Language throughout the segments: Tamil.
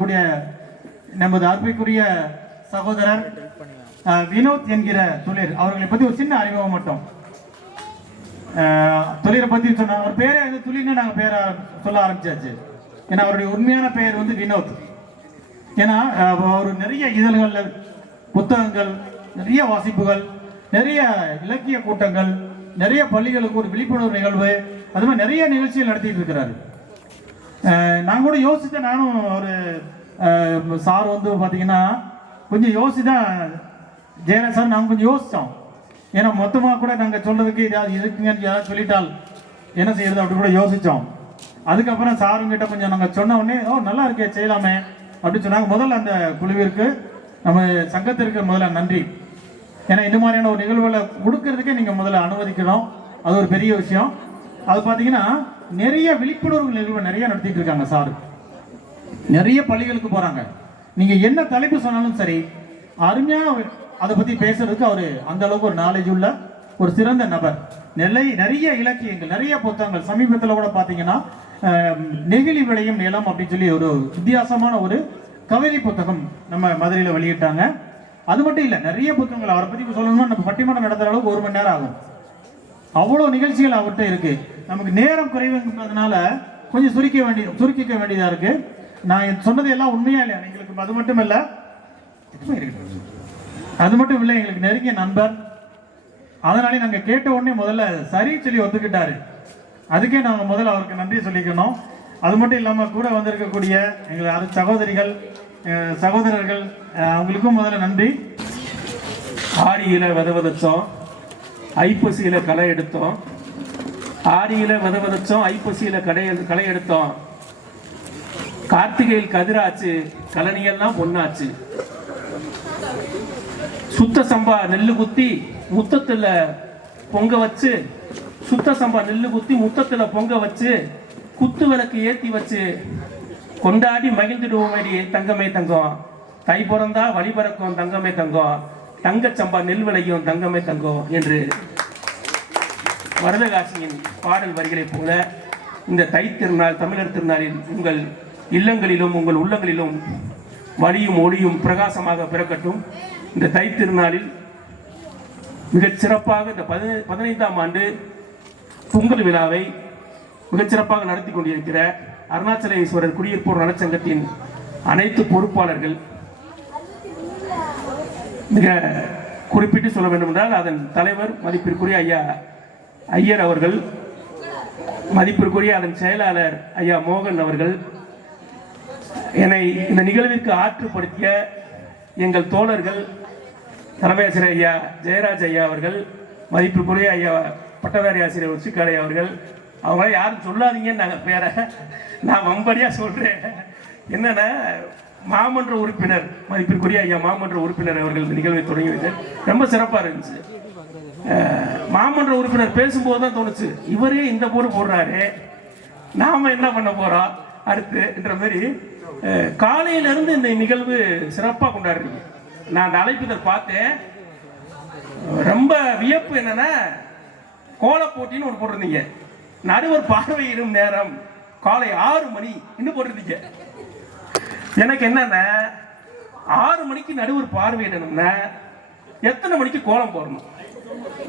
கூடிய நமது அர்ப்பைக்குரிய சகோதரர் வினோத் என்கிற தொழில் அவர்களை பத்தி ஒரு சின்ன அறிமுகம் மட்டும். தொழிலை பத்தி சொன்ன அவர் பேரே வந்து துளின்னு நாங்கள் பேரை சொல்ல ஆரம்பிச்சாச்சு. ஏன்னா அவருடைய உண்மையான பெயர் வந்து வினோத். ஏன்னா அவர் நிறைய இதழ்கள், புத்தகங்கள், நிறைய வாசிப்புகள், நிறைய இலக்கிய கூட்டங்கள், நிறைய பள்ளிகளுக்கு ஒரு விழிப்புணர்வு நிகழ்வு, அது மாதிரி நிறைய நிகழ்ச்சிகள் நடத்திட்டு இருக்கிறாரு. நான் கூட யோசித்தேன். நானும் ஒரு சார் வந்து பார்த்தீங்கன்னா கொஞ்சம் யோசிதான் ஜெயராஜ் சார் நாங்கள் கொஞ்சம் யோசித்தோம். ஏன்னா மொத்தமாக கூட நாங்கள் சொல்றதுக்கு ஏதாவது இருக்குங்கன்னு யாராவது சொல்லிட்டால் என்ன செய்யறது அப்படி கூட யோசித்தோம். அதுக்கப்புறம் சாருங்கிட்ட கொஞ்சம் நாங்கள் சொன்ன உடனே நல்லா இருக்கே செய்யலாமே அப்படின்னு சொன்னாங்க. முதல்ல அந்த குழுவிற்கு நம்ம சங்கத்திற்கு முதல்ல நன்றி. ஏன்னா இந்த மாதிரியான ஒரு நிகழ்வுகளை கொடுக்கறதுக்கே நீங்கள் முதல்ல அனுமதிக்கணும். அது ஒரு பெரிய விஷயம். அது பார்த்தீங்கன்னா நிறைய விழிப்புணர்வு நிகழ்வு நிறைய நடத்திட்டு இருக்காங்க சார். நிறைய பள்ளிகளுக்கு போறாங்க. நீங்க என்ன தலைப்பு சொன்னாலும் சரி, அருமையா அதை பத்தி பேசுறதுக்கு அவரு அந்த அளவுக்கு ஒரு நாலேஜ் உள்ள ஒரு சிறந்த நபர். நிறைய இலக்கியங்கள், நிறைய புத்தகங்கள். சமீபத்தில் கூட பாத்தீங்கன்னா நெகிழி விளையும் நிலம் அப்படின்னு சொல்லி ஒரு வித்தியாசமான ஒரு கவிதை புத்தகம் நம்ம மதுரையில வெளியிட்டாங்க. அது மட்டும் இல்ல, நிறைய புத்தகங்கள் அவரை பத்தி சொல்லணும்னா நம்ம பட்டிமன்றம் நடத்துற அளவுக்கு 1 மணி நேரம் ஆகும். அவ்வளவு நிகழ்ச்சிகள் அவர்கிட்ட இருக்கு. நமக்கு நேரம் குறைவுன்றதுனால கொஞ்சம் சுருக்கிக்க வேண்டியதா இருக்கு. நான் சொன்னது எல்லாம் உண்மையா இல்லையா எங்களுக்கு? அது மட்டும் இல்ல, எங்களுக்கு நெருங்கிய நண்பர். அதனாலே நாங்க கேட்ட உடனே முதல்ல சரி சொல்லி ஒத்துக்கிட்டாரு. அதுக்கே நாங்க முதல்ல அவருக்கு நன்றி சொல்லிக்கணும். அது மட்டும் இல்லாம கூட வந்திருக்கக்கூடிய எங்கள் சகோதரிகள், சகோதரர்கள், அவங்களுக்கும் முதல்ல நன்றி. ஆடியில விதவதச்சோம், ஐப்பசியில களை எடுத்தோம். ஆடியில விதவதச்சோம், ஐப்பசியில களை எடுத்தோம். கார்த்திகையில் கதிராச்சு, கலனியெல்லாம் பொண்ணாச்சு. சுத்த சம்பா நெல்லு குத்தி முத்தத்துல பொங்க வச்சு, சுத்த சம்பா நெல்லு குத்தி முத்தத்துல பொங்க வச்சு, குத்து விளக்கு ஏத்தி வச்சு கொண்டாடி மகிழ்ந்துடுவோமேடி தங்கமே தங்கம். தை பிறந்தா வழி பறக்கும் தங்கமே தங்கம், தங்கச்சம்பா நெல் விளையும் தங்கமே தங்கம் என்று வரதகாசியின் பாடல் வரிகளை போல இந்த தை திருநாள், தமிழர் திருநாளில் உங்கள் இல்லங்களிலும் உங்கள் உள்ளங்களிலும் வழியும் ஒளியும் பிரகாசமாக பிறக்கட்டும். இந்த தை திருநாளில் மிகச் சிறப்பாக இந்த 15ஆம் ஆண்டு பொங்கல் விழாவை மிகச்சிறப்பாக நடத்தி கொண்டிருக்கிற அருணாச்சல ஈஸ்வரர் குடியிருப்போர் நலச்சங்கத்தின் அனைத்து பொறுப்பாளர்கள், மிக குறிப்பிட்டு சொல்ல வேண்டும் என்றால் அதன் தலைவர் மதிப்பிற்குரிய ஐயா ஐயர் அவர்கள், மதிப்பிற்குரிய அதன் செயலாளர் ஐயா மோகன் அவர்கள், என்னை இந்த நிகழ்விற்கு ஆற்றுப்படுத்திய எங்கள் தோழர்கள் தலைமை ஆசிரியர் ஐயா ஜெயராஜ் ஐயா அவர்கள், மதிப்பிற்குரிய ஐயா பட்டதாரி ஆசிரியர் உச்சிக்காலை அவர்கள். அவங்க யாரும் சொல்லாதீங்கன்னு நாங்கள் பேரை நான் வம்படியா சொல்றேன். என்னன்னா மாமன்ற உறுப்பினர் மதிப்பிற்குரிய ஐயா மாமன்ற உறுப்பினர் அவர்கள் இந்த நிகழ்வை தொடங்கி வைத்தார். ரொம்ப சிறப்பாக இருந்துச்சு. மாமன்ற உறுப்பினர் பேசும்போது தான் தோணுச்சு, இவரே இந்த போடு போடுறாரு, நாம என்ன பண்ண போறோம் அடுத்து என்ற மாதிரி. காலையிலிருந்து இந்த நிகழ்வு சிறப்பாக கொண்டாடுறீங்க. நான் அந்த அழைப்பிதழ் பார்த்தேன். ரொம்ப வியப்பு என்னன்னா, கோல போட்டின்னு ஒன்று போட்டிருந்தீங்க. நடுவர் பார்வையிடும் நேரம் காலை 6 மணி இன்னும் போட்டிருந்தீங்க. எனக்கு என்னன்னா, 6 மணிக்கு நடுவர் பார்வையிடணும்னா எத்தனை மணிக்கு கோலம் போடணும்?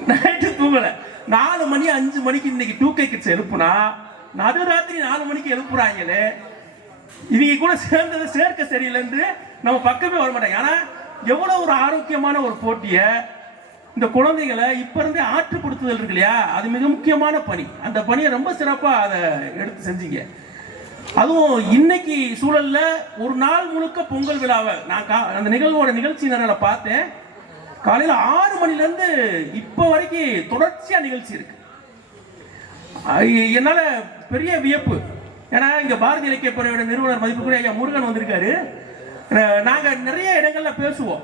நைட்டு தூங்கல, 4 மணி 5 மணிக்கு இன்னைக்கு 2K கிட்ஸ் எழுப்புனா நடுராத்திரி 4 மணிக்கு எழுப்புறாங்களே. இவங்க கூட சேர்ந்தது சேர்க்க சரியில்லைன்னு நம்ம பக்கமே வர மாட்டாங்க. ஆனா எவ்வளவு ஒரு ஆரோக்கியமான ஒரு போட்டிய இந்த குழந்தைகளை இப்ப இருந்தே ஆற்றுப்படுத்துதல் இருக்கு இல்லையா, அது மிக முக்கியமான பணி. அந்த பணியை ரொம்ப சிறப்பா அதை எடுத்து செஞ்சீங்க. அதுவும் இன்னைக்கு சூழல்ல ஒரு நாள் முழுக்க பொங்கல் விழாவை நான் அந்த நிகழ்வோட நிகழ்ச்சி நேரில் பார்த்தேன். காலையில 6 மணில இருந்து இப்ப வரைக்கும் தொடர்ச்சியா நிகழ்ச்சி இருக்கு. என்னால பெரிய வியப்பு. ஏன்னா இங்க பாரதிய இலக்கிய பேரவையோட நிறுவனர் மதிப்புக்குரிய ஐயா முருகன் வந்திருக்காரு. நாங்க நிறைய இடங்கள்ல பேசுவோம்.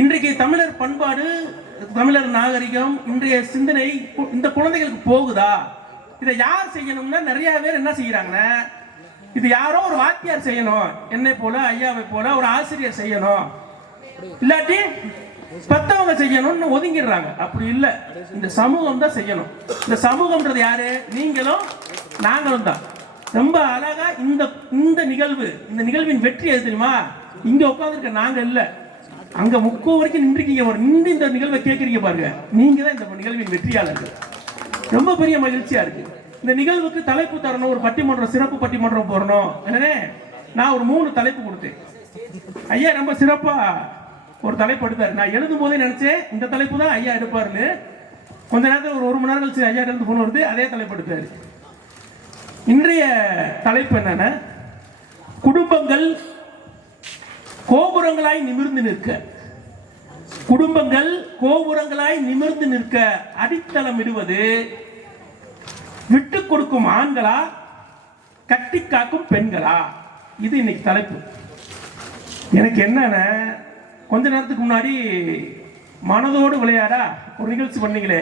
இன்றைக்கு தமிழர் பண்பாடு, தமிழர் நாகரிகம், இன்றைய சிந்தனை இந்த குழந்தைகளுக்கு போகுதா? இதை யார் செய்யணும்னா நிறைய பேர் என்ன செய்யறாங்கன்னா, இது யாரோ ஒரு வாத்தியார் செய்யணும், என்னை போல ஐயாவை போல ஒரு ஆசிரியர் செய்யணும், இல்லாட்டி பெத்தவங்க செய்யணும்னு ஒதுங்கிடுறாங்க. அப்படி இல்லை, இந்த சமூகம் தான் செய்யணும். இந்த சமூகம்ன்றது யாரு? நீங்களும் நாங்களும் தான். ரொம்ப அழகா இந்த நிகழ்வின் வெற்றி எது தெரியுமா? இங்க உட்கார்ந்துருக்க நாங்க இல்ல, அங்க முக்கோ வரைக்கும் நின்றுக்கீங்க, நின்று இந்த நிகழ்வை கேட்கறீங்க பாருங்க, நீங்க தான் இந்த நிகழ்வின் வெற்றியாளர்கள். ரொம்ப பெரிய மகிழ்ச்சியா இருக்கு. இந்த நிகழ்வுக்கு தலைப்பு தரணும், ஒரு பட்டிமன்றம், சிறப்பு பட்டிமன்றம் போடணும். எனவே நான் ஒரு 3 தலைப்பு கொடுத்தேன். ஐயா ரொம்ப சிறப்பா ஒரு தலைப்பு எடுத்தாரு. நான் எழுதும் போதே நினைச்சேன் இந்த தலைப்பு தான் ஐயா எடுப்பாருன்னு. கொஞ்ச நேரத்தில் ஒரு 1 மணி நேரம் கழிச்சு ஐயா எழுந்து போன வருது, அதே தலைப்பு எடுத்தாரு. இன்றைய தலைப்பு என்னன்னா, குடும்பங்கள் கோபுரங்களாய் நிமிர்ந்து நிற்க. குடும்பங்கள் கோபுரங்களாய் நிமிர்ந்து நிற்க அடித்தளம் இடுவது விட்டு கொடுக்கும் ஆண்களா, கட்டி காக்கும் பெண்களா? இது இன்னைக்கு தலைப்பு. எனக்கு என்னன்னா, கொஞ்ச நேரத்துக்கு முன்னாடி மனதோடு விளையாடா ஒரு நிகழ்ச்சி பண்ணீங்களே,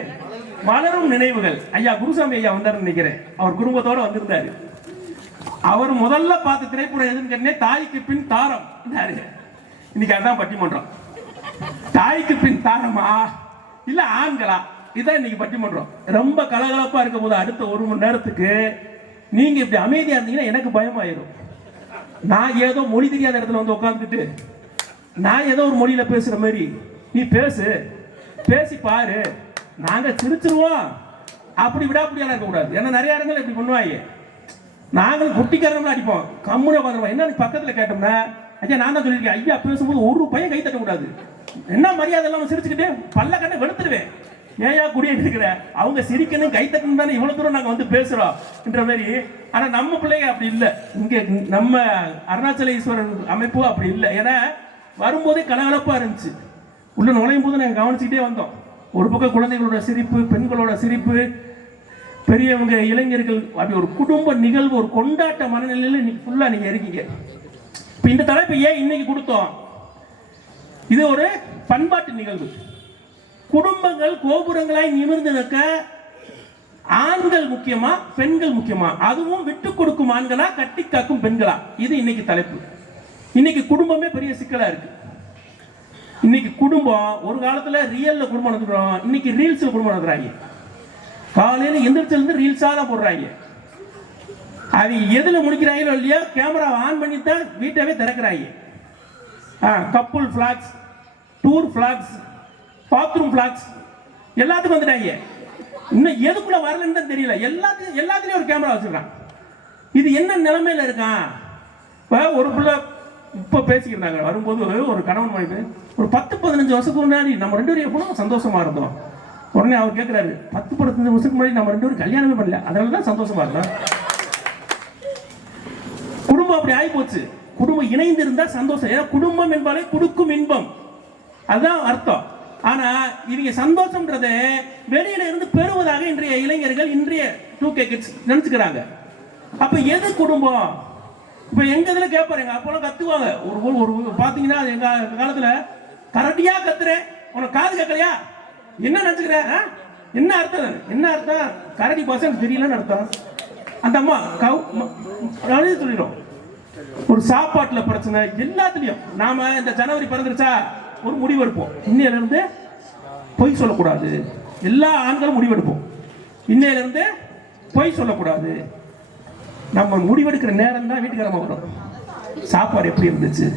வளரும் நினைவுகள், ஐயா குருசாமி ஐயா வந்தார் நினைக்கிறேன், அவர் குடும்பத்தோட வந்திருந்தாரு. அவர் முதல்ல பார்த்த திரைப்படம் எதுன்னு கேட்டேன், தாய்க்கு பின் தாரம். இன்னைக்கு அதான் பட்டிமன்றம். தாய்க்கு பின் தாரமா இல்ல ஆண்களா? இதான் இன்னைக்கு பட்டிமன்றம். ரொம்ப கலகலப்பா இருக்க போது அடுத்த 1 மணி நேரத்துக்கு நீங்க இப்படி அமைதியா இருந்தீங்கன்னா எனக்கு பயமாயிரும். நான் ஏதோ மொழி தெரியாத இடத்துல வந்து உட்காந்துட்டு நான் ஏதோ ஒரு மொழியில பேசுற மாதிரி நீ பேசி பாரு, நாங்க சிரிச்சிருவோம், அப்படி விடாப்படியா இருக்க கூடாது. ஏன்னா நிறைய இடங்கள் இப்படி பண்ணுவாங்க. நாங்கள் குட்டிக்காரங்க அடிப்போம், கம்முன்னு உட்காந்துருவோம். என்ன பக்கத்துல கேட்டோம்னா, ஐயா நான் தான் சொல்லியிருக்கேன், ஐயா பேசும்போது ஒரு பையன் கை தட்ட கூடாது. என்ன மரியாதை எல்லாம் சிரிச்சுக்கிட்டே பல்ல கண்ணை வெளுத்துடுவேன். ஏயா குடியே இருக்கிற, அவங்க சிரிக்கணும் கை தட்டணும் தானே இவ்வளவு தூரம் நாங்க வந்து பேசுறோம் என்ற மாதிரி. ஆனா நம்ம பிள்ளைங்க அப்படி இல்லை. இங்க நம்ம அருணாச்சல ஈஸ்வரன் அமைப்பு அப்படி இல்லை. ஏன்னா வரும்போதே கலகலப்பா இருந்துச்சு. உள்ள நுழையும் போது நாங்கள் கவனிச்சுக்கிட்டே வந்தோம். ஒரு பக்கம் குழந்தைகளோட சிரிப்பு, பெண்களோட சிரிப்பு, பெரியவங்க, இளைஞர்கள், அப்படி ஒரு குடும்ப நிகழ்வு, ஒரு கொண்டாட்ட மனநிலையில் இன்னைக்கு ஃபுல்லா நீங்க இருக்கீங்க. இப்ப இந்த தலைப்பு ஏன் இன்னைக்கு கொடுத்தோம்? இது ஒரு பண்பாட்டு நிகழ்வு. குடும்பங்கள் கோபுரங்களாய் நிமிர்ந்து நிற்க ஆண்கள் முக்கியமா, பெண்கள் முக்கியமா? அதுவும் விட்டு கொடுக்கும் ஆண்களா, கட்டி காக்கும் பெண்களா? இது இன்னைக்கு தலைப்பு. இன்னைக்கு குடும்பமே பெரிய சிக்கலா இருக்கு. இன்னைக்கு குடும்பம், ஒரு காலத்துல ரியல்ல குடும்பம் நடத்துறோம், இன்னைக்கு ரீல்ஸ்ல குடும்பம் நடத்துறாங்க. காலையில எந்திரிச்சல இருந்து ரீல்ஸா தான் போடுறாங்க. அது எதுல முடிக்கிறாங்களோ இல்லையா, கேமரா ஆன் பண்ணி தான் வீட்டவே திறக்கிறாங்க. Couple vlogs, tour vlogs, bathroom vlogs எல்லாத்துக்கும் வந்துட்டாங்க. இன்னும் எதுக்குள்ள வரலன்னு தான் தெரியல. எல்லாத்துலயும் ஒரு கேமரா வச்சிருக்கான். இது என்ன நிலைமையில இருக்கான்? ஒரு பிள்ளை இப்ப பேசிக்கிறாங்க வரும்போது, ஒரு கணவன் மனைவி ஒரு 10-15 வருஷத்துக்கு முன்னாடி நம்ம 2 பேரும் எப்பவும் சந்தோஷமா இருந்தோம். உடனே அவர் கேட்கிறாரு, 10-15 வருஷத்துக்கு முன்னாடி நம்ம 2 பேரும் கல்யாணமே பண்ணல, அதனாலதான் சந்தோஷமா இருந்தோம். குடும்பம் அப்படி ஆகி போச்சு. குடும்பம் இணைந்து இருந்தா சந்தோஷம். ஏன்னா குடும்பம் என்பதை கொடுக்கும் இன்பம், அதுதான் அர்த்தம். ஆனா இவங்க சந்தோஷம்ன்றது வெளியில இருந்து பெறுவதாக இன்றைய இளைஞர்கள், இன்றைய 2K கிட்ஸ் நினைச்சுக்கிறாங்க. அப்ப எது குடும்பம்? இப்ப எங்க இதுல கேட்பாருங்க, அப்பெல்லாம் கத்துவாங்க. ஒரு பாத்தீங்கன்னா எங்க காலத்துல கரடியா கத்துறேன், உனக்கு காது கேட்கலையா, என்ன நினைச்சுக்கிற, என்ன அர்த்தம், என்ன அர்த்தம், கரடி பாச எனக்கு தெரியலன்னு அர்த்தம். அந்த அம்மா சொல்லிடும். ஒரு சாப்பாட்டுல பிரச்சனை, எல்லாத்துலயும் நாம இந்த ஜனவரி பிறந்துருச்சா ஒரு முடிவெடுப்போம், இன்னையில இருந்து பொய் சொல்லக்கூடாது. எல்லா ஆண்களும் முடிவெடுப்போம், இன்னையில இருந்து பொய் சொல்லக்கூடாது. நம்ம முடிவெடுக்கிற நேரம் தான் வீட்டுக்காரமா வரும். சாப்பாடு எப்படி இருந்துச்சு,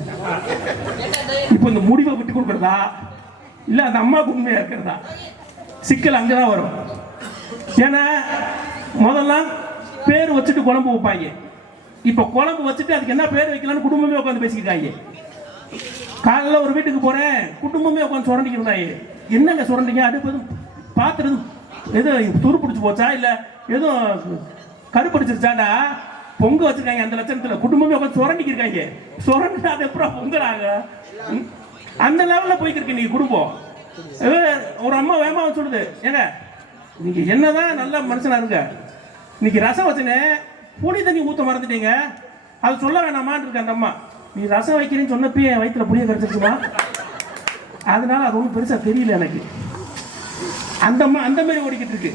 இப்போ இந்த முடிவை விட்டு கொடுக்கறதா இல்ல அந்த அம்மாவுக்கு உண்மையா இருக்கிறதா? சிக்கல் அங்கதான் வரும். ஏன்னா முதல்ல பேர் வச்சுட்டு குழம்பு வைப்பாங்க. இப்ப குழம்பு வச்சுட்டு அதுக்கு என்ன பேர் வைக்கலாம்னு குடும்பமே உட்காந்து பேசிக்கிட்டாங்க. காலைல ஒரு வீட்டுக்கு போறேன், குடும்பமே உட்காந்து சுரண்டிக்கிறாங்க. என்னங்க சுரண்டிங்க, அடுப்பு பாத்துறது எதுவும் துரு பிடிச்சு போச்சா இல்ல எதுவும் கருப்படிச்சிருச்சாண்டா, பொங்க வச்சிருக்காங்க. அந்த லட்சணத்துல குடும்பமே உட்காந்து சுரண்டிக்கிருக்காங்க. சுரண்டா அது எப்பறம் பொங்கலாங்க? அந்த லெவல்ல போய்க்கிருக்கு நீங்க குடும்பம். ஒரு அம்மா வேகமா சொல்லுது, ஏங்க நீங்க என்னதான் நல்ல மனுஷனா இருங்க, இன்னைக்கு ரசம் வச்சுனே புளி தண்ணி ஊத்த மறந்துட்டீங்க, அது சொல்ல வேணாமான்னு இருக்கு அந்த அம்மா. நீ ரசம் வைக்கிறேன்னு சொன்னப்பே என் வயிற்றுல புளிய கரைச்சிருக்குமா, அதனால அது ஒன்றும் பெருசா தெரியல எனக்கு. அந்த அம்மா அந்த மாதிரி ஓடிக்கிட்டு இருக்கு.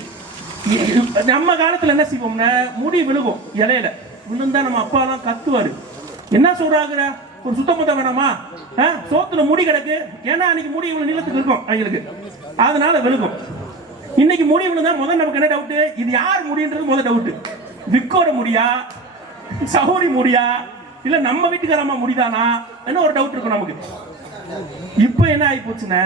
நம்ம காலத்துல என்ன செய்வோம்னா, முடி விழுகும், இலையில விழுந்தா நம்ம அப்பா எல்லாம் கத்துவாரு, என்ன சொல்றாங்க, ஒரு சுத்தம் பத்த வேணாமா, சோத்துல முடி கிடக்கு, ஏன்னா அன்னைக்கு முடி இவ்வளவு நீளத்துக்கு இருக்கும் அவங்களுக்கு, அதனால விழுகும். இன்னைக்கு முடி விழுந்தா முதல் நமக்கு என்ன டவுட், இது யார் முடின்றது முதல் டவுட். விக்கோட முடியா சௌரி முடியா இல்ல நம்ம வீட்டுக்காரம்மா முடிதானா என்ன ஒரு டவுட் இருக்கும் நமக்கு. இப்ப என்ன ஆகி போச்சுன்னா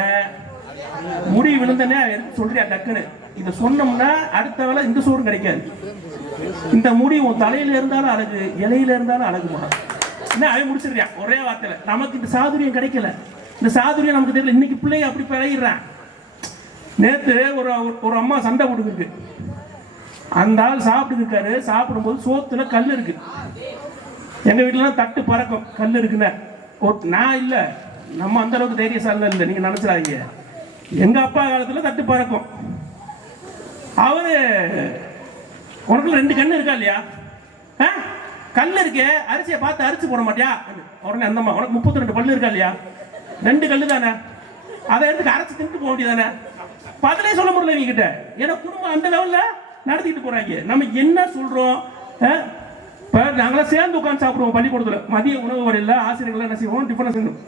முடி விழுந்தனே சொல்றியா டக்குன்னு இதை சொன்னோம்னா அடுத்த வேலை இந்த சோறும் கிடைக்காது. இந்த முடி உன் தலையில இருந்தாலும் அழகு, இலையில இருந்தாலும் அழகுமா என்ன அவன் முடிச்சிருக்கியா ஒரே வார்த்தையில. நமக்கு இந்த சாதுரியம் கிடைக்கல, இந்த சாதுரியம் நமக்கு தெரியல. இன்னைக்கு பிள்ளைங்க அப்படி பழகிறான். நேத்து ஒரு அம்மா சண்டை போட்டுருக்கு. அந்த ஆள் சாப்பிட்டு இருக்காரு, சாப்பிடும்போது சோத்துல கல் இருக்கு. எங்க வீட்டுல தட்டு பறக்கும் கல் இருக்குன்னு. நான் இல்ல, நம்ம அந்த அளவுக்கு தைரியசால இல்லை, நீங்க நினைச்சிடாதீங்க. எங்க அப்பா காலத்துல தட்டு பறக்கும். அவரு உனக்குள்ள 2 கண்ணு இருக்கா இல்லையா, கல் இருக்கு, அரிசியை பார்த்து அரிசி போட மாட்டியா? உடனே அந்தம்மா உனக்கு 32 பல்லு இருக்கா இல்லையா, 2 கல்லு தானே, அதை எடுத்து அரைச்சு தின்ட்டு போக வேண்டியதானே. பதிலே சொல்ல முடியல நீ கிட்ட. ஏன்னா குடும்பம் அந்த லெவல்ல நடத்திட்டு போறாங்க. நம்ம என்ன சொல்றோம், இப்ப நாங்களாம் சேர்ந்து உட்காந்து சாப்பிடுவோம் பள்ளிக்கூடத்துல. மதிய உணவு வரையில ஆசிரியர்கள் என்ன செய்வோம், டிஃபன் செய்யணும்.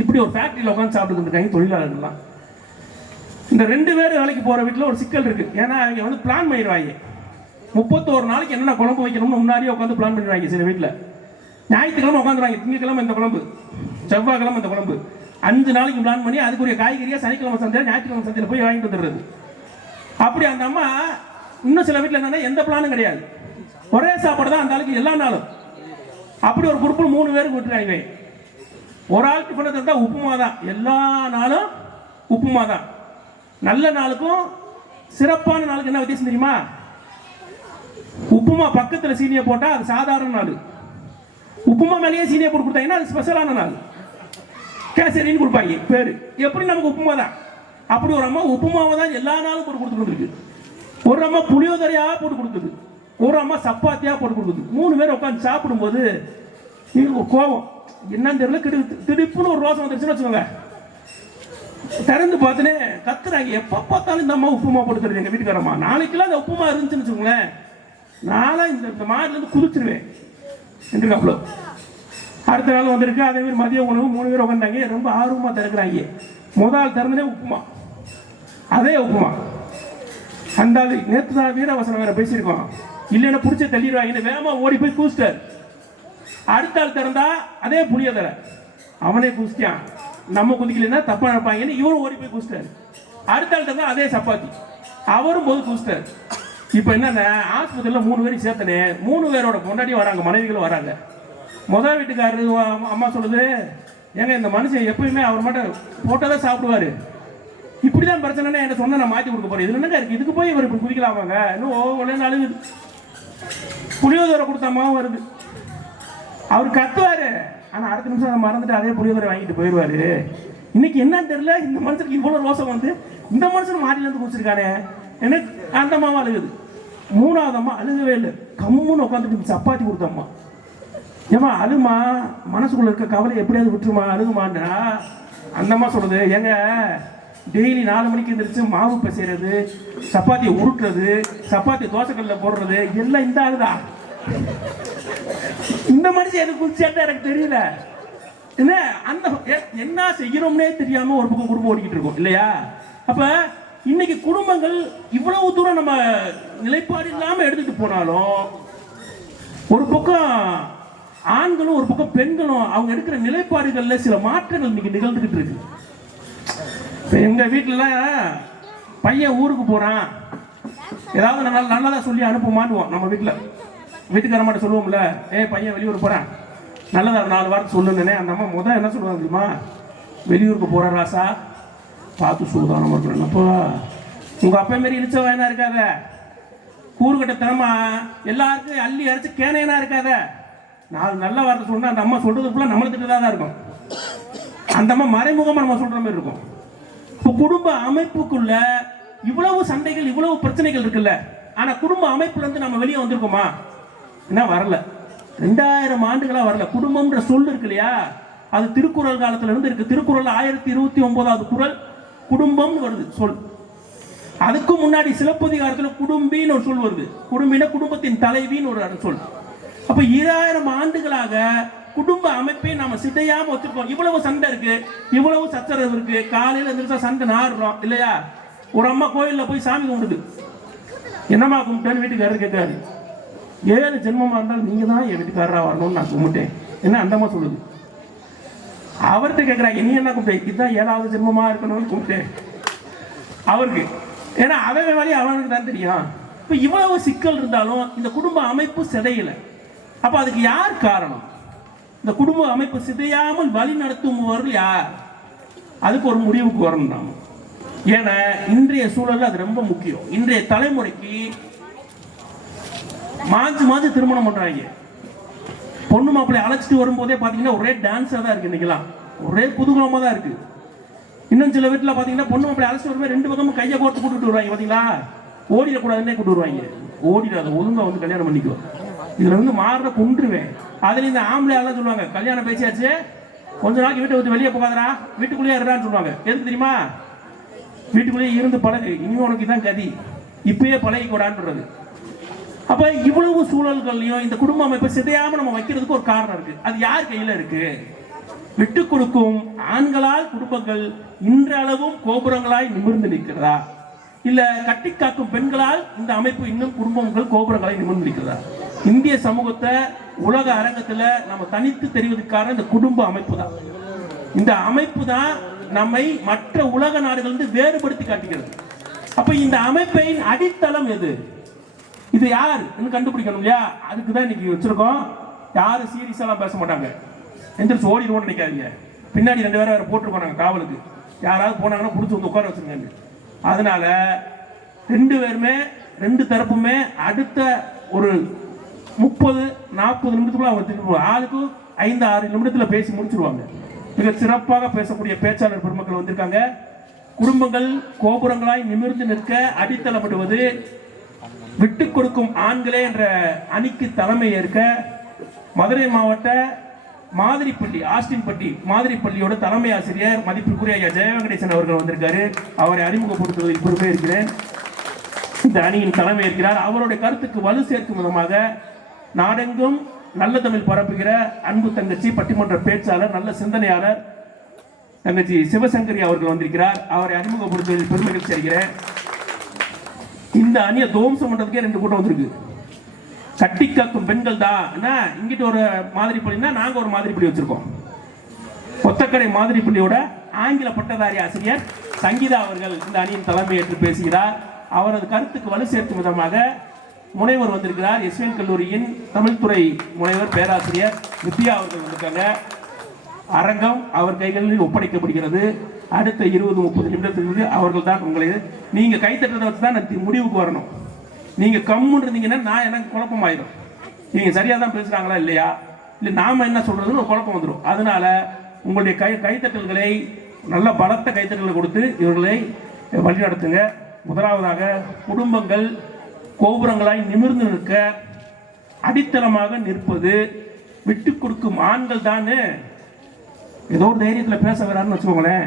இப்படி ஒரு ஃபேக்டரியில் உட்காந்து சாப்பிட்டு இருக்காங்க தொழிலாளர்கள்லாம். இந்த 2 பேர் வேலைக்கு போற வீட்டில் ஒரு சிக்கல் இருக்கு. ஏன்னா இங்க வந்து பிளான் பண்ணிடுவாங்க. 31 நாளைக்கு என்னென்ன குழம்பு வைக்கணும்னு முன்னாடியே உட்காந்து பிளான் பண்ணிடுவாங்க. சில வீட்டில் ஞாயிற்றுக்கிழமை உட்காந்துருவாங்க, திங்கக்கிழமை இந்த குழம்பு, செவ்வாய்க்கிழமை இந்த குழம்பு, 5 நாளைக்கு பிளான் பண்ணி அதுக்குரிய காய்கறியா சனிக்கிழமை சந்தையா ஞாயிற்றுக்கிழமை சந்தையில் போய் வாங்கிட்டு வந்துடுறது. அப்படி அந்த அம்மா இன்னும் சில வீட்டில் என்னன்னா எந்த பிளானும் கிடையாது, ஒரே சாப்பாடு தான் அந்த ஆளுக்கு எல்லா நாளும். அப்படி ஒரு குரூப்பில் 3 பேருக்கு விட்டுறாங்க. ஒரு ஆள் டிஃபனை தந்தா உப்புமா தான், எல்லா நாளும் உப்புமா தான். நல்ல நாளுக்கும் சிறப்பான நாளுக்கு என்ன வித்தியாசம் தெரியுமா? உப்புமா பக்கத்தில் சீனியை போட்டா அது சாதாரண நாள், உப்புமா மேலேயே சீனியை போட்டு கொடுத்தாங்கன்னா அது ஸ்பெஷலான நாள், கேசரின்னு கொடுப்பாங்க பேரு. எப்படி நமக்கு உப்புமா தான். அப்படி ஒரு அம்மா உப்புமாவை தான் எல்லா நாளும் போட்டு கொடுத்துருக்கு. ஒரு அம்மா புளியோதரையா போட்டு கொடுக்குது, ஒரு அம்மா சப்பாத்தியா போட்டு கொடுக்குது. 3 பேர் உட்காந்து சாப்பிடும்போது கோபம் என்னன்னு தெரியல, திடுப்புன்னு ஒரு ரோசம் வந்துருச்சுன்னு வச்சுக்கோங்க. திறந்து பார்த்துனே கத்துறாங்க, எப்ப பார்த்தாலும் இந்த அம்மா உப்புமா போட்டு தருது எங்க வீட்டுக்காரம்மா. நாளைக்கெல்லாம் அந்த உப்புமா இருந்துச்சுன்னு வச்சுக்கோங்களேன், நாளா இந்த மாடுல இருந்து குதிச்சிருவேன் என்று. அவ்வளோ அடுத்த நாள் வந்திருக்கு அதே மாதிரி மதிய உணவு. 3 பேர் உட்காந்தாங்க, ரொம்ப ஆர்வமா திறக்கிறாங்க. முதல் திறந்தனே உப்புமா, அதே உப்புமா. அந்த ஆள் நேற்று தான் வீரவசனம் வேற பேசியிருக்கோம், இல்லைன்னா பிடிச்ச தள்ளிடுவாங்க, வேகமா ஓடி போய் கூச்சிட்டார். அடுத்த ஆள் திறந்தா அதே புளியோதரை, அவனே குதிச்சான். நம்ம குதிக்கலன்னா தப்பா நினைப்பாங்கன்னு இவரும் ஓடி போய் குதிச்சிட்டாரு. அடுத்த ஆள் திறந்தா அதே சப்பாத்தி, அவரும் போது குதிச்சிட்டாரு. இப்ப என்னன்னா ஆஸ்பத்திரியில் 3 பேரும் சேர்த்தனே, 3 பேரோட பொண்டாட்டி வராங்க, மனைவிகளும் வராங்க. முதல் வீட்டுக்காரரு அம்மா சொல்லுது, ஏங்க இந்த மனுஷன் எப்பயுமே அவர் மட்டும் போட்டதான் சாப்பிடுவாரு, இப்படிதான் பிரச்சனைனா என்ன சொன்ன நான் மாத்தி கொடுக்க போறேன், இதுல என்னங்க இருக்கு, இதுக்கு போய் இவர் இப்படி குதிக்கலாமாங்க, இன்னும் அழுகுது. புளியோதரை கொடுத்தாமாவும் வருது. அவர் கத்துவாரு, ஆனா அடுத்த நிமிஷம் அதை மறந்துட்டு அதே புளியோதரை வாங்கிட்டு போயிடுவாரு. இன்னைக்கு என்னன்னு தெரியல, இந்த மனுஷனுக்கு இவ்வளவு ரோசம் வந்து இந்த மனுஷன் மாடியில இருந்து குடிச்சிருக்கானே. எனக்கு அந்த அம்மாவும் அழுகுது. 3வது அம்மா அழுகவே இல்லை, கம்முன்னு உட்காந்துட்டு சப்பாத்தி கொடுத்தம்மா. ஏமா அழுமா, மனசுக்குள்ள இருக்க கவலை எப்படியாவது விட்டுருமா, அழுகுமான்னா அந்த அம்மா சொல்றது, ஏங்க டெய்லி 4 மணிக்கு எந்திரிச்சு மாவு பசைறது, சப்பாத்தியை உருட்டுறது, சப்பாத்தி தோசைக்கல்ல போடுறது எல்லாம் இந்த ஆளுதான். இந்த மனுஷன் எனக்கு குடிச்சாட்டா எனக்கு தெரியல. என்ன அந்த என்ன செய்யறோம்னே தெரியாம ஒரு பக்கம் குடும்பம் ஓடிக்கிட்டு இருக்கோம் இல்லையா? அப்ப இன்னைக்கு குடும்பங்கள் இவ்வளவு தூரம் நம்ம நிலைப்பாடு இல்லாம எடுத்துட்டு போனாலும், ஒரு பக்கம் ஆண்களும் ஒரு பக்கம் பெண்களும் அவங்க எடுக்கிற நிலைப்பாடுகள்ல சில மாற்றங்கள் இன்னைக்கு நிகழ்ந்துகிட்டு இருக்கு. எங்க வீட்டுல பையன் ஊருக்கு போறான், ஏதாவது நல்லதா சொல்லி அனுப்புமான்னுவோம். நம்ம வீட்டுக்கார மாட்ட சொல்லுவோம்ல, பையன் வெளியூர் போறான், நல்லதா 4 வார்த்தை சொல்லுன்னே. அந்த அம்மா முதல் என்ன சொல்லுவாங்க தெரியுமா? வெளியூருக்கு போற ராசா பார்த்து சூதானமா இருக்கணும். அப்போ உங்க அப்பா மாரி இழிச்ச வயனா இருக்காத, கூறுகட்ட தினமா எல்லாருக்கும் அள்ளி அரைச்சு கேனையனா இருக்காத. 4 நல்ல வார்த்தை சொன்னா அந்த அம்மா சொல்றது ஃபுல்லா நம்மளை திட்டதான் இருக்கும். அந்த அம்மா மறைமுகமா நம்ம சொல்ற மாதிரி இருக்கும். இப்போ குடும்ப அமைப்புக்குள்ள இவ்வளவு சண்டைகள், இவ்வளவு பிரச்சனைகள் இருக்குல்ல, ஆனா குடும்ப அமைப்புல இருந்து நம்ம வெளியே வந்திருக்கோமா? என்ன வரல, 2000 ஆண்டுகளா வரல. குடும்பம்ன்ற சொல் இருக்கு இல்லையா, அது திருக்குறள் காலத்துல இருந்து இருக்கு. திருக்குறள் 1029வது குறள் குடும்பம் வருது சொல். அதுக்கு முன்னாடி சிலப்பதிகாரத்துல குடும்பின்னு ஒரு சொல் வருது. குடும்பின குடும்பத்தின் தலைவின்னு ஒரு சொல். அப்ப 2000 ஆண்டுகளாக குடும்ப அமைப்பை நாம சிதையாம வச்சிருக்கோம். இவ்வளவு சண்டை இருக்கு, இவ்வளவு சச்சரவு இருக்கு. காலையில எந்திரிச்சா சண்டை நாடுறோம் இல்லையா? ஒரு அம்மா கோயில்ல போய் சாமி கும்பிடுது, என்னம்மா கும்பிட்டேன்னு வீட்டுக்காரர் கேட்காரு. 7 ஜென்மமா இருந்தாலும் நீங்க தான் என் வீட்டுக்காரராக வரணும்னு நான் கும்பிட்டேன். என்ன அந்த அம்மா சொல்லுது. அவர்கிட்ட கேட்குறாங்க, நீ என்ன கும்பிட்டேன்? இதுதான் 7வது ஜென்மமா இருக்கணும்னு கும்பிட்டேன் அவருக்கு. ஏன்னா அவன் வழி அவனுக்கு தான் தெரியும். இப்போ இவ்வளவு சிக்கல் இருந்தாலும் இந்த குடும்ப அமைப்பு சிதையலை. அப்போ அதுக்கு யார் காரணம்? இந்த குடும்ப அமைப்பு சிதையாமல் வழி நடத்துபவர்கள் யார்? அதுக்கு ஒரு முடிவுக்கு வரணும் நாம. ஏன்னா இன்றைய சூழல்ல அது ரொம்ப முக்கியம். இன்றைய தலைமுறைக்கு மாஞ்சு திருமணம் பண்றாங்க. பொண்ணு மாப்பிள்ளை அழைச்சிட்டு வரும்போதே பாத்தீங்கன்னா ஒரே டான்ஸா தான் இருக்கு. இன்னைக்கெல்லாம் ஒரே குதூகலமா தான் இருக்கு. இன்னும் சில வீட்டுல பாத்தீங்கன்னா பொண்ணு மாப்பிள்ளை அழைச்சிட்டு வரும்போது 2 பக்கமும் கையை கோர்த்து கூட்டிட்டு வருவாங்க. பாத்தீங்களா, ஓடிடக்கூடாதுன்னே கூட்டு வருவாங்க. ஓடிடாத, ஒழுங்கா வந்து கல்யாணம் பண்ணிக்கோ. இதுல இருந்து மாறுற கொண்டுருவேன். அதுல இந்த ஆம்பளை எல்லாம் சொல்லுவாங்க, கல்யாணம் பேசியாச்சு, கொஞ்ச நாளைக்கு வீட்டை விட்டு வெளியே போகாதரா, வீட்டுக்குள்ளேயே இருறான்னு சொல்லுவாங்க. எதுக்கு தெரியுமா? வீட்டுக்குள்ளேயே இருந்து பழகு, இனிமே உனக்கு தான் கதி, இப்பயே பழகிக்கூடான்றது. அப்ப இவ்வளவு சூழல்கள்லையும் இந்த குடும்ப அமைப்பை சிதையாம நம்ம வைக்கிறதுக்கு ஒரு காரணம் இருக்கு. அது யார் கையில இருக்கு? விட்டு கொடுக்கும் ஆண்களால் குடும்பங்கள் இன்றளவும் கோபுரங்களாய் நிமிர்ந்து நிற்கிறதா, இல்ல கட்டி காக்கும் பெண்களால் இந்த அமைப்பு இன்னும் குடும்பங்கள் கோபுரங்களாய் நிமிர்ந்து நிற்கிறதா? இந்திய சமூகத்தை உலக அரங்கத்துல நம்ம தனித்து தெரிவதற்கான இந்த குடும்ப அமைப்பு தான். இந்த அமைப்பு தான் நம்மை மற்ற உலக நாடுகளிலிருந்து வேறுபடுத்தி காட்டுகிறது. அப்ப இந்த அமைப்பின் அடித்தளம் எது? இது யார் கண்டுபிடிக்கணும் இல்லையா? அதுக்கு தான் இன்னைக்கு வச்சிருக்கோம். யாரும் சீரியஸா எல்லாம் பேச மாட்டாங்க. எந்திரிச்சு ஓடிடுவோம்னு நினைக்காதீங்க. பின்னாடி 2 பேரை வேற போட்டுருக்கோம் நாங்க காவலுக்கு. யாராவது போனாங்கன்னா பிடிச்சி வந்து உட்கார வச்சுருங்க. அதனால 2 பேருமே 2 தரப்புமே அடுத்த ஒரு 30-40 நிமிடத்துக்குள்ள அவங்க திரும்ப ஆளுக்கு 5-6 நிமிடத்துல பேசி முடிச்சிருவாங்க. மிக சிறப்பாக பேசக்கூடிய பேச்சாளர் பெருமக்கள் வந்திருக்காங்க. குடும்பங்கள் கோபுரங்களாய் நிமிர்ந்து நிற்க அடித்தளப்படுவது விட்டு கொடுக்கும் ஆண்களே என்ற அணிக்கு தலைமை ஏற்க மதுரை மாவட்ட மாதிரிப்பள்ளி ஆஸ்டின்பட்டி மாதிரிப்பள்ளியோட தலைமை ஆசிரியர் மதிப்பிற்குரிய ஐயா ஜெயவெங்கடேசன் அவர்கள் வந்திருக்காரு. அவரை அறிமுகப்படுத்துவதில் பெருமை இருக்கிறேன். இந்த அணியின் தலைமை இருக்கிறார். அவருடைய கருத்துக்கு வலு சேர்க்கும் விதமாக நாடெங்கும் நல்ல தமிழ் பரப்புகிற அன்பு தங்கச்சி பட்டிமன்ற பேச்சாளர் நல்ல சிந்தனையாளர் தங்கச்சி சிவசங்கரி அவர்கள் வந்திருக்கிறார். அவரை அறிமுகப்படுத்துவதில் பெருமை சேர்க்கிறேன். இந்த அணியை தோம்சம் பண்றதுக்கே 2 கூட்டம் வந்திருக்கு. கட்டி காக்கும் பெண்கள் தான். இங்கிட்ட ஒரு மாதிரி பள்ளினா நாங்க ஒரு மாதிரி பள்ளி வச்சிருக்கோம். ஒத்தக்கடை மாதிரி பள்ளியோட ஆங்கில பட்டதாரி ஆசிரியர் சங்கீதா அவர்கள் இந்த அணியின் தலைமை ஏற்று பேசுகிறார். அவரது கருத்துக்கு வலு சேர்க்கும் விதமாக முனைவர் வந்திருக்கிறார். எஸ்விஎன் கல்லூரியின் தமிழ்துறை முனைவர் பேராசிரியர் வித்யா அவர்கள் வந்திருக்காங்க. அரங்கம் அவர் கைகளில் ஒப்படைக்கப்படுகிறது. அடுத்த 20-30 நிமிடத்துக்கு அவர்கள் தான் உங்களை நீங்க கைத்தட்டதை வச்சு தான் முடிவுக்கு வரணும். நீங்க கம்முன்னு இருந்தீங்கன்னா நான் எனக்கு குழப்பமாயிடும். நீங்க சரியா தான் பேசுறாங்களா இல்லையா, இல்லை நாம என்ன சொல்றதுன்னு குழப்பம் வந்துடும். அதனால உங்களுடைய கைத்தட்டல்களை நல்ல பலத்த கைத்தட்டல்களை கொடுத்து இவர்களை வழிநடத்துங்க. முதலாவதாக குடும்பங்கள் கோபுரங்களாய் நிமிர்ந்து நிற்க அடித்தளமாக நிற்பது விட்டு கொடுக்கும் ஆண்கள் தான். ஏதோ ஒரு தைரியத்தில் பேச வரான்னு வச்சுக்கோங்களேன்.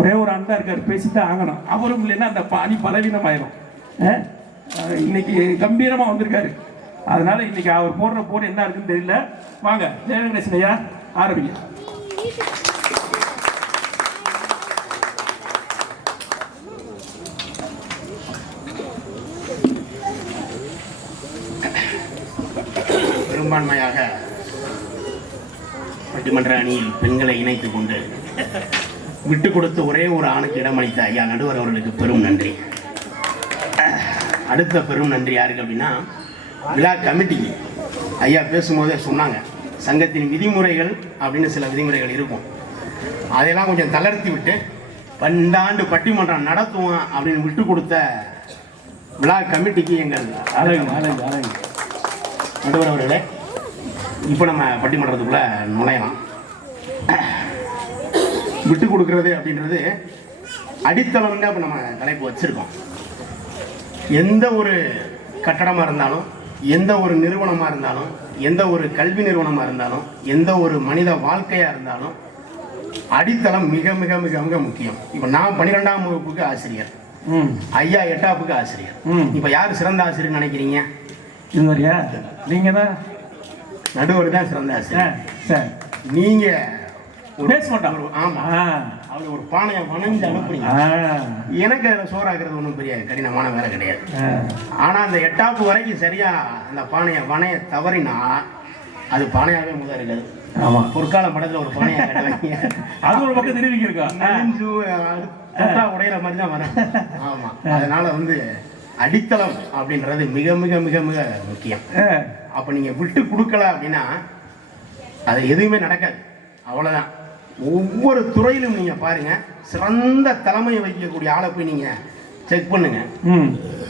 ஒரே ஒரு அண்ணா இருக்காரு, பேசித்தான் ஆகணும். அவரும் இல்லைன்னா அந்த அணி பலவீனமாயிரும். இன்னைக்கு கம்பீரமா வந்திருக்காரு. அதனால இன்னைக்கு அவர் போடுற போர் என்ன இருக்குன்னு தெரியல. வாங்க ஜெயவெங்கடேசன் ஐயா ஆரம்பிங்க. பெரும்பான்மையாக பட்டிமன்ற அணியில் பெண்களை இணைத்துக் கொண்டு விட்டு கொடுத்து ஒரே ஒரு ஆணுக்கு இடமளித்த ஐயா நடுவர் அவர்களுக்கு பெரும் நன்றி. அடுத்த பெரும் நன்றி யாருக்கு அப்படின்னா விழா கமிட்டிக்கு. ஐயா பேசும்போதே சொன்னாங்க, சங்கத்தின் விதிமுறைகள் அப்படின்னு சில விதிமுறைகள் இருக்கும், அதையெல்லாம் கொஞ்சம் தளர்த்தி விட்டு 12 ஆண்டு பட்டிமன்றம் நடத்துவோம் அப்படின்னு விட்டு கொடுத்த விழா கமிட்டிக்கு எங்கள் நடுவர் அவர்களே, இப்போ நம்ம பட்டிமன்றத்துக்குள்ள நுழையலாம். விட்டு கொடுக்கறது அப்படின்றது அடித்தளம் தான் இப்போ நம்ம தலைப்பு வச்சிருக்கோம். எந்த ஒரு கட்டடமாக இருந்தாலும், எந்த ஒரு நிறுவனமாக இருந்தாலும், எந்த ஒரு கல்வி நிறுவனமாக இருந்தாலும், எந்த ஒரு மனித வாழ்க்கையாக இருந்தாலும் அடித்தளம் மிக மிக மிக மிக முக்கியம். இப்போ நான் 12ஆம் வகுப்புக்கு ஆசிரியர், ஐயா 8ஆம் வகுப்புக்கு ஆசிரியர். இப்போ யார் சிறந்த ஆசிரியர் நினைக்கிறீங்க? இதுவரையா நீங்க தான் நடுவர் தான் சிறந்த ஆசிரியர். நீங்க பேச மாட்டான். ஆமா, அவங்க ஒரு பானையை வணங்கி அனுப்புறீங்க. எனக்கு அதில் சோறாக்குறது ஒன்றும் பெரிய கடினமான வேலை கிடையாது. ஆனா அந்த எட்டாப்பு வரைக்கும் சரியா அந்த பானையை தவறினா அது பானையாகவே முதல் இருக்காது. ஆமா, பொற்கால படத்துல ஒரு பானையை கட்டுவாங்க, அது ஒரு பக்கம் திரும்பி இருக்கா, உடையிற மாதிரி தான் வரும். ஆமா, அதனால வந்து அடித்தளம் அப்படின்றது மிக மிக மிக மிக முக்கியம். அப்ப நீங்க விட்டு கொடுக்கல அப்படின்னா அது எதுவுமே நடக்காது. அவ்வளவுதான். ஒவ்வொரு துறையிலும் நீங்க பாருங்க, சிறந்த தலைமையை வைக்கக்கூடிய ஆளை போய் நீங்க செக் பண்ணுங்க.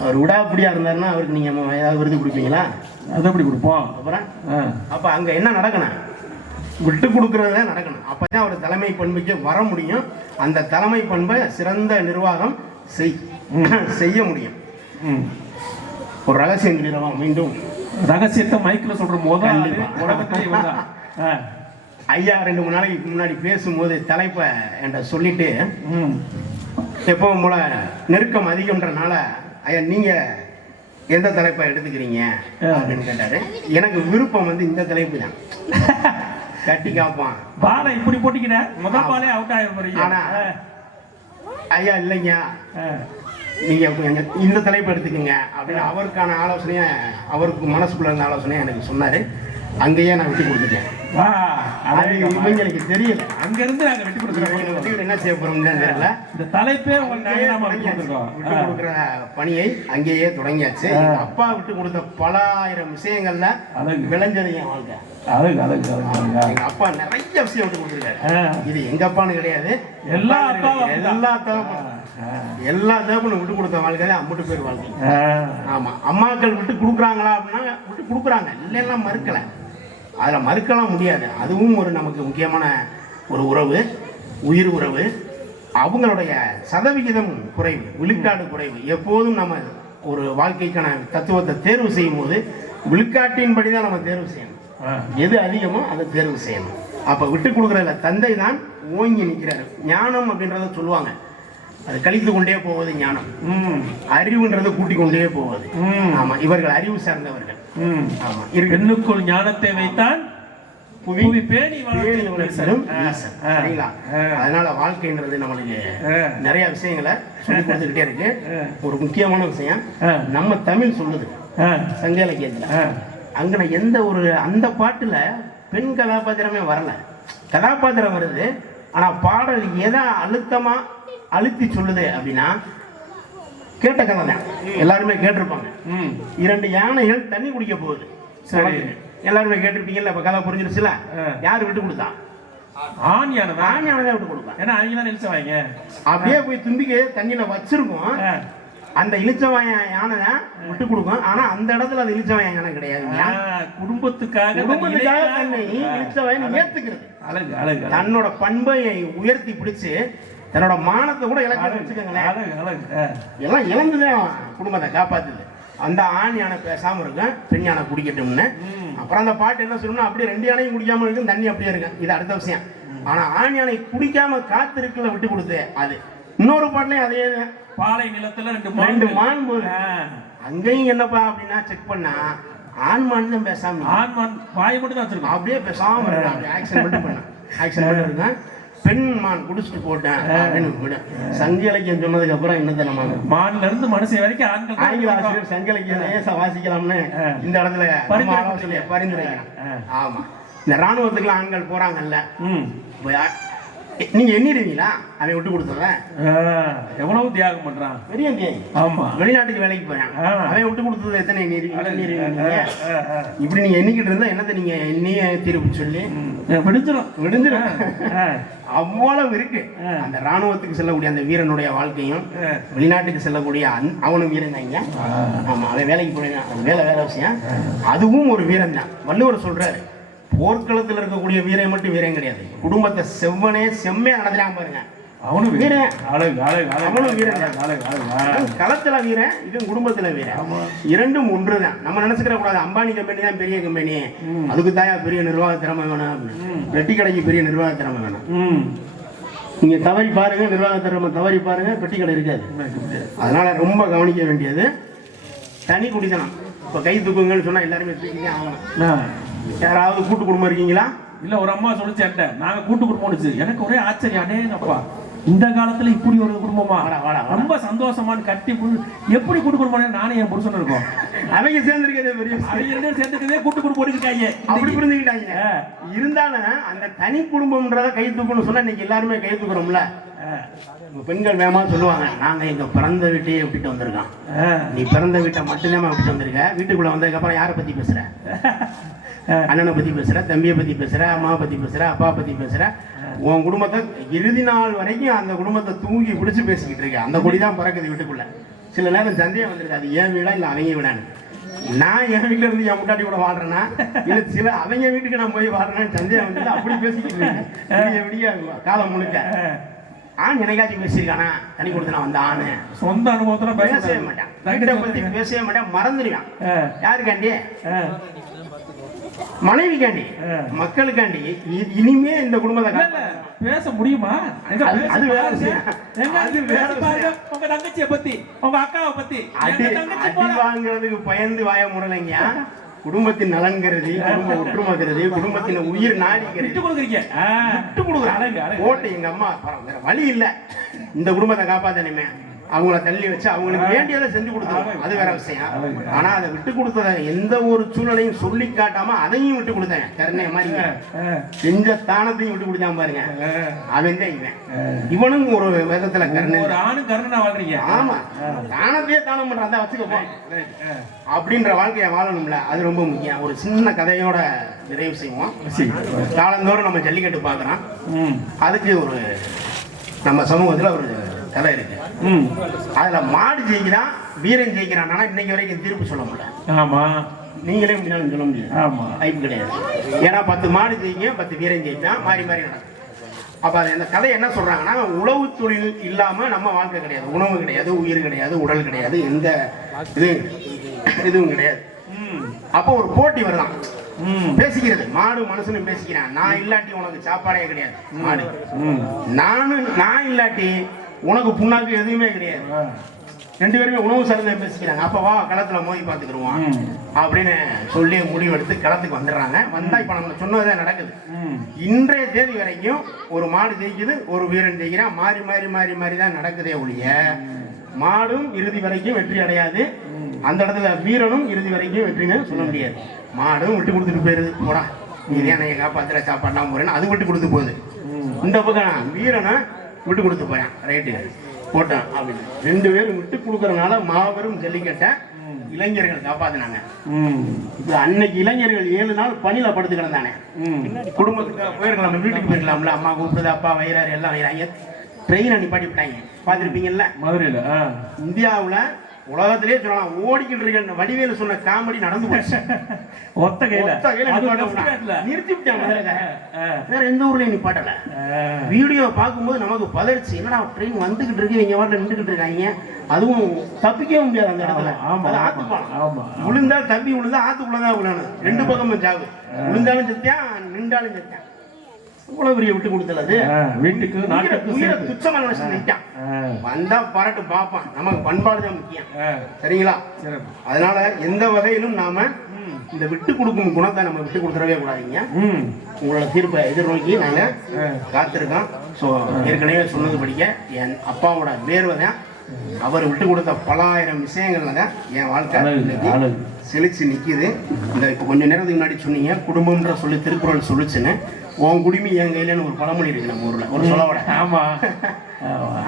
அவர் விடாப்படியா இருந்தாருன்னா அவருக்கு நீங்க ஏதாவது விருது கொடுப்பீங்களா? அது எப்படி கொடுப்போம்? அப்புறம் அப்ப அங்க என்ன நடக்கணும்? விட்டு கொடுக்கறத நடக்கணும். அப்பதான் அவர் தலைமை பண்புக்கு வர முடியும். அந்த தலைமை பண்பை சிறந்த நிர்வாகம் செய்ய முடியும். ஒரு ரகசியம் சொல்லிடுவா, மீண்டும் ரகசியத்தை மைக்கில் சொல்ற முதல் ஐயா 2-3 நாளைக்கு முன்னாடி பேசும்போது தலைப்பை என்கிட்ட சொல்லிட்டு, எப்பவும் போல நெருக்கம் அதிகம்ன்றனால ஐயா நீங்க எந்த தலைப்பை எடுத்துக்கிறீங்க அப்படின்னு கேட்டாரு. எனக்கு விருப்பம் வந்து இந்த தலைப்பு தான். கட்டி காப்பான் பாலை இப்படி போட்டிக்கிட்ட முதல் பாலே அவுட் ஆயிரும். ஆனா ஐயா இல்லைங்க, நீங்க இந்த தலைப்பு எடுத்துக்கங்க அப்படின்னு அவருக்கான ஆலோசனைய, அவருக்கு மனசுக்குள்ள இருந்த ஆலோசனையை எனக்கு சொன்னாரு. அங்கேயே நான் விட்டு கொடுத்துட்டேன். இவங்களுக்கு தெரியல, அங்க இருந்து நாங்க விட்டு கொடுக்குறோம். என்ன செய்ய போறோம் தெரியல. இந்த தலைப்பே விட்டு கொடுக்குற பணியை அங்கேயே தொடங்கியாச்சு. அப்பா விட்டு கொடுத்த பல ஆயிரம் விஷயங்கள்ல விளைஞ்சது என் வாழ்க்கை. எங்க அப்பா நிறைய விஷயம் விட்டு கொடுத்துருக்காரு. இது எங்க அப்பான்னு கிடையாது, எல்லா தகப்பனும் விட்டு கொடுத்த வாழ்க்கை அம்பட்டு பேர் வாழ்க்கை. ஆமா, அம்மாக்கள் விட்டு கொடுக்குறாங்களா அப்படின்னா விட்டு கொடுக்குறாங்க, இல்லைன்னா மறுக்கல. அதுல மறுக்கலாம் முடியாது. அதுவும் ஒரு நமக்கு முக்கியமான ஒரு உறவு, உயிர் உறவு. அவங்களுடைய சதவிகிதம் குறைவு, விழுக்காடு குறைவு. எப்போதும் நம்ம ஒரு வாழ்க்கைக்கான தத்துவத்தை தேர்வு செய்யும் போது விழுக்காட்டின்படி தான் நம்ம தேர்வு செய்யணும். எது அதிகமோ அதை தேர்வு செய்யணும். அப்ப விட்டு கொடுக்குறதுல தந்தை தான் ஓங்கி நிற்கிறாரு. ஞானம் அப்படின்றத சொல்லுவாங்க, அது கழித்து கொண்டே போவது ஞானம். அறிவுன்றது கூட்டிக் கொண்டே போவது. ஆமா, இவர்கள் அறிவு சார்ந்தவர்கள். ஆமா, பெண்ணுக்குள் ஞானத்தை வைத்தான் புவி பேணி சரிங்களா? அதனால வாழ்க்கைன்றது நம்மளுக்கு நிறைய விஷயங்களை சொல்லி கொடுத்துக்கிட்டே இருக்கு. ஒரு முக்கியமான விஷயம் நம்ம தமிழ் சொல்லுது சங்க இலக்கியத்துல. அங்க எந்த ஒரு அந்த பாட்டுல பெண் கதாபாத்திரமே வரல. கதாபாத்திரம் வருது, ஆனா பாடல் எதை அழுத்தமா அழுத்தி சொல்லுது அப்படின்னா, கேட்ட கதை தான், எல்லாருமே கேட்டிருப்பாங்க. 2 யானைகள் தண்ணி குடிக்க போகுது. எல்லாருமே கேட்டிருப்பீங்கல்ல. இப்ப கதை புரிஞ்சிருச்சுல. யாரு விட்டு கொடுத்தா? ஆண் யானை தான் விட்டு கொடுப்பா. ஏன்னா அவங்க தான் இழிச்சவாங்க. அப்படியே போய் தும்பிக்கை தண்ணியில வச்சிருக்கோம். அந்த இழிச்சவாய யானை தான் விட்டு கொடுக்கும். ஆனா அந்த இடத்துல அது இழிச்சவாய யானை கிடையாது. குடும்பத்துக்காக தன்னை இழிச்சவாயன் ஏத்துக்கிறது. தன்னோட பண்பை உயர்த்தி பிடிச்சு தன்னோட மானத்தை கூட வச்சுக்கோங்களேன். எல்லாம் இழந்துதான் குடும்பத்தை காப்பாத்துது. அந்த ஆண் யானை பேசாம இருக்கும், பெண் யானை குடிக்கட்டும்னு. அப்புறம் அந்த பாட்டு என்ன சொல்லணும், அப்படியே 2 யானையும் குடிக்காம இருக்கும், தண்ணி அப்படியே இருக்கும். இது அடுத்த விஷயம். ஆனா ஆண் யானை குடிக்காம காத்து இருக்குல விட்டு கொடுத்து, அது இன்னொரு பாட்டுலயும் அதே பாலை நிலத்துல 2 மான் போது. அங்கேயும் என்னப்பா அப்படின்னா செக் பண்ணா ஆண் மான் தான் பேசாம, ஆண் மான் வாய் மட்டும் தான் வச்சிருக்கோம், அப்படியே பேசாம ஆக்சன் மட்டும் பண்ண ஆக்சன் மட்டும் இருக்கேன். பெண் மான் குடிச்சிட்டு போட்டேன் அப்படின்னு சங்க இலக்கியம் சொன்னதுக்கு அப்புறம் என்னத்தை நம்ம மான்ல இருந்து மனுஷன் வரைக்கும் ஆங்கில ஆசிரியர் சங்க இலக்கியம் வாசிக்கலாம்னு இந்த இடத்துல பரிந்துரைக்கிறேன். ஆமா, இந்த ராணுவத்துக்குலாம் ஆண்கள் போறாங்கல்ல, நீங்க எண்ணிடுவீங்களா அவன் விட்டு கொடுத்துறேன் எவ்வளவு தியாகம் பண்றான், பெரிய தியாகி. ஆமா, வெளிநாட்டுக்கு வேலைக்கு போறான், அவன் விட்டு கொடுத்தது எத்தனை இப்படி நீங்க எண்ணிக்கிட்டு இருந்தா என்னத்தை நீங்க எண்ணிய தீர்ப்பு சொல்லி விடுஞ்சிடும். அவ்வளவு இருக்கு அந்த ராணுவத்துக்கு செல்லக்கூடிய அந்த வீரனுடைய வாழ்க்கையும், வெளிநாட்டுக்கு செல்லக்கூடிய அவனும் வீரன் தான். ஆமா, அவன் வேலைக்கு போறான், வேலை விஷயம், அதுவும் ஒரு வீரன் தான். வள்ளுவர் சொல்றாரு, போர்க்களத்தில் இருக்கக்கூடிய வீரன் மட்டும் வீரன் கிடையாது, குடும்பத்தை செம்மையா நடத்துறாங்க பாருங்க, அவனும் வீரன். அவனும் வீரன், களத்துல வீரன், இது குடும்பத்துல வீரன். இரண்டும் ஒன்றுதான். நம்ம நினைச்சுக்கிற கூடாது அம்பானி கம்பெனி தான் பெரிய கம்பெனி, அதுக்கு தாயா பெரிய நிர்வாக திறமை வேணும், பெட்டி கடைக்கு பெரிய நிர்வாக திறமை வேணும். நீங்க தவறி பாருங்க, நிர்வாக திறமை தவறி பாருங்க, பெட்டி கடை இருக்காது. அதனால ரொம்ப கவனிக்க வேண்டியது தனி குடித்தனம். இப்ப கை தூக்குங்கன்னு சொன்னா எல்லாருமே தூக்கிங்க ஆகணும். யாராவது கூட்டு குடும்பம் இருக்கீங்களா? இல்ல ஒரு அம்மா சொல்லிச்சு என்கிட்ட, நாங்க கூட்டு குடும்பம்னுச்சு. எனக்கு ஒரே ஆச்சரியம், அடேங்கப்பா இந்த காலத்துல இப்படி ஒரு குடும்பமா, ரொம்ப சந்தோஷமானு கட்டி எப்படி கூட்டு குடும்பம், நானே என் புருஷன் இருக்கோம். அவங்க சேர்ந்துருக்கதே பெரிய அவங்க ரெண்டு சேர்ந்துக்கதே கூட்டு குடும்பம் இருக்காங்க. அப்படி புரிஞ்சுக்கிட்டாங்க. இருந்தாலும் அந்த தனி குடும்பம்ன்றத கை தூக்கணும்னு சொன்னா இன்னைக்கு எல்லாருமே கை தூக்குறோம்ல. பெண்கள் வேகமா சொல்லுவாங்க, நாங்க எங்க பிறந்த வீட்டையே விட்டுட்டு வந்திருக்கோம். நீ பிறந்த வீட்டை மட்டும்தான் விட்டுட்டு வந்திருக்க. வீட்டுக்குள்ள வந்ததுக்கு அப்புறம் யாரை பத்தி பேசுற? அண்ணனை பத்தி பேசுற, தம்பியை பத்தி பேசுற, அம்மாவை பத்தி பேசுற, அப்பா பத்தி பேசுற. உன் குடும்பத்தை இறுதி நாள் வரைக்கும் அந்த குடும்பத்தை தூங்கி பிடிச்சு பேசிக்கிட்டு இருக்க. அந்த கொடிதான் பறக்குது வீட்டுக்குள்ள. சில நேரம் சந்தேகம் வந்திருக்கு, அது ஏன் வீடா இல்ல அவங்க வீடான்னு. நான் என் வீட்டுல இருந்து என் முட்டாட்டி கூட வாழ்றேன்னா இல்ல சில அவங்க வீட்டுக்கு நான் போய் வாழ்றேன்னு சந்தேகம் வந்து அப்படி பேசிக்கிட்டு இருக்கேன். விடிய காலம் முழுக்க ஆண் என்னைக்காச்சும் பேசியிருக்கானா? தனி கொடுத்து நான் வந்த ஆணு சொந்த அனுபவத்துல பேசவே மாட்டேன், வீட்டை பத்தி பேசவே மாட்டேன், மறந்துடுவேன். யாருக்காண்டி? மனைவிக்காண்டி, மக்களுக்காண்டி. இனிமே இந்த குடும்பத்தை பேச முடியுமா? அது வேற விஷயம். உங்க தங்கச்சியை பத்தி, உங்க அக்காவை பத்தி அடி வாங்குறதுக்கு பயந்து வாய முடலைங்க. குடும்பத்தின் நலன் கருதி, குடும்ப ஒற்றுமை கருதி, குடும்பத்தின் உயிர் நாடி விட்டு கொடுக்குறீங்க. விட்டு கொடுக்குறாங்க. ஓட்டு எங்க அம்மா வேற வழி இல்ல, இந்த குடும்பத்தை காப்பாத்தணுமே, அவங்கள தள்ளி வச்சு அவங்களுக்கு வேண்டியதை செஞ்சு கொடுத்தாங்க. அது வேற விஷயம். ஆனா அதை விட்டு கொடுத்தத எந்த ஒரு சூழ்நிலையும் சொல்லி காட்டாம அதையும் விட்டு கொடுத்தேன். கருணை மாதிரி செஞ்ச தானத்தையும் விட்டு கொடுத்தான் பாருங்க. அவன் தான் இவன். இவனும் ஒரு விதத்துல கருணை, ஒரு ஆணு கருணை வாழ்றீங்க. ஆமா, தானத்தையே தானம் பண்றான் வச்சுக்கப்போ அப்படின்ற வாழ்க்கையை வாழணும்ல. அது ரொம்ப முக்கியம். ஒரு சின்ன கதையோட நிறைவு செய்வோம். காலந்தோறும் நம்ம ஜல்லிக்கட்டு பாக்குறோம். அதுக்கு ஒரு நம்ம சமூகத்துல ஒரு கதை இருக்கு. அதுல மாடு ஜெயிக்கிறான், வீரன் ஜெயிக்கிறான். இன்னைக்கு வரைக்கும் தீர்ப்பு சொல்ல முடியல. ஆமா, நீங்களே முடியாதுன்னு சொல்ல முடியாது. ஆமா, வாய்ப்பு கிடையாது. ஏன்னா 10 மாடு ஜெயிக்க 10 வீரன் ஜெயிப்பான், மாறி மாறி நடக்கும். அப்ப அது இந்த கதை என்ன சொல்றாங்கன்னா, உழவு தொழில் இல்லாம நம்ம வாழ்க்கை கிடையாது. உணவு கிடையாது, உயிர் கிடையாது, உடல் கிடையாது, எந்த இதுவும் கிடையாது. அப்போ ஒரு போட்டி வருதான், பேசிக்கிறது. மாடு மனுஷனும் பேசிக்கிறான், நான் இல்லாட்டி உனக்கு சாப்பாடே கிடையாது. மாடு நான் இல்லாட்டி உனக்கு புண்ணாக்கு எதுவுமே கிடையாது. ரெண்டு பேருமே உணவு சார்ந்த பேசிக்கிறாங்க. அப்ப வா களத்துல மோதி பார்த்துக்கிடுவோம் அப்படின்னு சொல்லி முடிவெடுத்து களத்துக்கு வந்துடுறாங்க. வந்தா இப்ப நம்ம சொன்னதே நடக்குது. இன்றைய தேதி வரைக்கும் ஒரு மாடு ஜெயிக்குது, ஒரு வீரன் ஜெயிக்கிறான். மாறி மாறி மாறி மாறி தான் நடக்குதே ஒழிய மாடும் இறுதி வரைக்கும் வெற்றி அடையாது. அந்த இடத்துல வீரனும் இறுதி வரைக்கும் வெற்றின்னு சொல்ல முடியாது. மாடும் விட்டு கொடுத்துட்டு போயிருது, போடா இதே நான் காப்பாத்துற சாப்பாடுலாம் போறேன்னு அது விட்டு கொடுத்து போகுது. இந்த பக்கம் வீரனை விட்டு கொடுத்து போறேன், ரைட்டு போட்டான் அப்படின்னு. ரெண்டு பேரும் விட்டு கொடுக்கறதுனால மாபெரும் ஜல்லிக்கட்டை இளைஞர்கள் காப்பாத்தினாங்க. இப்ப அன்னைக்கு இளைஞர்கள் 7 நாள் பணியில படுத்து கிடந்தானே. குடும்பத்துக்கு போயிருக்கலாம், வீட்டுக்கு போயிருக்கலாம்ல. அம்மா கூப்பிடுது, அப்பா வயிறாரு, எல்லாம் வயிறாங்க. ட்ரெயினை நிப்பாட்டி விட்டாங்க, பாத்திருப்பீங்கல்ல மதுரையில. இந்தியாவுல உலகத்திலே சொல்லலாம் ஓடிக்கிட்டு இருக்க வடிவேலு சொன்ன காமெடி நடந்து போச்சு. ஒத்த கையில நிறுத்தி விட்டாங்க. வேற எந்த ஊர்லயும் நிப்பாட்டல. வீடியோ பார்க்கும்போது நமக்கு பதறிச்சு, என்னடா ட்ரெயின் வந்துகிட்டு இருக்கு, இவங்க வாட்டில் நின்றுகிட்டு இருக்காங்க. அதுவும் தப்பிக்கவே முடியாது அந்த இடத்துல. ஆத்துப்பாலம் விழுந்தா, தம்பி விழுந்தா ஆத்துக்குள்ளதான் விழணும். 2 பக்கமும் சாவு. விழுந்தாலும் செத்தியான், நின்றாலும் செத்தியான். இவ்வளவு பெரிய விட்டு கொடுத்தது வீட்டுக்கு உயிரை துச்சமா நினைச்சான். வந்தா பாராட்டு பார்ப்பான். நமக்கு பண்பாடு தான் முக்கியம், சரிங்களா? அதனால எந்த வகையிலும் நாம இந்த விட்டு கொடுக்கும் குணத்தை நம்ம விட்டு கொடுத்துடவே கூடாதுங்க. உங்களோட தீர்ப்பை எதிர்நோக்கி நாங்க காத்திருக்கோம். ஸோ ஏற்கனவே சொன்னது படிக்க என் அப்பாவோட வேர்வை தான், அவர் விட்டு கொடுத்த பல ஆயிரம் விஷயங்கள்ல தான் என் வாழ்க்கை செழிச்சு நிக்குது. இந்த இப்போ கொஞ்ச நேரத்துக்கு முன்னாடி சொன்னீங்க குடும்பம்ன்ற சொல்லி திருக்குறள் சொல்லிச்சுன்னு. உன் குடுமி என் கையிலன்னு ஒரு பழமொழி இருக்கு நம்ம ஊர்ல, ஒரு சொல்லவோட. ஆமா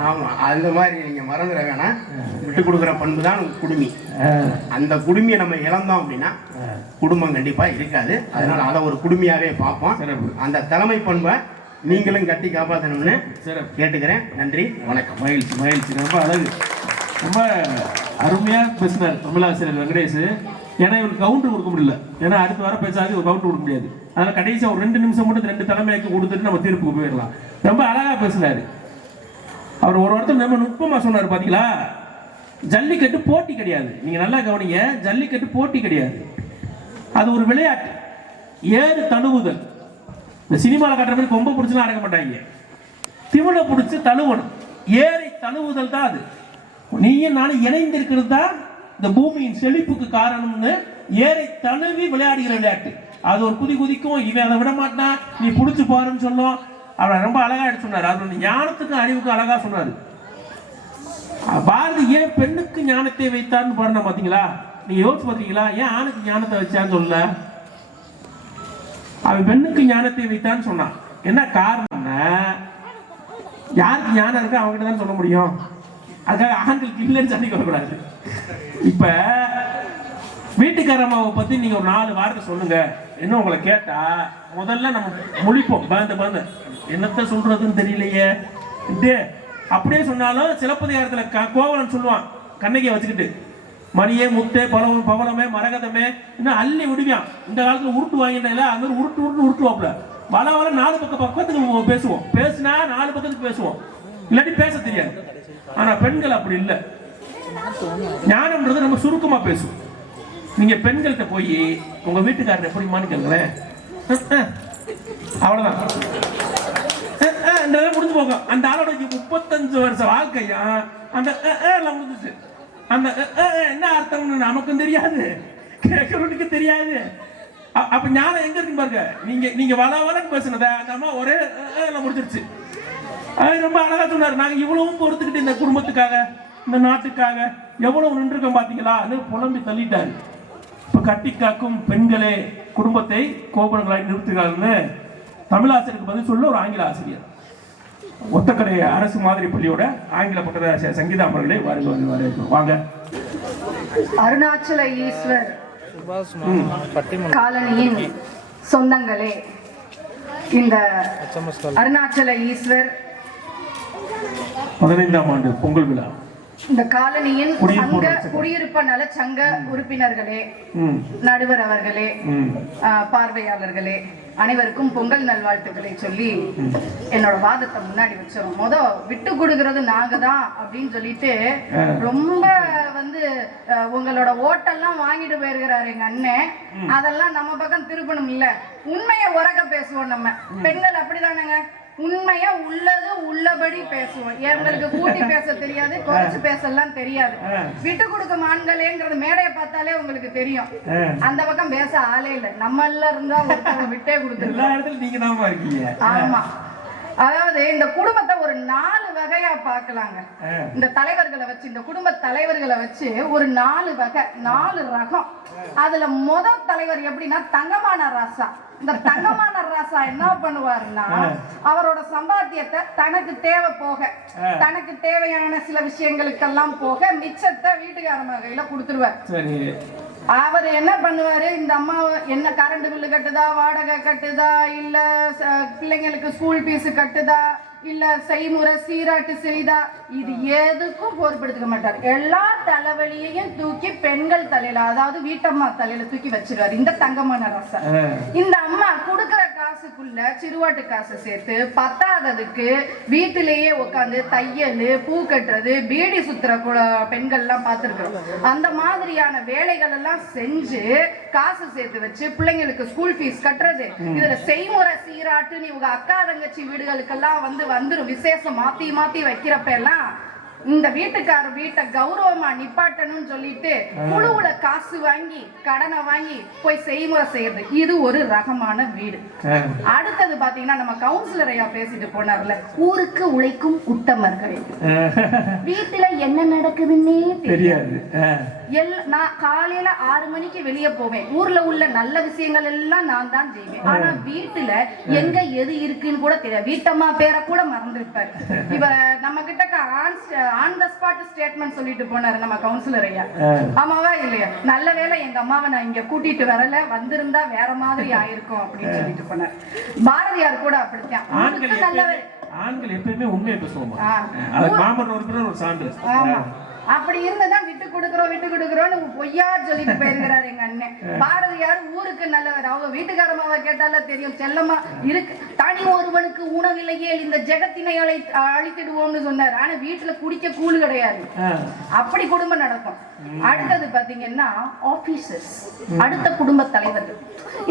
ஆமா, அந்த மாதிரி நீங்க மறந்துட வேணாம். விட்டு கொடுக்குற பண்பு தான் குடுமி. அந்த குடுமியை நம்ம இழந்தோம் அப்படின்னா குடும்பம் கண்டிப்பா இருக்காது. அதனால அதை ஒரு குடுமையாவே பார்ப்போம். அந்த தலைமை பண்பை நீங்களும் கட்டி காப்பாற்றணும்னு கேட்டுக்கிறேன். நன்றி, வணக்கம். மகிழ்ச்சி மகிழ்ச்சி. ரொம்ப அழகு, ரொம்ப அருமையா பேசினார் தமிழாசிரியர் வெங்கடேஷ். ஏன்னா இவருக்கு கவுண்டர் கொடுக்க முடியல, ஏன்னா அடுத்து வர பேசாது ஒரு கவுண்டர் கொடுக்க முடியாது. அதனால கடைசியா ஒரு 2 நிமிஷம் மட்டும் 2 தலைமையாக்கி கொடுத்துட்டு நம்ம தீர்ப்புக்கு போயிடலாம். ரொம்ப அழகா பேசினாரு அவர். ஒரு வார்த்தை ரொம்ப நுட்பமா சொன்னார். பாத்தீங்களா, ஜல்லிக்கட்டு போட்டி கிடையாது. நீங்க நல்லா கவனிங்க, ஜல்லிக்கட்டு போட்டி கிடையாது, அது ஒரு விளையாட்டு. ஏறு தழுவுதல். இந்த சினிமாவில் காட்டுற மாதிரி கொம்ப பிடிச்சுலாம் அடக்க மாட்டாங்க, திமிழ பிடிச்சு தழுவணும். ஏறை தழுவுதல் தான் அது. நீயும் நானும் இணைந்து இருக்கிறது தான் இந்த பூமியின் செழிப்புக்கு காரணம்னு ஏரை தழுவி விளையாடுகிற விளையாட்டு. அது ஒரு குதிக்கும், இவன் அதை விட மாட்டான், நீ புடிச்சு பாருன்னு சொல்லும். அவர் ரொம்ப அழகா எடுத்து சொன்னார். அவருடைய ஞானத்துக்கும் அறிவுக்கும் அழகா சொன்னார். பாரதி ஏன் பெண்ணுக்கு ஞானத்தை வைத்தான்னு பாருங்க பாத்தீங்களா? நீங்க யோசிச்சு பாத்தீங்களா? ஏன் ஆணுக்கு ஞானத்தை வச்சான்னு சொல்லல? அவன் பெண்ணுக்கு ஞானத்தை வைத்தான்னு சொன்னான். என்ன காரணம்னா, யாருக்கு ஞானம் இருக்கு அவங்ககிட்ட தான் சொல்ல முடியும். அதுக்காக ஆண்களுக்கு இல்லைன்னு சொல்லி சொல்லக்கூடாது. இப்ப வீட்டுக்காரம்மாவை பத்தி நீங்க ஒரு 4 வார்த்தை சொல்லுங்க. என்ன உங்களை கேட்டா முதல்ல நம்ம முழிப்போம், பயந்து என்னத்த சொல்றதுன்னு தெரியலையே. அப்படியே சொன்னாலும் சிலப்பதிகாரத்துல கோவலன் சொல்லுவான், கண்ணகியை வச்சுக்கிட்டு, மணியே முத்தே பவளமே மரகதமே இன்னும் அள்ளி விடுவான். இந்த காலத்துல உருட்டு வாங்கிட்டா அது மாதிரி உருட்டுவாப்ல. வள 4 பக்கத்துக்கு பேசுவோம். பேசினா 4 பக்கத்துக்கு பேசுவோம், இல்லாட்டி பேச தெரியாது. ஆனா பெண்கள் அப்படி இல்லை. ஞானம்ன்றது நம்ம சுருக்கமா பேசுவோம். நீங்க பெண்கள்கிட்ட போய் உங்க வீட்டுக்காரர் எப்படிமான்னு கேளுங்களேன், அவ்வளவுதான் முடிஞ்சு போகும். அந்த ஆளோட 35 வருஷ வாழ்க்கையா அந்த முடிஞ்சிச்சு. அந்த என்ன அர்த்தம்னு நமக்கும் தெரியாது, கேட்கறவனுக்கு தெரியாது. அப்ப ஞானம் எங்க இருக்கு பாருங்க. நீங்க வளன்னு பேசுனத அந்த அம்மா ஒரே முடிச்சிருச்சு. அது ரொம்ப அழகா சொன்னாரு. நாங்க இவ்வளவும் பொறுத்துக்கிட்டு இந்த குடும்பத்துக்காக இந்த நாட்டுக்காக எவ்வளவு நின்றுருக்கோம் பாத்தீங்களா? புலம்பி தள்ளிட்டாரு. இப்ப கட்டி காக்கும் பெண்களே குடும்பத்தை கோபுரங்களாய் நிறுத்துகிறார்னு தமிழாசிரியருக்கு பதில் சொல்ல ஒரு ஆங்கில ஆசிரியர், ஒத்தக்கடை அரசு மாதிரி பள்ளியோட ஆங்கில பட்டதாசிரியர் சங்கீதா அவர்களே வாங்க. அருணாச்சல ஈஸ்வர் காலனியின் சொந்தங்களே, இந்த அருணாச்சல ஈஸ்வர் 15ஆம் ஆண்டு பொங்கல் விழா, இந்த காலனியின் சங்க குடியிருப்பு நல சங்க உறுப்பினர்களே, நடுவர் அவர்களே, பார்வையாளர்களே, அனைவருக்கும் பொங்கல் நல்வாழ்த்துக்களை சொல்லி என்னோட வாதத்தை முன்னாடி வச்சோம். விட்டு கொடுக்கறது நாங்க தான் அப்படின்னு சொல்லிட்டு ரொம்ப உங்களோட ஓட்டெல்லாம் வாங்கிட்டு போயிருக்கிறாரு எங்க அண்ணன். அதெல்லாம் நம்ம பக்கம் திருப்பணும் இல்ல, உண்மையை உறக்க பேசுவோம். நம்ம பெண்கள் அப்படிதானங்க, உண்மையா உள்ளது உள்ளபடி பேசுவோம். எங்களுக்கு கூட்டி பேச தெரியாது, குறைச்சு பேசலாம் தெரியாது. விட்டு கொடுக்கும் ஆண்களேங்கிறது மேடையை பார்த்தாலே உங்களுக்கு தெரியும். அந்த பக்கம் பேச ஆளே இல்லை. நம்ம எல்லாம் இருந்தா ஒருத்தவங்க விட்டே கொடுத்துருக்கீங்க. ஆமா, அதாவது இந்த குடும்பத்தை ஒரு 4 வகையா பார்க்கலாங்க. இந்த தலைவர்களை வச்சு, இந்த குடும்ப தலைவர்களை வச்சு ஒரு 4 வகை, 4 ரகம். அதுல முதல் தலைவர் எப்படின்னா தங்கமான ராசா. இந்த தங்கமான ராசா என்ன பண்ணுவாருன்னா, அவரோட சம்பாத்தியத்தை தனக்கு தேவை போக, தனக்கு தேவையான சில விஷயங்களுக்கெல்லாம் போக மிச்சத்தை வீட்டுக்காரங்க கையில கொடுத்துருவார். அவர் என்ன பண்ணுவாரு, இந்த அம்மா என்ன கரண்ட் பில்லு கட்டுதா, வாடகை கட்டுதா, இல்ல பிள்ளைங்களுக்கு ஸ்கூல் பீஸ் கட்டுதா, இல்ல செய்முறை சீராட்டு செய்தா, இது எதுக்கும் பொறுப்பெடுத்துக்க மாட்டார். எல்லா தலைவலியையும் தூக்கி பெண்கள் தலையில, அதாவது வீட்டம்மா தலையில தூக்கி வச்சிருவாரு இந்த தங்கமான ராசா. இந்த அம்மா கொடுக்கற காசுக்குள்ள சிறுவாட்டு காசு சேர்த்து பத்தாததுக்கு வீட்டிலேயே உட்காந்து தையல், பூ கட்டுறது, பீடி சுத்துற பெண்கள் எல்லாம் பார்த்திருக்கிறோம். அந்த மாதிரியான வேலைகள் எல்லாம் செஞ்சு காசு சேர்த்து வச்சு பிள்ளைங்களுக்கு ஸ்கூல் ஃபீஸ் கட்டுறது, இதுல செய்முறை சீராட்டு இவங்க அக்கா தங்கச்சி வீடுகளுக்கெல்லாம் வந்துரும் விசேஷம் மாத்தி மாத்தி வைக்கிறப்ப எல்லாம் இந்த வீட்டுக்காரர் வீட்டை கௌரவமா நிப்பாட்டணும்னு சொல்லிட்டு குழுவுல காசு வாங்கி கடனை வாங்கி போய் செய்முறை செய்யறது, இது ஒரு ரகமான வீடு. அடுத்தது பாத்தீங்கன்னா நம்ம கவுன்சிலர் ஐயா பேசிட்டு போனார்ல, ஊருக்கு உழைக்கும் உத்தமர்கள். வீட்டுல என்ன நடக்குதுன்னே தெரியாது. நான் காலையில 6 மணிக்கு வெளியே போவேன், ஊர்ல உள்ள நல்ல விஷயங்கள் எல்லாம் நான் தான் செய்வேன். ஆனா வீட்டுல எங்க எது இருக்குன்னு கூட தெரியாது. வீட்டம்மா பேரை கூட மறந்துருப்பாரு. இவ நம்ம கிட்ட ஆன் த ஸ்பாட் ஸ்டேட்மெண்ட் சொல்லிட்டு போனாரு நம்ம கவுன்சிலர் ஐயா. ஆமாவா இல்லையா? நல்ல வேளை எங்க அம்மாவை நான் இங்க கூட்டிட்டு வரல, வந்திருந்தா வேற மாதிரி ஆயிருக்கும் அப்படின்னு சொல்லிட்டு போனார். பாரதியார் கூட அப்படித்தான். ஆண்கள் எப்பயுமே உண்மையை பேசுவாங்க. மாமன் ஒரு சான்று. அப்படி இருந்துதான் விட்டு கொடுக்குறோம்னு பொய்யா சொல்லிட்டு போயிருக்கிறாரு எங்க அண்ணன். பாரதியார் ஊருக்கு நல்லவர். அவங்க வீட்டுக்காரமாவை கேட்டால தெரியும், செல்லமா இருக்கு. தனி ஒருவனுக்கு உணவில்லையே இந்த ஜெகத்தினை அழித்திடுவோம்னு சொன்னார். ஆனா வீட்டுல குடிக்க கூழு கிடையாது. அப்படி குடும்பம் நடக்கும். அடுத்தது பாத்தீங்கன்னா ஆபீசர்ஸ், அடுத்த குடும்ப தலைவர்கள்.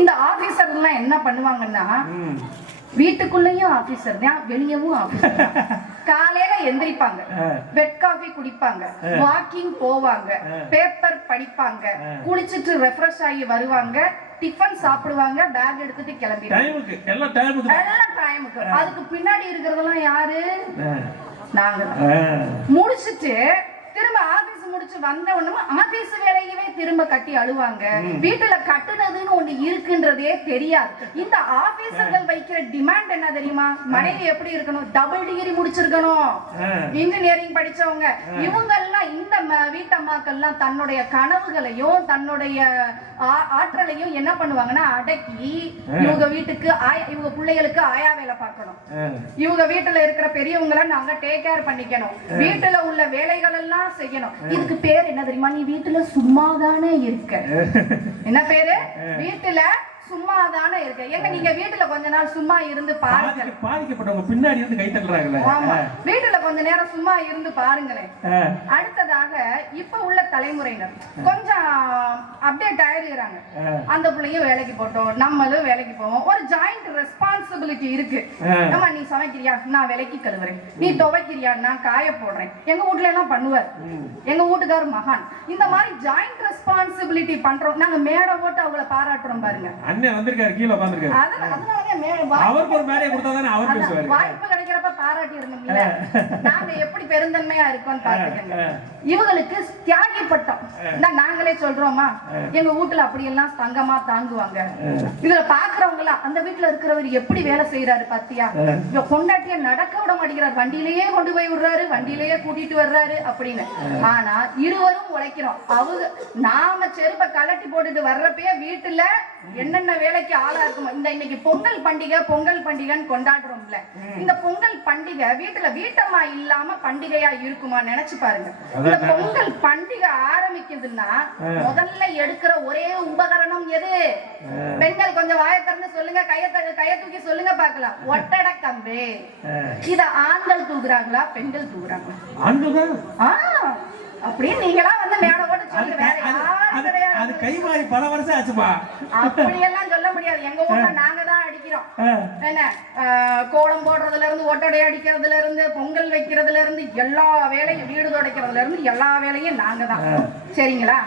இந்த ஆபீசர் எல்லாம் என்ன பண்ணுவாங்கன்னா, வீட்டுக்குள்ளேயும் ஆபீசர் தான், வெளியவும் ஆபீசர். காலையில எந்திரிப்பாங்க, பெட் காஃபி குடிப்பாங்க, வாக்கிங் போவாங்க, பேப்பர் படிப்பாங்க, குளிச்சிட்டு ரெஃப்ரெஷ் ஆகி வருவாங்க, டிஃபன் சாப்பிடுவாங்க, பேக் எடுத்துட்டு கிளம்பிடுவாங்க. எல்லாம் டைமுக்கு. அதுக்கு பின்னாடி இருக்கிறதெல்லாம் யாரு? நாங்க. முடிச்சிட்டு திரும்ப ஆபீஸ் முடிச்சு வந்த உடனே ஆபீஸ் வேலையவே திரும்ப கட்டி அழுவாங்க. வீட்டுல கட்டுனதுன்னு ஒண்ணு இருக்குன்றதே தெரியாது. இந்த ஆபீசர்கள் வைக்கிற டிமாண்ட் என்ன தெரியுமா? மனைவி எப்படி இருக்கணும்? டபுள் டிகிரி முடிச்சிருக்கணும், இன்ஜினியரிங் படிச்சவங்க. இவங்க எல்லாம் இந்த வீட்டம்மாக்கள்லாம் தன்னுடைய கனவுகளையும் தன்னுடைய ஆற்றலையும் என்ன பண்ணுவாங்கன்னா அடக்கி இவங்க வீட்டுக்கு இவங்க பிள்ளைகளுக்கு ஆயா வேலை பார்க்கணும், இவங்க வீட்டுல இருக்கிற பெரியவங்களை நாங்க டேக் கேர் பண்ணிக்கணும், வீட்டுல உள்ள வேலைகள் எல்லாம் செய்யணும். இதுக்கு பேர் என்ன தெரியுமா? நீ வீட்டுல சும்மாதானே இருக்க. என்ன பேரு? வீட்டுல சும்மாதானே இருக்க. எங்க நீங்க வீட்டுல கொஞ்ச நாள் சும்மா இருந்து பாருங்க. பாதிக்கப்பட்டவங்க பின்னாடி இருந்து கை தட்டுறாங்களே. ஆமா, வீட்டுல கொஞ்ச நேரம் சும்மா இருந்து பாருங்களேன். அடுத்ததாக இப்ப உள்ள தலைமுறையினர் கொஞ்சம் அப்டேட் ஆயிருக்கிறாங்க. அந்த பிள்ளையும் வேலைக்கு போட்டோம், நம்மளும் வேலைக்கு போவோம். ஒரு ஜாயிண்ட் ரெஸ்பான்சிபிலிட்டி இருக்கு. ஆமா, நீ சமைக்கிறியா? நான் விலைக்கு கழுவுறேன். நீ துவைக்கிறியா? நான் காய போடுறேன். எங்க வீட்டுல எல்லாம் பண்ணுவார் எங்க வீட்டுக்காரர் மகான். இந்த மாதிரி ஜாயிண்ட் ரெஸ்பான்சிபிலிட்டி பண்றோம். நாங்க மேடை போட்டு அவங்கள பாராட்டுறோம் பாருங்க. வந்திருக்காரு, கீழ உட்கார்ந்திருக்காரு. அவருக்கு ஒரு மேடையை கொடுத்தாதானே அவர் பேசுவாரு. வாய்ப்பு கிடைக்கிறப்ப பாராட்டி இருந்தீங்களே. நாங்க எப்படி பெருந்தன்மையா இருக்கோம்னு பாத்துக்கங்க. இவங்களுக்கு தியாகி பட்டம் நாங்களே சொல்றோமா? எங்க வீட்டுல அப்படி எல்லாம் தங்கமா தாங்குவாங்க. இதுல பாக்குறவங்க எல்லாம் அந்த வீட்டுல இருக்கிறவர் எப்படி வேலை செய்யறாரு பாத்தியா? கொண்டாட்டிய நடக்க விட மாட்டேங்கிறார், வண்டியிலேயே கொண்டு போய் விடுறாரு, வண்டியிலேயே கூட்டிட்டு வர்றாரு அப்படின்னு. ஆனா இருவரும் உழைக்கிறோம். அவங்க நாம செருப்பை கலட்டி போட்டுட்டு வர்றப்பயே வீட்டுல என்னென்ன வேலைக்கு ஆளா இருக்கும். இந்த இன்னைக்கு பொங்கல் பண்டிகைன்னு கொண்டாடுறோம்ல, இந்த பொங்கல் பண்டிகை வீட்டுல வீட்டம்மா இல்லாம பண்டிகையா இருக்குமா? நினைச்சு பாருங்க. இந்த பொங்கல் பண்டிகை ஆரம்பிக்குதுன்னா முதல்ல எடுக்கிற ஒரே உபகரணம் எது? பெண்கள் கொஞ்சம் வாயை திறந்து சொல்லுங்க, கைய தூக்கி சொல்லுங்க பாக்கலாம். ஒட்டட கம்பு. இத ஆண்கள் தூக்குறாங்களா பெண்கள் தூக்குறாங்களா? ஆண்கள். அப்படியே நீங்களா வந்து மேடை போட்டு சொல்லுங்க. வேற யாரும் கிடையாது. அது கை மாறி பல வருஷம் ஆச்சுமா. அப்படி எல்லாம் சொல்ல முடியாது. எங்க ஊர்ல நாங்க தான் அடிக்கிறோம். என்ன கோலம் போடுறதுல இருந்து ஒட்டடை அடிக்கிறதுல இருந்து பொங்கல் வைக்கிறதுல இருந்து எல்லா வேலையும், வீடு துடைக்கிறதுல இருந்து எல்லா வேலையும் நாங்க தான். சரிங்களா?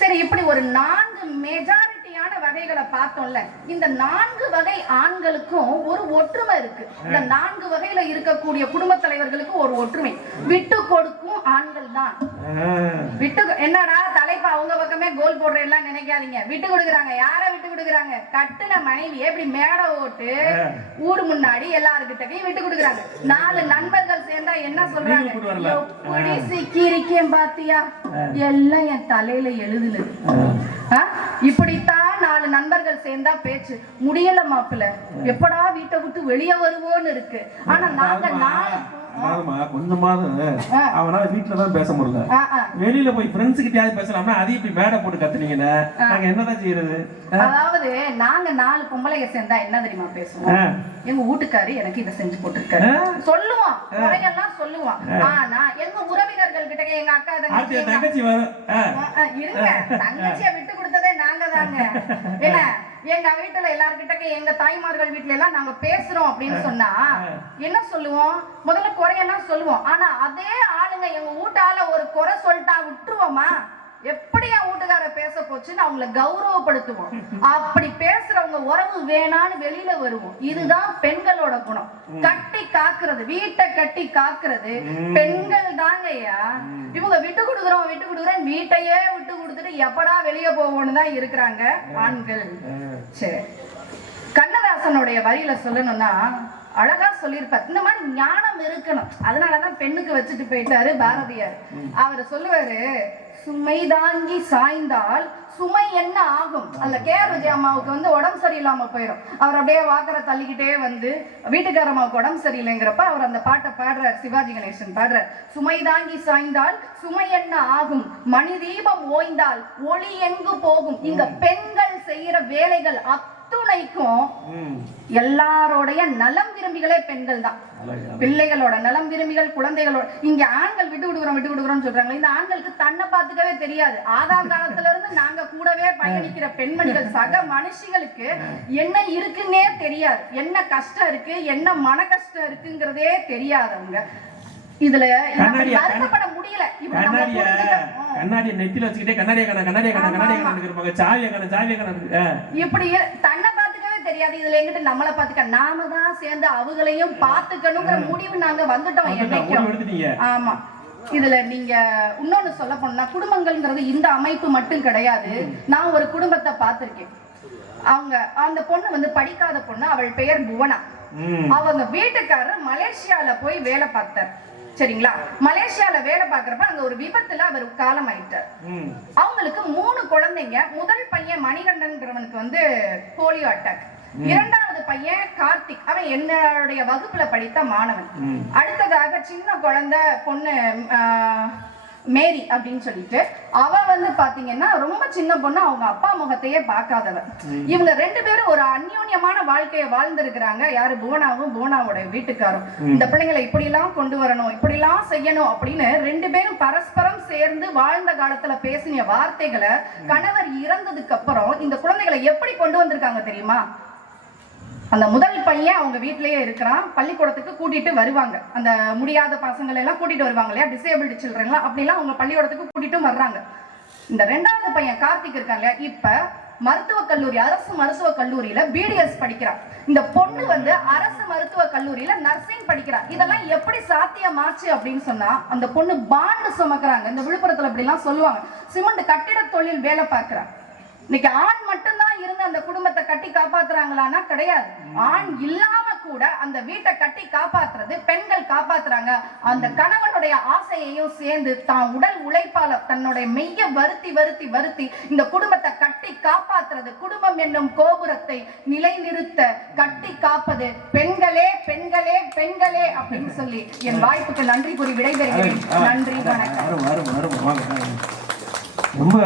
சரி, இப்படி ஒரு 4 மெஜாரிட்டியான வகைகளை பார்த்தோம்ல. இந்த 4 வகை ஆண்களுக்கும் ஒரு ஒற்றுமை இருக்கு. இந்த 4 வகையில இருக்கக்கூடிய குடும்ப தலைவர்களுக்கு ஒரு ஒற்றுமை. விட்டு கொடுக்கும் ஆண்கள் தான். விட்டு என்னடா தலைப்பா அவங்க பக்கமே கோல் போடுறேன் நினைக்காதீங்க. விட்டு கொடுக்குறாங்க. யார விட்டு கொடுக்குறாங்க? கட்டுன மனைவி எப்படி மேடை ஓட்டு ஊர் முன்னாடி எல்லாருக்கிட்டையும் விட்டு கொடுக்குறாங்க. 4 நண்பர்கள் சேர்ந்தா என்ன சொல்றாங்க? எப்படி சிக்கிரிக்கேன் பாத்தியா? எல்லாம் என் தலையில எழுதுனது. இப்படித்தான் 4 நண்பர்கள் சேர்ந்தா பேச்சு முடியல. மாப்பிள்ள எப்படா வீட்டை விட்டு வெளியே வருவோன்னு இருக்கு. ஆனா நாங்க கொஞ்சமாவது அவனால வீட்டுலதான் பேச முடியல. வெளியில போய் ஃப்ரெண்ட்ஸ் கிட்டயாவது பேசலாம்னா அது இப்படி மேடை போட்டு கத்துனீங்கன்னா நாங்க என்னதான் செய்யறது? அதாவது நாங்க 4 பொம்பளைங்க சேர்ந்தா என்ன தெரியுமா பேசுவோம்? எங்க வீட்டுக்காரு எனக்கு இதை செஞ்சு போட்டுருக்காரு சொல்லுவோம், குறையெல்லாம் சொல்லுவோம். ஆனா எங்க உறவினர்கள் கிட்ட எங்க அக்கா தங்கச்சி வரும் இருங்க, தங்கச்சியை விட்டு கொடுத்ததே நாங்க தாங்க. என்ன எங்க வீட்டுல எல்லார்கிட்ட எங்க தாய்மார்கள் வீட்டுல எல்லாம் நாங்க பேசுறோம் அப்படின்னு சொன்னா என்ன சொல்லுவோம்? முதல்ல குறையெல்லாம் சொல்லுவோம். ஆனா அதே ஆளுங்க எங்க வீட்டால ஒரு குறை சொல்லிட்டா விட்டுருவோமா? எப்படி என் வீட்டுக்கார பேச போச்சுன்னு அவங்களை கௌரவப்படுத்துவோம். அப்படி பேசுறவங்க உறவு வேணான்னு வெளியில வருவோம். இதுதான் பெண்களோட குணம். கட்டி காக்குறது, வீட்டை கட்டி காக்குறது பெண்கள் தாங்கய்யா. இவங்க விட்டு கொடுக்குறோம் வீட்டையே விட்டு கொடுத்துட்டு எப்படா வெளியே போவோம்னு தான் இருக்கிறாங்க ஆண்கள். சரி, கண்ணதாசனுடைய வரியில சொல்லணும்னா அழகா சொல்லியிருப்பார். இந்த மாதிரி ஞானம் இருக்கணும். அதனாலதான் பெண்ணுக்கு வச்சுட்டு போயிட்டாரு பாரதியார். அவர் சொல்லுவாரு, சுமை தாங்கி சாய்ந்தால் சுமை என்ன ஆகும்? அல்ல கேஆர் விஜய் அம்மாவுக்கு வந்து உடம்பு சரியில்லாம போயிடும். அவர் அப்படியே வாக்கரை தள்ளிக்கிட்டே வந்து வீட்டுக்கார அம்மாவுக்கு உடம்பு சரியில்லைங்கிறப்ப அவர் அந்த பாட்டை பாடுறார். சிவாஜி கணேசன் பாடுறார். சுமை தாங்கி சாய்ந்தால் சுமை என்ன ஆகும்? மணி தீபம் ஓய்ந்தால் ஒளி எங்கு போகும்? இங்க பெண்கள் செய்யற வேலைகள் அத்துணைக்கும் எல்லாரோடைய நலம் விரும்பிகளே பெண்கள் தான். பிள்ளைகளோட நலம் விரும்பிகள், குழந்தைகளோட. இங்க ஆண்கள் விட்டு விடுகிறோம் சொல்றாங்க. இந்த ஆண்களுக்கு தன்னை பார்த்துக்கவே தெரியாது. ஆதாம் காலத்துல இருந்து நாங்க கூடவே பயணிக்கிற பெண்மணிகள், சக மனுஷிகளுக்கு என்ன இருக்குன்னே தெரியாது. என்ன கஷ்டம் இருக்கு, என்ன மன கஷ்டம் இருக்குங்கிறதே தெரியாதவங்க. இதுல வருத்தப்பட முடியல. கண்ணாடியை நெத்தில வச்சுக்கிட்டே கண்ணாடிய இப்படி தன்னை பார்த்துக்கவே தெரியாது. இதுல எங்கிட்ட நம்மளை பார்த்துக்க, நாம தான் சேர்ந்து அவங்களையும் பார்த்துக்கணுங்கிற முடிவு நாங்க வந்துட்டோம் என்னைக்கும். ஆமா. இதுல நீங்க இன்னொன்னு சொல்ல போனா, குடும்பங்கள்ங்கிறது இந்த அமைப்பு மட்டும் கிடையாது. நான் ஒரு குடும்பத்தை பார்த்திருக்கேன். அவங்க அந்த பொண்ணு வந்து படிக்காத பொண்ணு, அவள் பெயர் புவனா. அவங்க வீட்டுக்காரர் மலேசியால போய் வேலை பார்த்தார். சரிங்களா? மலேசியால வேலை பார்க்கறப்ப அங்க ஒரு விபத்துல அவர் காலம் ஆயிட்டார். அவங்களுக்கு 3 குழந்தைங்க. முதல் பையன் மணிகண்டன்ங்கிறவனுக்கு வந்து போலியோ அட்டாக். இரண்டாவது பையன் கார்த்திக், அவன் என்னுடைய வகுப்புல படித்த மாணவன். அடுத்ததாக சின்ன குழந்தை பொண்ணு மேரி அப்படின்னு சொல்லிட்டு, அவ வந்து பாத்தீங்கன்னா ரொம்ப சின்ன பொண்ணு, அவங்க அப்பா முகத்தையே பார்க்காதவ. இவங்க 2 பேரும் ஒரு அந்யோன்யமான வாழ்க்கையை வாழ்ந்திருக்கிறாங்க. யாரு? புவனாவும் புவனாவோட வீட்டுக்காரும். இந்த பிள்ளைங்களை இப்படி எல்லாம் கொண்டு வரணும், இப்படி எல்லாம் செய்யணும் அப்படின்னு 2 பேரும் பரஸ்பரம் சேர்ந்து வாழ்ந்த காலத்துல பேசின வார்த்தைகளை கணவர் இறந்ததுக்கு அப்புறம் இந்த குழந்தைகளை எப்படி கொண்டு வந்திருக்காங்க தெரியுமா? அந்த முதல் பையன் அவங்க வீட்டிலேயே இருக்கிறான். பள்ளிக்கூடத்துக்கு கூட்டிட்டு வருவாங்க. அந்த முடியாத பசங்களை எல்லாம் கூட்டிட்டு வருவாங்க இல்லையா, டிசேபிள்டு சில்ட்ரன்லாம், அப்படிலாம் அவங்க பள்ளிக்கூடத்துக்கு கூட்டிட்டு வர்றாங்க. இந்த 2வது பையன் கார்த்திக் இருக்காங்க இல்லையா, இப்ப மருத்துவக் கல்லூரி, அரசு மருத்துவக் கல்லூரியில பிடிஎஸ் படிக்கிறான். இந்த பொண்ணு வந்து அரசு மருத்துவக் கல்லூரியில நர்சிங் படிக்கிறா. இதெல்லாம் எப்படி சாத்தியமாச்சு அப்படின்னு சொன்னா, அந்த பொண்ணு பாண்டு சுமக்குறாங்க. இந்த விழுப்புரத்துல அப்படி எல்லாம் சொல்லுவாங்க, சிமெண்ட் கட்டிட தொழில் வேலை பார்க்கிறான். இன்னைக்கு ஆண் மட்டும்தான் இருந்து அந்த குடும்பத்தை கட்டி காப்பாத்துறாங்களான்னா கிடையாது. ஆண் இல்லாம கூட அந்த வீட்டை கட்டி காப்பாத்துறது பெண்கள் காப்பாத்துறாங்க. அந்த கணவனுடைய ஆசையையும் சேர்ந்து தான் உடல் உழைப்பால தன்னுடைய மெய்ய வருத்தி வருத்தி வருத்தி இந்த குடும்பத்தை கட்டி காப்பாத்துறது. குடும்பம் என்னும் கோபுரத்தை நிலைநிறுத்த கட்டி காப்பது பெண்களே பெண்களே பெண்களே அப்படின்னு சொல்லி என் வாய்ப்புக்கு நன்றி கூறி விடைபெறுகிறேன். நன்றி, வணக்கம். ரொம்ப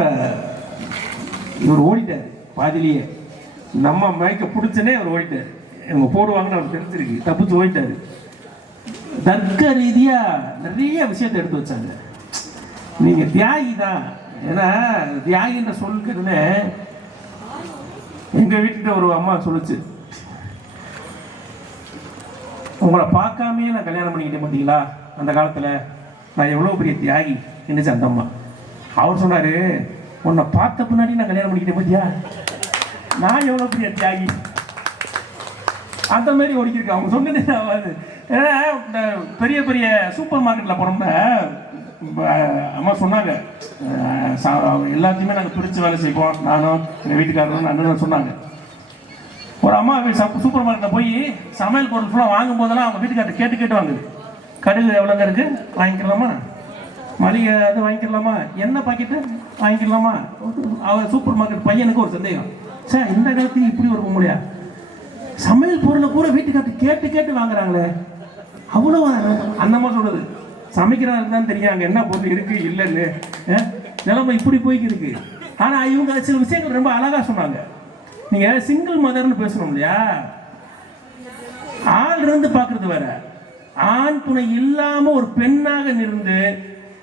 இவர் ஓடிட்டார் பாதிலேயே. நம்ம மயக்க பிடிச்சனே அவர் ஓடிட்டார். இவங்க போடுவாங்கன்னு அவர் தெரிஞ்சிருக்கு, தப்பிச்சு ஓடிட்டாரு. தர்க்க ரீதியா நிறைய விஷயத்தை எடுத்து வச்சாங்க. நீங்க தியாகி தான். ஏன்னா தியாகின்ற சொல்லுன்னு எங்க வீட்டுல ஒரு அம்மா சொல்லுச்சு, உங்களை பார்க்காமயே நான் கல்யாணம் பண்ணிக்கிட்டேன் பார்த்தீங்களா, அந்த காலத்துல நான் எவ்வளவு பெரிய தியாகி என்னச்சு அந்த அம்மா. அவர் சொன்னாரு, உன்னை பார்த்த பின்னாடி நான் கல்யாணம் பண்ணிக்கிட்டேன் பார்த்தியா, நான் எவ்வளோ பெரிய தியாகி. அந்த மாதிரி ஓடிக்கிருக்கு. அவங்க சொன்னதே ஆகாது. ஏன்னா இந்த பெரிய பெரிய சூப்பர் மார்க்கெட்டில் போனோம்னா அம்மா சொன்னாங்க, எல்லாத்தையுமே நாங்கள் பிரித்து வேலை செய்வோம், நானும் எங்கள் வீட்டுக்காரரும் அண்ணனும் சொன்னாங்க. ஒரு அம்மா சூப்பர் மார்க்கெட்டில் போய் சமையல் பொருள் ஃபுல்லாக வாங்கும் போதெல்லாம் அவங்க வீட்டுக்காரர் கேட்டு கேட்டு வாங்குது. கடுகு எவ்வளோங்க இருக்குது, வாங்கிக்கலாமா? மளிகை அது வாங்கிக்கலாமா? என்ன பாக்கெட்டு வாங்கிக்கலாமா? அவர் சூப்பர் மார்க்கெட் பையனுக்கு ஒரு சந்தேகம், சார் இந்த காலத்துக்கு இப்படி ஒரு முடியா சமையல் பொருளை கூட வீட்டுக்காரர் கேட்டு கேட்டு வாங்குறாங்களே, அவ்வளோ அந்தமா சொல்றது. சமைக்கிறாங்க தான் தெரியும் அங்கே என்ன பொருள் இருக்கு இல்லைன்னு. நிலைமை இப்படி போய்க்கு இருக்கு. ஆனால் இவங்க சில விஷயங்கள் ரொம்ப அழகா சொன்னாங்க. நீங்க சிங்கிள் மதர்னு பேசணும் இல்லையா, ஆள் இருந்து பார்க்கறது வேற, ஆண் துணை இல்லாம ஒரு பெண்ணாக நின்று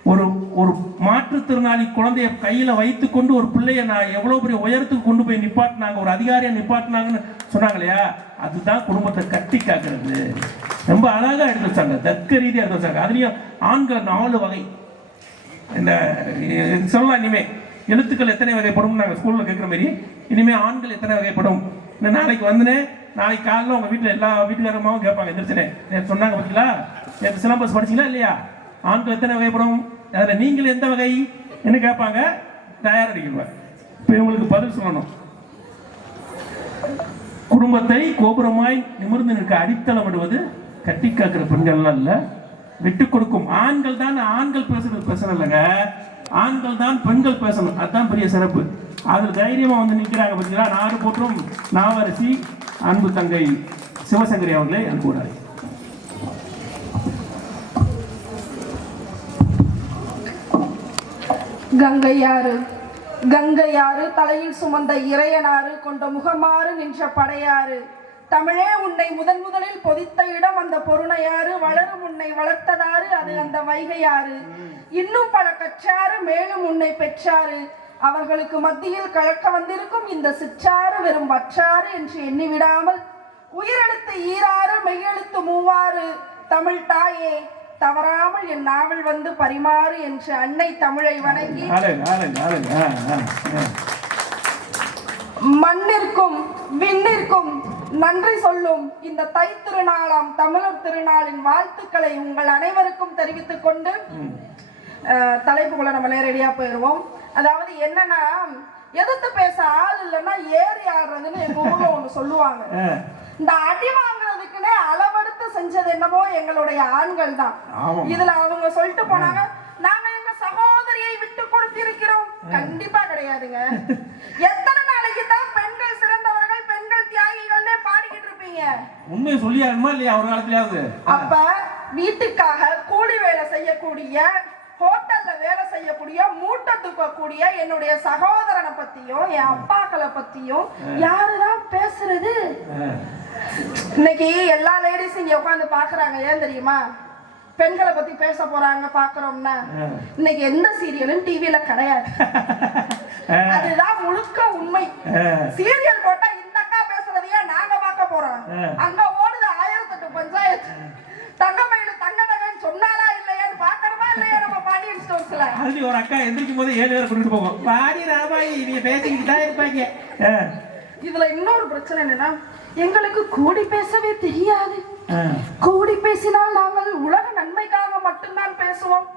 ஒரு ஒரு மாற்றுத்திறனாளி குழந்தைய கையில வைத்துக் கொண்டு ஒரு பிள்ளைய நான் எவ்வளவு பெரிய உயரத்துக்கு கொண்டு போய் நிப்பாட்டினாங்க, ஒரு அதிகாரியை நிப்பாட்டினாங்கன்னு சொன்னாங்க இல்லையா, அதுதான் குடும்பத்தை கட்டி காக்கிறது. ரொம்ப அழகா எடுத்து வச்சாங்க, தர்க்க ரீதியா எடுத்து வச்சாங்க. அதுலயும் ஆண்கள் 4 வகை. இந்த சொல்லலாம் இனிமே எழுத்துக்கள் எத்தனை வகைப்படும் நாங்கள் ஸ்கூல்ல கேட்குற மாதிரி, இனிமே ஆண்கள் எத்தனை வகைப்படும். நாளைக்கு வந்தனே, நாளைக்கு காலையில் உங்க வீட்டில் எல்லா வீட்டுக்காரமாவும் கேட்பாங்க, எந்திரிச்சனே நேற்று சொன்னாங்க பார்த்தீங்களா, நேற்று சிலம்பஸ் படிச்சிங்களா இல்லையா, ஆண்கள் எத்தனை வகைப்படும், அதில் நீங்கள் எந்த வகை என்ன கேட்பாங்க, தயாரடிக்குவாங்க. இப்போ இவங்களுக்கு பதில் சொல்லணும். குடும்பத்தை கோபுரமாய் நிமிர்ந்து நிற்க அடித்தளம் விடுவது கட்டி காக்கிற பெண்கள்லாம் இல்லை, விட்டு கொடுக்கும் ஆண்கள் தான். ஆண்கள் பேசுறது பிரச்சனை இல்லைங்க, ஆண்கள் தான் பெண்கள் பேசணும், அதுதான் பெரிய சிறப்பு. அதில் தைரியமா வந்து நிற்கிறாங்க பார்த்தீங்களா. நாடு போற்றும் நாவரசி அன்பு தங்கை சிவசங்கரி அவர்களே அனுப்புகிறார். கங்கையாறு கங்கையாறு தலையில் சுமந்த இறையனாறு கொண்ட முகமாறு நின்ற படையாறு தமிழே உன்னை முதலில் பொதித்த இடம் அந்த பொருணையாறு வளரும் உன்னை வளர்த்ததாறு அது அந்த வைகையாறு இன்னும் பல கற்றாறு மேலும் உன்னை பெற்றாறு அவர்களுக்கு மத்தியில் கலக்க வந்திருக்கும் இந்த சிற்றாறு வெறும் வற்றாறு என்று எண்ணிவிடாமல் உயிரெழுத்து ஈராறு மெய்யெழுத்து மூவாறு தமிழ் தாயே தவறாமல் என் நாவல் வந்து பரிமாறு என்று அன்னை தமிழை வணங்கி மண்ணிற்கும் விண்ணிற்கும் நன்றி சொல்லும் இந்த தை திருநாளாம் தமிழர் திருநாளின் வாழ்த்துக்களை உங்கள் அனைவருக்கும் தெரிவித்துக் கொண்டு தலைப்புக்குள்ள நம்ம நேரடியா போயிடுவோம். அதாவது என்னன்னா, எதிர்த்து பேச ஆள் இல்லைன்னா ஏறி ஆடுறதுன்னு எங்க ஊர்ல ஒண்ணு சொல்லுவாங்க. இந்த அடி வாங்குறதுக்குன்னே அளவெடுத்து செஞ்சது என்னமோ எங்களுடைய ஆண்கள் தான். இதுல அவங்க சொல்லிட்டு போனாங்க, நாங்க எங்க சகோதரியை விட்டு கொடுத்திருக்கிறோம். கண்டிப்பா கிடையாதுங்க. எத்தனை நாளைக்கு தான் பெண்கள் சிறந்தவர்கள் பெண்கள் தியாகிகள்னே பாடிக்கிட்டு இருப்பீங்க? உண்மையை சொல்லியாருமா இல்லையா ஒரு காலத்திலாவது? அப்ப வீட்டுக்காக கூலி வேலை செய்யக்கூடிய, ஹோட்டல்ல வேலை செய்யக்கூடிய, மூட்டை தூக்கக்கூடிய என்னுடைய சகோதரனை பத்தியும் என் அப்பாக்களை பத்தியும் யாருதான் பேசுறது? இன்னைக்கு எல்லா லேடிஸும் இங்க உட்காந்து பாக்குறாங்க. ஏன் தெரியுமா? பெண்களை பத்தி பேச போறாங்க பாக்குறோம்னா. இன்னைக்கு எந்த சீரியலும் டிவில கிடையாது. அதுதான் முழுக்க உண்மை. சீரியல் போட்டா இந்த அக்கா பேசுறதையே நாங்க பார்க்க போறோம். அங்க ஓடுது 1008 பஞ்சாயத்து. தங்கமயில தங்கடகன் சொன்னாலா இல்லையான்னு பாக்கணுமா இல்லையா? நம்ம பாண்டியன் ஸ்டோர்ஸ்ல அது ஒரு அக்கா எந்திரிக்கும் போது 7 பேர் கூட்டிட்டு போவோம். பாடி ராபாயி நீங்க பேசிக்கிட்டு தான் இருப்பாங்க. இதுல இன்னொரு பிரச்சனை என்னன்னா, எங்களுக்கு கூடி பேசவே தெரியாது. கூடி பேசினால் நாங்கள் உலக நன்மைக்காக மட்டும்தான் பேசுவோம்.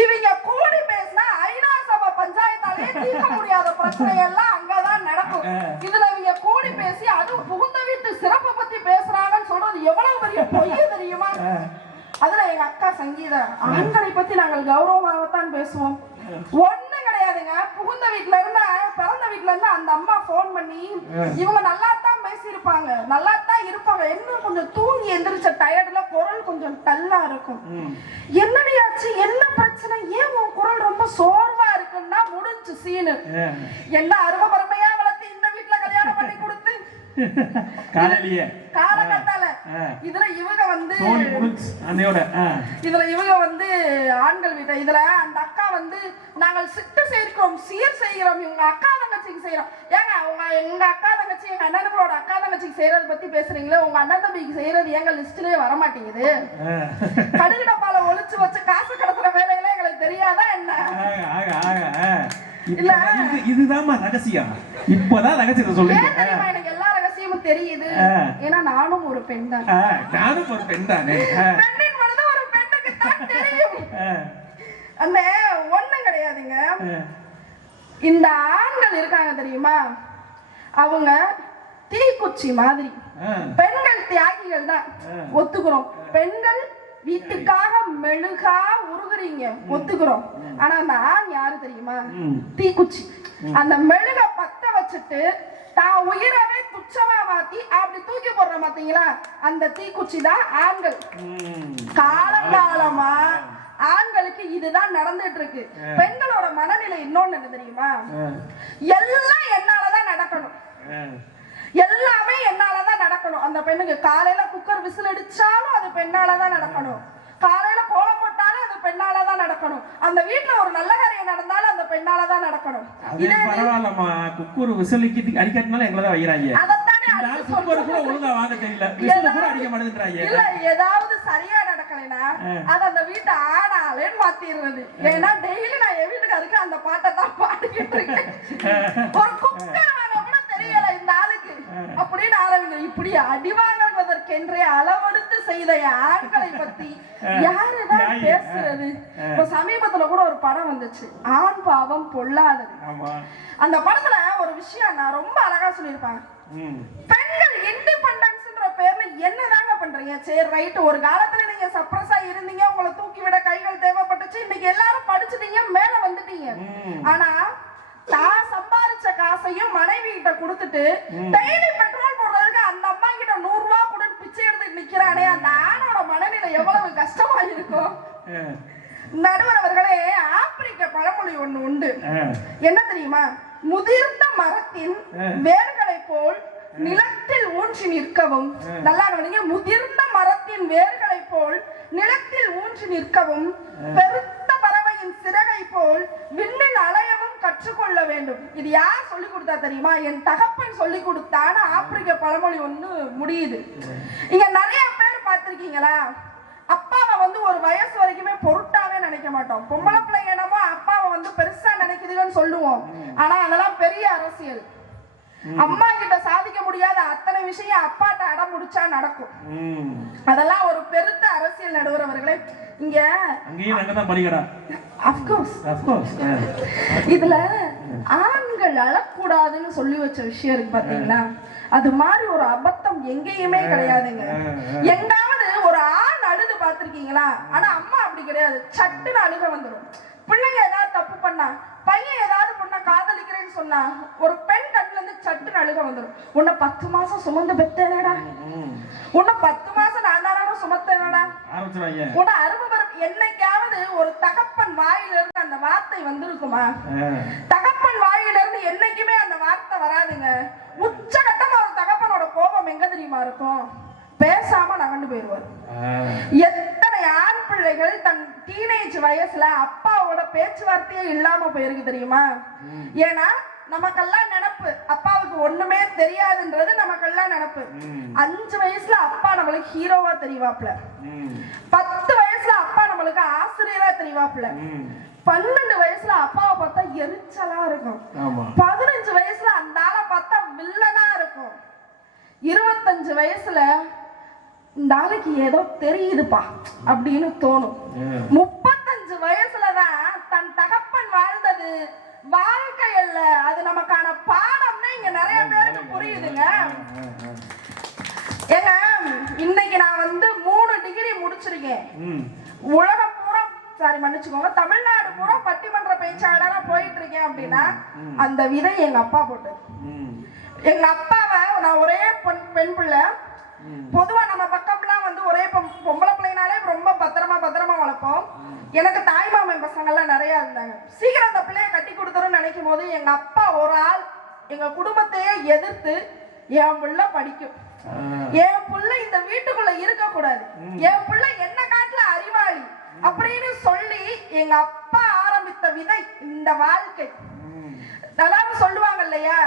இவங்க கூடி பேசினா ஐநா சபை பஞ்சாயத்தாலே தீர்க்க முடியாத பிரச்சனை எல்லாம் அங்கதான் நடக்கும். இதுல இவங்க கூடி பேசி அதுவும் புகுந்த வீட்டு சிறப்பை பத்தி பேசுறாங்கன்னு சொல்றது எவ்வளவு பெரிய பொய் தெரியுமா? அதுல எங்க அக்கா சங்கீதா, ஆண்களை பத்தி நாங்கள் கௌரவமாகத்தான் பேசுவோம். ஒண்ணு கிடையாதுங்க. புகுந்த வீட்டுல இருந்தா பிறந்த வீட்டுல இருந்து அந்த அம்மா போன் பண்ணி இவங்க நல்லா தான் பேசியிருப்பாங்க, நல்லா தான் இருப்பாங்க, இன்னும் கொஞ்சம் தூங்கி எந்திரிச்ச டயர்ட்ல குரல் கொஞ்சம் டல்லா இருக்கும். என்னடி ஆச்சு, என்ன பிரச்சனை, ஏன் உன் குரல் ரொம்ப சோர்வா இருக்குன்னா முடிஞ்சு சீனு. என்ன அருமபரமையா வளர்த்து இந்த வீட்டுல கல்யாணம் பண்ணி கொடுத்து காலகட்டால இதுல இவங்க வந்து ஆண்கள் வீட்டை இதுல அந்த அக்கா வந்து நாங்கள் சிட்டு சேர்க்கிறோம், சீர் செய்கிறோம், இவங்க அக்கா தங்கச்சிக்கு செய்யறோம். ஏங்க எங்க அக்கா தங்கச்சி எங்க அண்ணனுங்களோட அக்கா தங்கச்சிக்கு செய்யறது பத்தி பேசுறீங்களே, உங்க அண்ணன் தம்பிக்கு செய்யறது எங்க லிஸ்ட்லயே வர மாட்டேங்குது. கடுகு டப்பால ஒளிச்சு வச்சு காசு கடத்துற வேலைகளே எங்களுக்கு தெரியாதா என்ன? இதுதான் ரகசியம். இப்பதான் ரகசியத்தை சொல்லுங்க. எனக்கு எல்லா ரகசியமும் தெரியுது. ஏன்னா நானும் ஒரு பெண் தான். நானும் ஒரு பெண் தானே. பெண்ணின் மனது ஒரு பெண்ணுக்கு தான் தெரியும். அந்த ஒண்ணும் கிடையாதுங்க. இந்த ஆண்கள் இருக்காங்க தெரியுமா, அவங்க தீக்குச்சி மாதிரி. பெண்கள் தியாகிகள் தான், ஒத்துக்கிறோம். பெண்கள் வீட்டுக்காக மெழுகா உருகுறீங்க, ஒத்துக்கிறோம். ஆனா அந்த ஆண் யாரு தெரியுமா? தீக்குச்சி. அந்த மெழுக பத்த வச்சுட்டு தான் உயிரவே துச்சமா மாத்தி அப்படி தூக்கி போடுற மாத்தீங்களா, அந்த தீக்குச்சி தான் ஆண்கள். காலங்காலமா ஆண்களுக்கு இதுதான் நடந்துட்டு இருக்கு. பெண்களோட மனநிலை இன்னொன்னு என்ன தெரியுமா? எல்லாம் என்னாலதான் நடக்கணும், எல்லாமே என்னாலதான் நடக்கணும். அந்த பெண்ணுக்கு காலையில குக்கர் விசில் அடிச்சாலும் அது பெண்ணாலதான் நடக்கணும், காலையில கோலம் போட்டாலும் அது பெண்ணாலதான் நடக்கணும், அந்த வீட்டுல ஒரு நல்ல காரியம் நடந்தாலும் அந்த பெண்ணாலதான் நடக்கணும். பரவாயில்லம்மா, குக்கர் விசில் அடிக்கிறதுனால எங்களதான் வைக்கிறாங்க. ஏதாவது சரியா நடக்கலைன்னா அது அந்த வீட்டை ஆனாலே மாத்திடுறது. ஏன்னா டெய்லி நான் என் வீட்டுக்கு அந்த பாட்டை தான் பாடிக்கிட்டு இருக்கேன். ஒரு குக்கர் வாங்க கூட தெரியல இந்த ஆளுக்கு அப்படின்னு ஆரம்பிங்க. இப்படி அடிவாங்குவதற்கென்றே அளவெடுத்து செய்த ஆண்களை பத்தி யாருதான் பேசுறது? இப்ப சமீபத்துல கூட ஒரு படம் வந்துச்சு, ஆண் பாவம் பொல்லாதது. அந்த படத்துல ஒரு விஷயம் நான் ரொம்ப அழகா சொல்லியிருப்பாங்க. பெண்கள் இண்டிபெண்டன்ஸ்ன்ற பேர்ல என்னதாங்க பண்றீங்க? சரி ரைட், ஒரு காலத்துல நீங்க சப்ரஸா இருந்தீங்க, உங்களை தூக்கி விட கைகள் தேவைப்பட்டுச்சு, இன்னைக்கு எல்லாரும் படிச்சுட்டீங்க, மேல வந்துட்டீங்க. ஆனா நான் சம்பாதிச்ச காசையும் மனைவி கிட்ட கொடுத்துட்டு டெய்லி பெட்ரோல் போடுறதுக்கு அந்த அம்மா கிட்ட 100 ரூபாய் கூட பிச்சை எடுத்து நிக்கிறானே, அந்த ஆணோட மனநிலை எவ்வளவு கஷ்டமா இருக்கும். நடுவர் அவர்களே, ஆப்பிரிக்க பழமொழி ஒண்ணு உண்டு. என்ன தெரியுமா? முதிர்ந்த மரத்தின் வேர்களை போல் நிலத்தில் ஊன்றி நிற்கவும், நல்லா கவனிங்க, முதிர்ந்த மரத்தின் வேர்களை போல் நிலத்தில் ஊன்றி நிற்கவும், பெருத்த பறவையின் சிறகை போல் விண்ணில் அலையவும் கற்றுக்கொள்ள வேண்டும். இது யார் சொல்லி கொடுத்தா தெரியுமா? என் தகப்பன் சொல்லி கொடுத்தான்னு ஆப்பிரிக்க பழமொழி ஒண்ணு முடியுது. இங்க நிறைய பேர் பார்த்திருக்கீங்களா? அப்பாவை வந்து ஒரு வயசு வரைக்குமே பொருட்டாவே நினைக்க மாட்டோம். பொம்பளை பிள்ளைங்க என்னமோ அப்பாவை வந்து பெருசா நினைக்குதுன்னு சொல்லுவோம். ஆனா அதெல்லாம் பெரிய அரசியல். அம்மா கிட்ட சாதிக்க முடியாத அத்தனை விஷயம் அப்பாட்ட அடம் முடிச்சா நடக்கும். அதெல்லாம் ஒரு பெருத்த அரசியல் நடுவர் அவர்களே. இங்க இதுல ஆண்கள் அழக்கூடாதுன்னு சொல்லி வச்ச விஷயம் இருக்கு பாத்தீங்களா? அது மாதிரி ஒரு அபத்தம் எங்கேயுமே கிடையாதுங்க. எங்காவது ஒரு ஆண் அழுது பாத்திருக்கீங்களா? ஆனா அம்மா அப்படி கிடையாது, சட்டுன்னு அழுக வந்துடும். பிள்ளைங்க ஏதாவது தப்பு பண்ணா, பையன் ஏதாவது பொண்ண காதலிக்கிறேன்னு சொன்னா, ஒரு பெண் கண்ணுல இருந்து சட்டுன்னு அழுக வந்துடும். உன்னை 10 மாசம் சுமந்து பெத்தேனடா, உன்னை 10 மாசம் நான் தானே சுமத்தேனடா, உன்னை அருமபரம். என்னைக்காவது ஒரு தகப்பன் வாயிலிருந்து அந்த வார்த்தை வந்திருக்குமா? தகப்பன் வாயிலிருந்து என்னைக்குமே அந்த வார்த்தை வராதுங்க. உச்சகட்டமா ஒரு தகப்பனோட கோபம் எங்க தெரியுமா இருக்கும்? பேசாம நகண்டு போயிருவார். எத்தனை ஆண் பிள்ளைகள் தன் டீனேஜ் வயசுல அப்பாவோட பேச்சுவார்த்தையே இல்லாம போயிருக்கு தெரியுமா? ஏன்னா நமக்கெல்லாம் நினைப்பு அப்பாவுக்கு ஒண்ணுமே தெரியாதுன்றது நமக்கெல்லாம் நினைப்பு. 5 வயசுல அப்பா நம்மளுக்கு ஹீரோவா தெரியவாப்ல, 10 வயசுல அப்பா நம்மளுக்கு ஆசிரியரா தெரியவாப்ல, 12 வயசுல அப்பாவை பார்த்தா எரிச்சலா இருக்கும், 15 வயசுல அந்த ஆளை பார்த்தா வில்லனா இருக்கும், 25 வயசுல இந்த ஆளுக்கு ஏதோ தெரியுதுப்பா அப்படின்னு தோணும், 35 வயசுலதான் தன் தகப்பன் வாழ்ந்தது வாழ்க்கை அல்ல, அது நமக்கான பாடம்னு இங்க நிறைய பேருக்கு புரியுதுங்க. ஏங்க இன்னைக்கு நான் வந்து 3 டிகிரி முடிச்சிருக்கேன். உலகம் பூரா, சாரி மன்னிச்சுக்கோங்க, தமிழ்நாடு பூரா பட்டிமன்ற பேச்சாளரா போயிட்டு இருக்கேன் அப்படின்னா அந்த விதை எங்க அப்பா போட்டது. எங்க அப்பாவை நான் ஒரே பெண் பிள்ளை. பொதுவா நம்ம பக்கம்லாம் வந்து ஒரே பொம்பளை பிள்ளைனாலே ரொம்ப பத்திரமா வளர்ப்போம். எனக்கு தாய்மாமன் பசங்க எல்லாம் நிறைய இருந்தாங்க. சீக்கிரம் அந்த பிள்ளைய கட்டி கொடுத்துரும் நினைக்கும் போது எங்க அப்பா ஒரு ஆள் எங்க குடும்பத்தையே எதிர்த்து என் பிள்ளை படிக்கும், என் பிள்ளை இந்த வீட்டுக்குள்ள இருக்க கூடாது, என் பிள்ளை என்ன காட்டுல அறிவாளி அப்படின்னு சொல்லி எங்க அப்பா ஆரம்பித்த விதை இந்த வாழ்க்கை. எல்லாரும் சொல்லுவாங்க இல்லையா,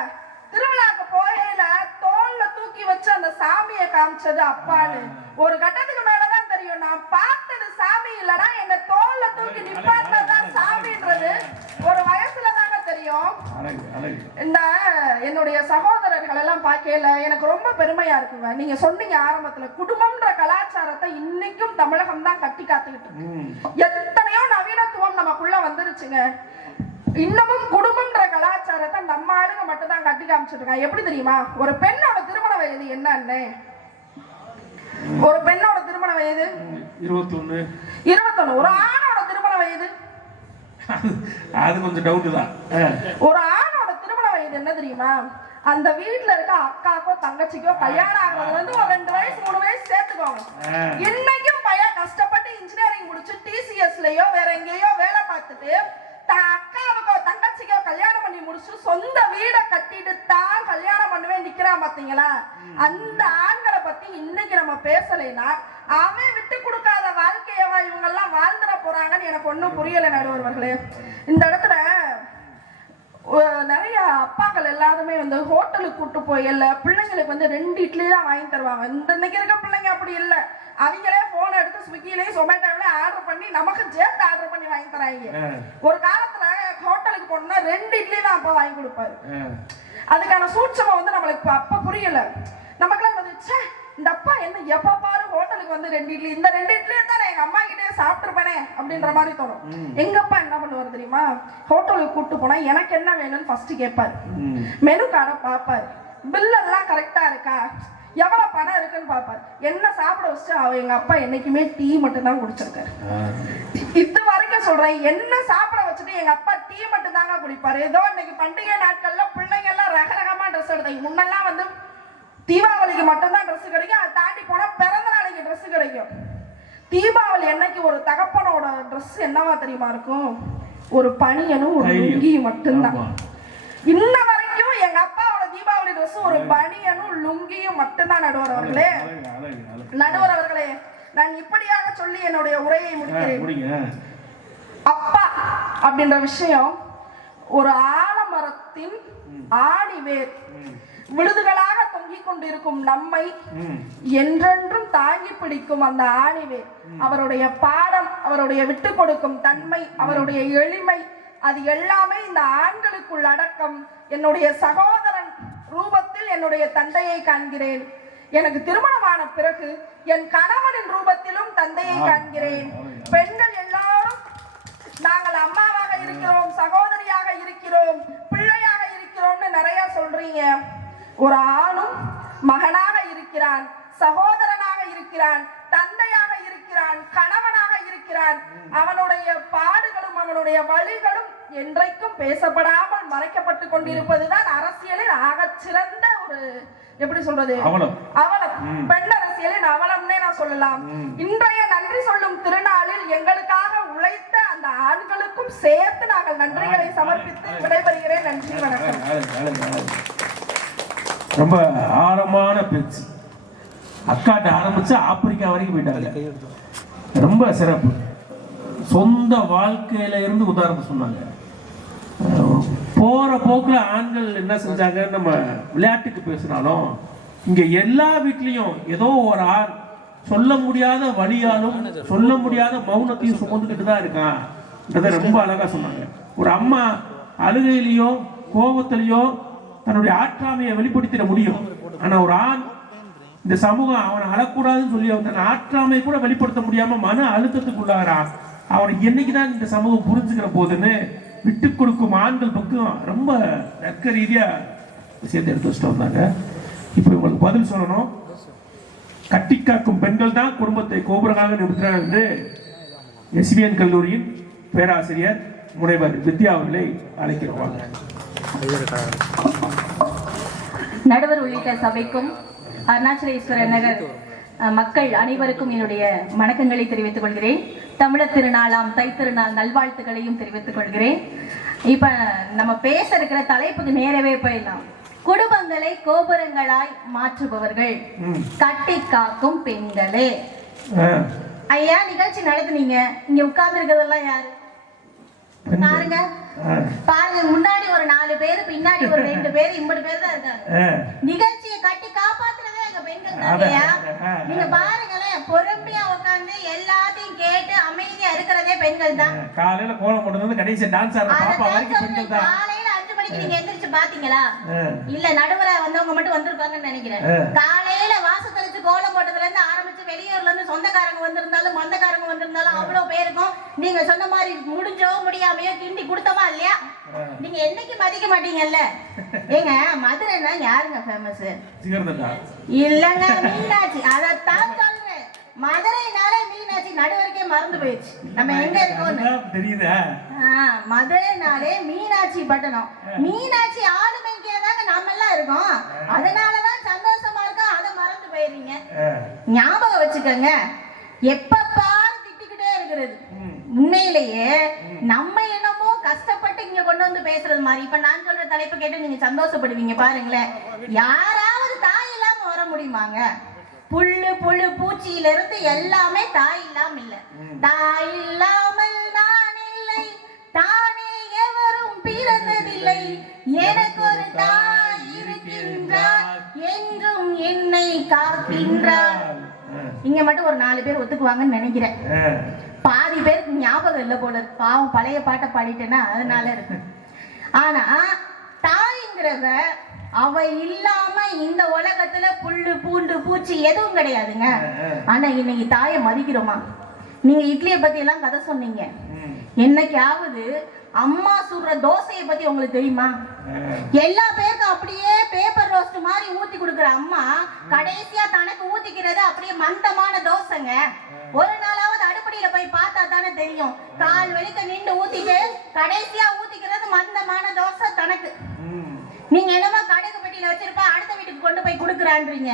திருவிழாக்கு போகையில தோல்ல தூக்கி வச்சு அந்த சாமியை காமிச்சது அப்பான்னு. ஒரு கட்டத்துக்கு மேலதான் தெரியும் நான் பார்த்தது சாமி இல்லடா, என்ன தோல்ல தூக்கி நிப்பாட்டினதான் சாமின்றது ஒரு வயசுல தாங்க தெரியும். இந்த என்னுடைய சகோதரர்கள் எல்லாம் பார்க்கல எனக்கு ரொம்ப பெருமையா இருக்குங்க. நீங்க சொன்னீங்க ஆரம்பத்துல குடும்பம்ன்ற கலாச்சாரத்தை இன்னைக்கும் தமிழகம் தான் கட்டி காத்துக்கிட்டு இருக்கு. எத்தனையோ நவீனத்துவம் நமக்குள்ள வந்துருச்சுங்க. இன்னமும் குடும்பம்ன்ற கலாச்சாரத்தை நம்ம ஆளுங்க மட்டும் தான் கட்டி காமிச்சிருக்காங்க. எப்படி தெரியுமா? ஒரு பெண்ணோட திருமண வயது என்னன்னு, ஒரு பெண்ணோட திருமண வயது 21. ஒரு ஆணோட திருமண வயது அது கொஞ்சம் டவுட் தான். ஒரு ஆணோட திருமண வயது என்ன தெரியுமா? அந்த வீட்டுல இருக்க அக்காக்கோ தங்கச்சிக்கோ கல்யாணம் ஆகுறது வந்து ஒரு 2 வயசு 3 வயசு சேர்த்துக்கோங்க. இன்னைக்கும் பையன் கஷ்டப்பட்டு இன்ஜினியரிங் முடிச்சு டிசிஎஸ்லயோ வேற எங்கேயோ வேலை பார்த்துட்டு அக்காவுக்கோ தங்கச்சிக்கோ கல்யாணம் பண்ணி முடிச்சு சொந்த வீட கட்டிட்டு தான் கல்யாணம் பண்ணுவேன் நிக்கிறான் பாத்தீங்களா? அந்த ஆண்களை பத்தி இன்னைக்கு நம்ம பேசலைன்னா அவன் விட்டு கொடுக்காத வாழ்க்கையவா இவங்க எல்லாம் வாழ்ந்துட போறாங்கன்னு எனக்கு ஒன்னும் புரியல நடுவர்களே. இந்த இடத்துல நிறைய அப்பாக்கள் எல்லாருமே வந்து ஹோட்டலுக்கு கூட்டு போய் இல்ல பிள்ளைங்களுக்கு வந்து 2 இட்லி தான் வாங்கி தருவாங்க. இந்த இன்னைக்கு இருக்க பிள்ளைங்க அப்படி இல்லை. அவங்களே போன் எடுத்து ஸ்விக்கிலையும் சொமேட்டோவிலையும் ஆர்டர் பண்ணி நமக்கு சேர்த்து ஆர்டர் பண்ணி வாங்கி தராங்க. ஒரு காலத்துல ஹோட்டலுக்கு போனோம்னா 2 இட்லி தான் அப்பா வாங்கி கொடுப்பாரு. அதுக்கான சூட்சமம் வந்து நம்மளுக்கு அப்ப புரியல. நமக்குலாம் வந்துச்சு இந்த அப்பா என்ன எப்ப பாரு ஹோட்டலுக்கு வந்து 2 இட்லி, இந்த 2 இட்லியை தான் எங்க அம்மா கிட்டே சாப்பிட்டுருப்பேனே அப்படின்ற மாதிரி தோணும். எங்க அப்பா என்ன பண்ணுவாரு தெரியுமா? ஹோட்டலுக்கு கூட்டு போனா எனக்கு என்ன வேணும்னு ஃபர்ஸ்ட் கேட்பாரு, மெனு கார்டை பார்ப்பாரு, பில் எல்லாம் கரெக்டா இருக்கா, எவ்வளவு பணம் இருக்குன்னு பாப்பாரு. என்ன சாப்பிட வச்சு எங்க அப்பா என்னைக்குமே டீ மட்டும் தான் குடிச்சிருக்காரு. இது வரைக்கும் சொல்றேன், என்ன சாப்பிட வச்சுட்டு எங்க அப்பா டீ மட்டும் தாங்க குடிப்பாரு. ஏதோ இன்னைக்கு பண்டிகை நாட்கள்ல பிள்ளைங்க எல்லாம் ரகரகமா ட்ரெஸ் எடுத்தாங்க. முன்னெல்லாம் வந்து தீபாவளிக்கு மட்டும்தான் ட்ரெஸ் கிடைக்கும், அதை தாண்டி போனா பிறந்த நாளைக்கு ட்ரெஸ் கிடைக்கும். தீபாவளி என்னைக்கு ஒரு தகப்பனோட ட்ரெஸ் என்னவா தெரியுமா இருக்கும்? ஒரு பனியனும் ஒரு தைரியம். லுங்கியும் மட்டும்தான். ஆமா. இன்ன வரைக்கும் எங்க அப்பாவோட தீபாவளி ட்ரெஸ் ஒரு பனியனும் லுங்கியும் மட்டும்தான். நடுவர் அவர்களே, நடுவர் அவர்களே, நான் இப்படியாக சொல்லி என்னுடைய உரையை முடிக்கிறேன். அப்பா அப்படின்ற விஷயம் ஒரு ஆலமரத்தின் ஆணிவேர். விழுதுகளாக தொங்கிக் கொண்டிருக்கும் நம்மை என்றென்றும் தாங்கி பிடிக்கும் அந்த ஆணிவேர். அவருடைய பாடம், அவருடைய விட்டு கொடுக்கும் தன்மை, அவருடைய எளிமை, அது எல்லாமே இந்த ஆண்களுக்குள் அடக்கம். என்னுடைய சகோதரன் ரூபத்தில் என்னுடைய தந்தையை காண்கிறேன். எனக்கு திருமணமான பிறகு என் கணவனின் ரூபத்திலும் தந்தையை காண்கிறேன். பெண்கள் எல்லாரும் நாங்கள் அம்மாவாக இருக்கிறோம், சகோதரியாக இருக்கிறோம், பிள்ளையாக இருக்கிறோம்னு நிறைய சொல்றீங்க. ஒரு ஆணும் மகனாக இருக்கிறான், சகோதரனாக இருக்கிறான், தந்தையாக இருக்கிறான், கணவனாக இருக்கிறான். அவனுடைய பாடுகளும் அவனுடைய வழிகளும் என்றைக்கும் பேசப்படாமல் மறைக்கப்பட்டு கொண்டிருப்பதுதான் அரசியலின் ஆகச் சிறந்த ஒரு, எப்படி சொல்றது, அவலம். பெண் அரசியலின் அவலம்னே நான் சொல்லலாம். இன்றைய நன்றி சொல்லும் திருநாளில் எங்களுக்காக உழைத்த அந்த ஆண்களுக்கும் சேர்த்து நாங்கள் நன்றிகளை சமர்ப்பித்து விடைபெறுகிறேன். நன்றி, வணக்கம். ரொம்ப ஆழமான பேச்சு. அக்காட்ட ஆரம்பிச்சு ஆப்பிரிக்கா வரைக்கும் போயிட்டாங்க. ரொம்ப சிறப்பு. சொந்த வாழ்க்கையில இருந்து உதாரணம் சொன்னாங்க. போற போக்குல ஆண்கள் என்ன செஞ்சாங்க, நம்ம விளையாட்டுக்கு பேசினாலும் இங்க எல்லா வீட்லயும் ஏதோ ஒரு ஆண் சொல்ல முடியாத வலியாலும் சொல்ல முடியாத மௌனத்தையும் சுமந்துக்கிட்டு தான் இருக்கான். ரொம்ப அழகா சொன்னாங்க. ஒரு அம்மா அழுகையிலையோ கோபத்திலையோ தன்னுடைய ஆற்றாமையை வெளிப்படுத்திட முடியும். ஆனா ஒரு ஆண், இந்த சமூகம் அவனை அழக்கூடாதுன்னு சொல்லி தன் ஆற்றாமை கூட வெளிப்படுத்த முடியாம மன அழுத்தத்துக்குள்ளாகிறான். அவனை என்னைக்குதான் இந்த சமூகம் புரிஞ்சுக்கிற போதுன்னு விட்டு கொடுக்கும் ஆண்கள் பக்கம் ரொம்ப தர்க்க ரீதியா விஷயத்தை எடுத்து வச்சுட்டு வந்தாங்க. இப்ப உங்களுக்கு பதில் சொல்லணும். கட்டி காக்கும் பெண்கள் தான் குடும்பத்தை கோபுரமாக நிறுத்தினார் என்று எஸ்விஎன் கல்லூரியின் பேராசிரியர் முனைவர் வித்யா அவர்களை அழைக்கிறோம். நடுவர் உள்ளிட்ட சபைக்கும் அருணாச்சலேஸ்வரர் நகர் மக்கள் அனைவருக்கும் என்னுடைய வணக்கங்களை தெரிவித்துக் கொள்கிறேன். தமிழர் திருநாளாம் தை திருநாள் நல்வாழ்த்துக்களையும் தெரிவித்துக் கொள்கிறேன். இப்ப நம்ம பேச இருக்கிற தலைப்புக்கு நேரவே போயிடலாம். குடும்பங்களை கோபுரங்களாய் மாற்றுபவர்கள், கட்டி காக்கும் பெண்களே. ஐயா, நிகழ்ச்சி நடத்துனீங்க, இங்க உட்கார்ந்து இருக்கிறதெல்லாம் யாரு பாருங்க. பாருங்க, முன்னாடி ஒரு 4 பேரு, பின்னாடி ஒரு 2 பேரு, 50 பேர் தான் இருக்காங்க. நிகழ்ச்சியை கட்டி காப்பாத்துறதே எங்க பெண்கள் தானையா. நீங்க பாருங்களேன், பொறுமையா உட்கார்ந்து எல்லாத்தையும் கேட்டு அமைதியா இருக்கிறதே பெண்கள் தான். காலையில கோலம் போடுறது கடைசி டான்ஸ் ஆடுற பாப்பா வரைக்கும் பெண்கள் தான். காலையில 5 மணிக்கு நீங்க எந்திரிச்சு பாத்தீங்களா? இல்ல, நடுவரா வந்தவங்க மட்டும் வந்திருப்பாங்கன்னு நினைக்கிறேன். காலையில வாசல் தெளிச்சு கோலம் போட்டதுல இருந்து ஆரம்பிச்சு வெளியூர்ல இருந்து சொந்தக்காரங்க வந்திருந்தாலும் மந்தக்காரங்க வந்திருந்தாலும் அவ்வளவு பேருக்கும் நீங்க சொன்ன மாதிரி முடிஞ்சோ முடியாமையோ கிண்டி கொடுத்தமா இல்லையா? நீங்க என்னைக்கு மதிக்க மாட்டீங்கல்ல. ஏங்க, மதுரைன்னா யாருங்க ஃபேமஸ்? இல்லங்க, மீனாட்சி. அதத்தான் சொல்றேன், மதுரைனாலே மீனாட்சி. நடுவரைக்கே மறந்து போயிடுச்சு நம்ம எங்க இருக்கோம் தெரியுதா? மதுரைனாலே மீனாட்சி பட்டணம். மீனாட்சி ஆளுமைக்கேதாங்க நாம எல்லாம் இருக்கோம். அதனாலதான் சந்தோஷமா இருக்கோம். அதை மறந்து போயிடுறீங்க. ஞாபகம் வச்சுக்கோங்க, எப்ப பாரு திட்டிக்கிட்டே இருக்கிறது. உண்மையிலேயே நம்ம என்னமோ கஷ்டப்பட்டு இங்க கொண்டு வந்து பேசுறது மாதிரி. இப்ப நான் சொல்ற தலைப்பு கேட்டு நீங்க சந்தோஷப்படுவீங்க. பாருங்களேன், யாராவது தாய் இல்லாம வர முடியுமாங்க? புல்லு புழு பூச்சியில இருந்து எல்லாமே தாய் இல்லாம இல்ல. தாய் இல்லாமல் நான் இல்லை, தானே எவரும் பிறந்ததில்லை. எனக்கு ஒரு தாய் இருக்கின்றார், என்றும் என்னை காக்கின்றார். இங்க மட்டும் ஒரு 4 பேர் ஒத்துக்குவாங்கன்னு நினைக்கிறேன். பாதி பேருக்கு ஞாபகம் இல்லை போல. பாவம், பழைய பாட்டை பாடிட்டேன்னா அதனால இருக்கு. ஆனா தாய்ங்கிறவ அவ இல்லாம இந்த உலகத்துல புல்லு பூண்டு பூச்சி எதுவும் கிடையாதுங்க. ஆனா இன்னைக்கு தாயை மதிக்கிறோமா? நீங்க இட்லியை பத்தி எல்லாம் கதை சொன்னீங்க. என்னைக்காவது அம்மா சுடுற தோசையை பத்தி உங்களுக்கு தெரியுமா? எல்லா பேருக்கும் அப்படியே பேப்பர் ரோஸ்ட் மாதிரி ஊத்தி கொடுக்குற அம்மா கடைசியா தனக்கு ஊத்திக்கிறது அப்படியே மந்தமான தோசைங்க. ஒரு நாளாவது அடுப்படியில போய் பார்த்தா தானே தெரியும். கால் வலிக்க நின்று ஊத்திட்டு கடைசியா ஊத்திக்கிறது மந்தமான தோசை தனக்கு. நீங்க என்னமோ கடுகு பெட்டியில வச்சிருப்பா, அடுத்த வீட்டுக்கு கொண்டு போய் கொடுக்குறான்றீங்க.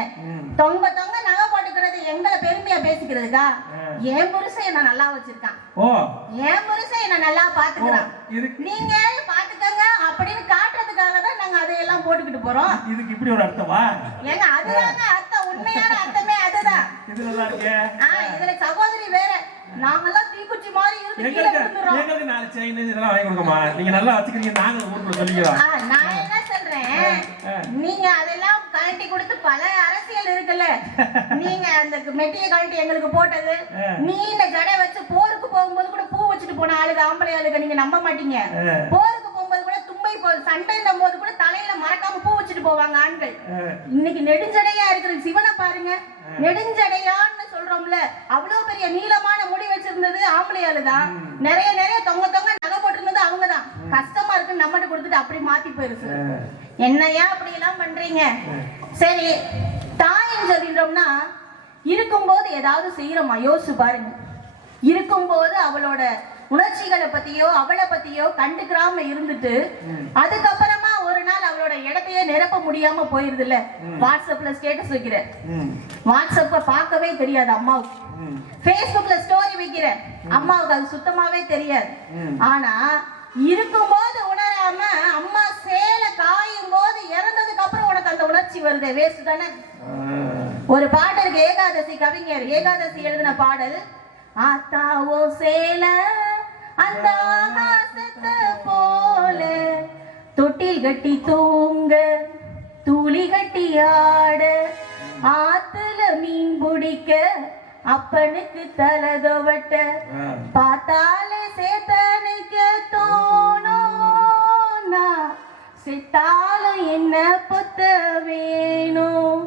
தொங்க தொங்க நகை போட்டுக்கிற வர்றது எங்களை பெருமையா பேசிக்கிறதுக்கா? என் புருஷன் என்ன நல்லா வச்சிருக்கான், என் புருஷன் என்ன நல்லா பாத்துக்கிறான், நீங்க பாத்துக்கங்க அப்படின்னு காட்டுறதுக்காக தான் நாங்க அதையெல்லாம் போட்டுக்கிட்டு போறோம். இதுக்கு இப்படி ஒரு அர்த்தமா? ஏங்க அதுதாங்க அர்த்தம், உண்மையான அர்த்தமே அதுதான். இதுல சகோதரி வேற, நாங்கெல்லாம் தீக்குச்சி மாதிரி எங்களுக்கு 4 செயின் இதெல்லாம் வாங்கி கொடுக்கமா, நீங்க நல்லா வச்சுக்கிறீங்க, நாங்க ஊருக்குள்ள சொல்லிக்கிறோம். நான் என்ன சொல்றேன், நீங்க அதெல்லாம் கழட்டி கொடுத்து பல அரசியல் இருக்குல்ல, நீங்க அந்த மெட்டிய கழட்டி எங்களுக்கு போட்டது, நீண்ட ஜடை வச்சு போருக்கு போகும்போது கூட பூ வச்சுட்டு போன ஆளுங்க, ஆம்பளை ஆளுங்க, நீங்க நம்ப மாட்டீங்க. போருக்கு போகும்போது கூட தும்பை சண்டைன்னும் போது கூட தலையில மறக்காம பூ வச்சுட்டு போவாங்க ஆண்கள். இன்னைக்கு நெடுஞ்சடையா இருக்கிற சிவனை பாருங்க, நெடுஞ்சடையான்னு சொல்றோம்ல, அவ்வளவு பெரிய நீளமான முடி வச்சிருந்தது ஆம்பளை ஆளுதான். நிறைய நிறைய தொங்க தொங்க நகை போட்டிருந்தது அவங்கதான். கஷ்டமா இருக்கு நம்மகிட்ட கொடுத்துட்டு அப்படி மாத்தி போயிருச்சு. என்னையா அப்படி எல்லாம் பண்றீங்க? சரி, தாயின்னு சொல்லிட்டோம்னா இருக்கும்போது ஏதாவது செய்யறோமா? யோசிச்சு பாருங்க. இருக்கும்போது அவளோட உணர்ச்சிகளை பத்தியோ அவளை பத்தியோ கண்டுக்கிறாம இருந்துட்டு அதுக்கப்புறமா ஒரு நாள் அவளோட இடத்தையே நிரப்ப முடியாம போயிருது இல்ல. வாட்ஸ்அப்ல ஸ்டேட்டஸ் வைக்கிற, வாட்ஸ்அப்ப பார்க்கவே தெரியாது அம்மாவுக்கு. பேஸ்புக்ல ஸ்டோரி வைக்கிற, அம்மாவுக்கு அது சுத்தமாவே தெரியாது. ஆனா இருக்கும்போது உணராம அம்மா சேல காயும் போது இறந்ததுக்கு அப்புறம் உனக்கு அந்த உணர்ச்சி வருது. வேஸ்ட் தானே? ஒரு பாட்டு இருக்கு, ஏகாதசி கவிஞர் ஏகாதசி எழுதின பாடல். ஆத்தாவோ சேல அந்த ஆகாசத்தை போல, தொட்டில் கட்டி தூங்க தூளி கட்டி ஆட, ஆத்துல மீன் பிடிக்க அப்பனுக்கு தலை துவட்ட, பார்த்தாலே சேத்தனுக்கு தோணும், செத்தாலும் என்ன பொத்த வேணும்,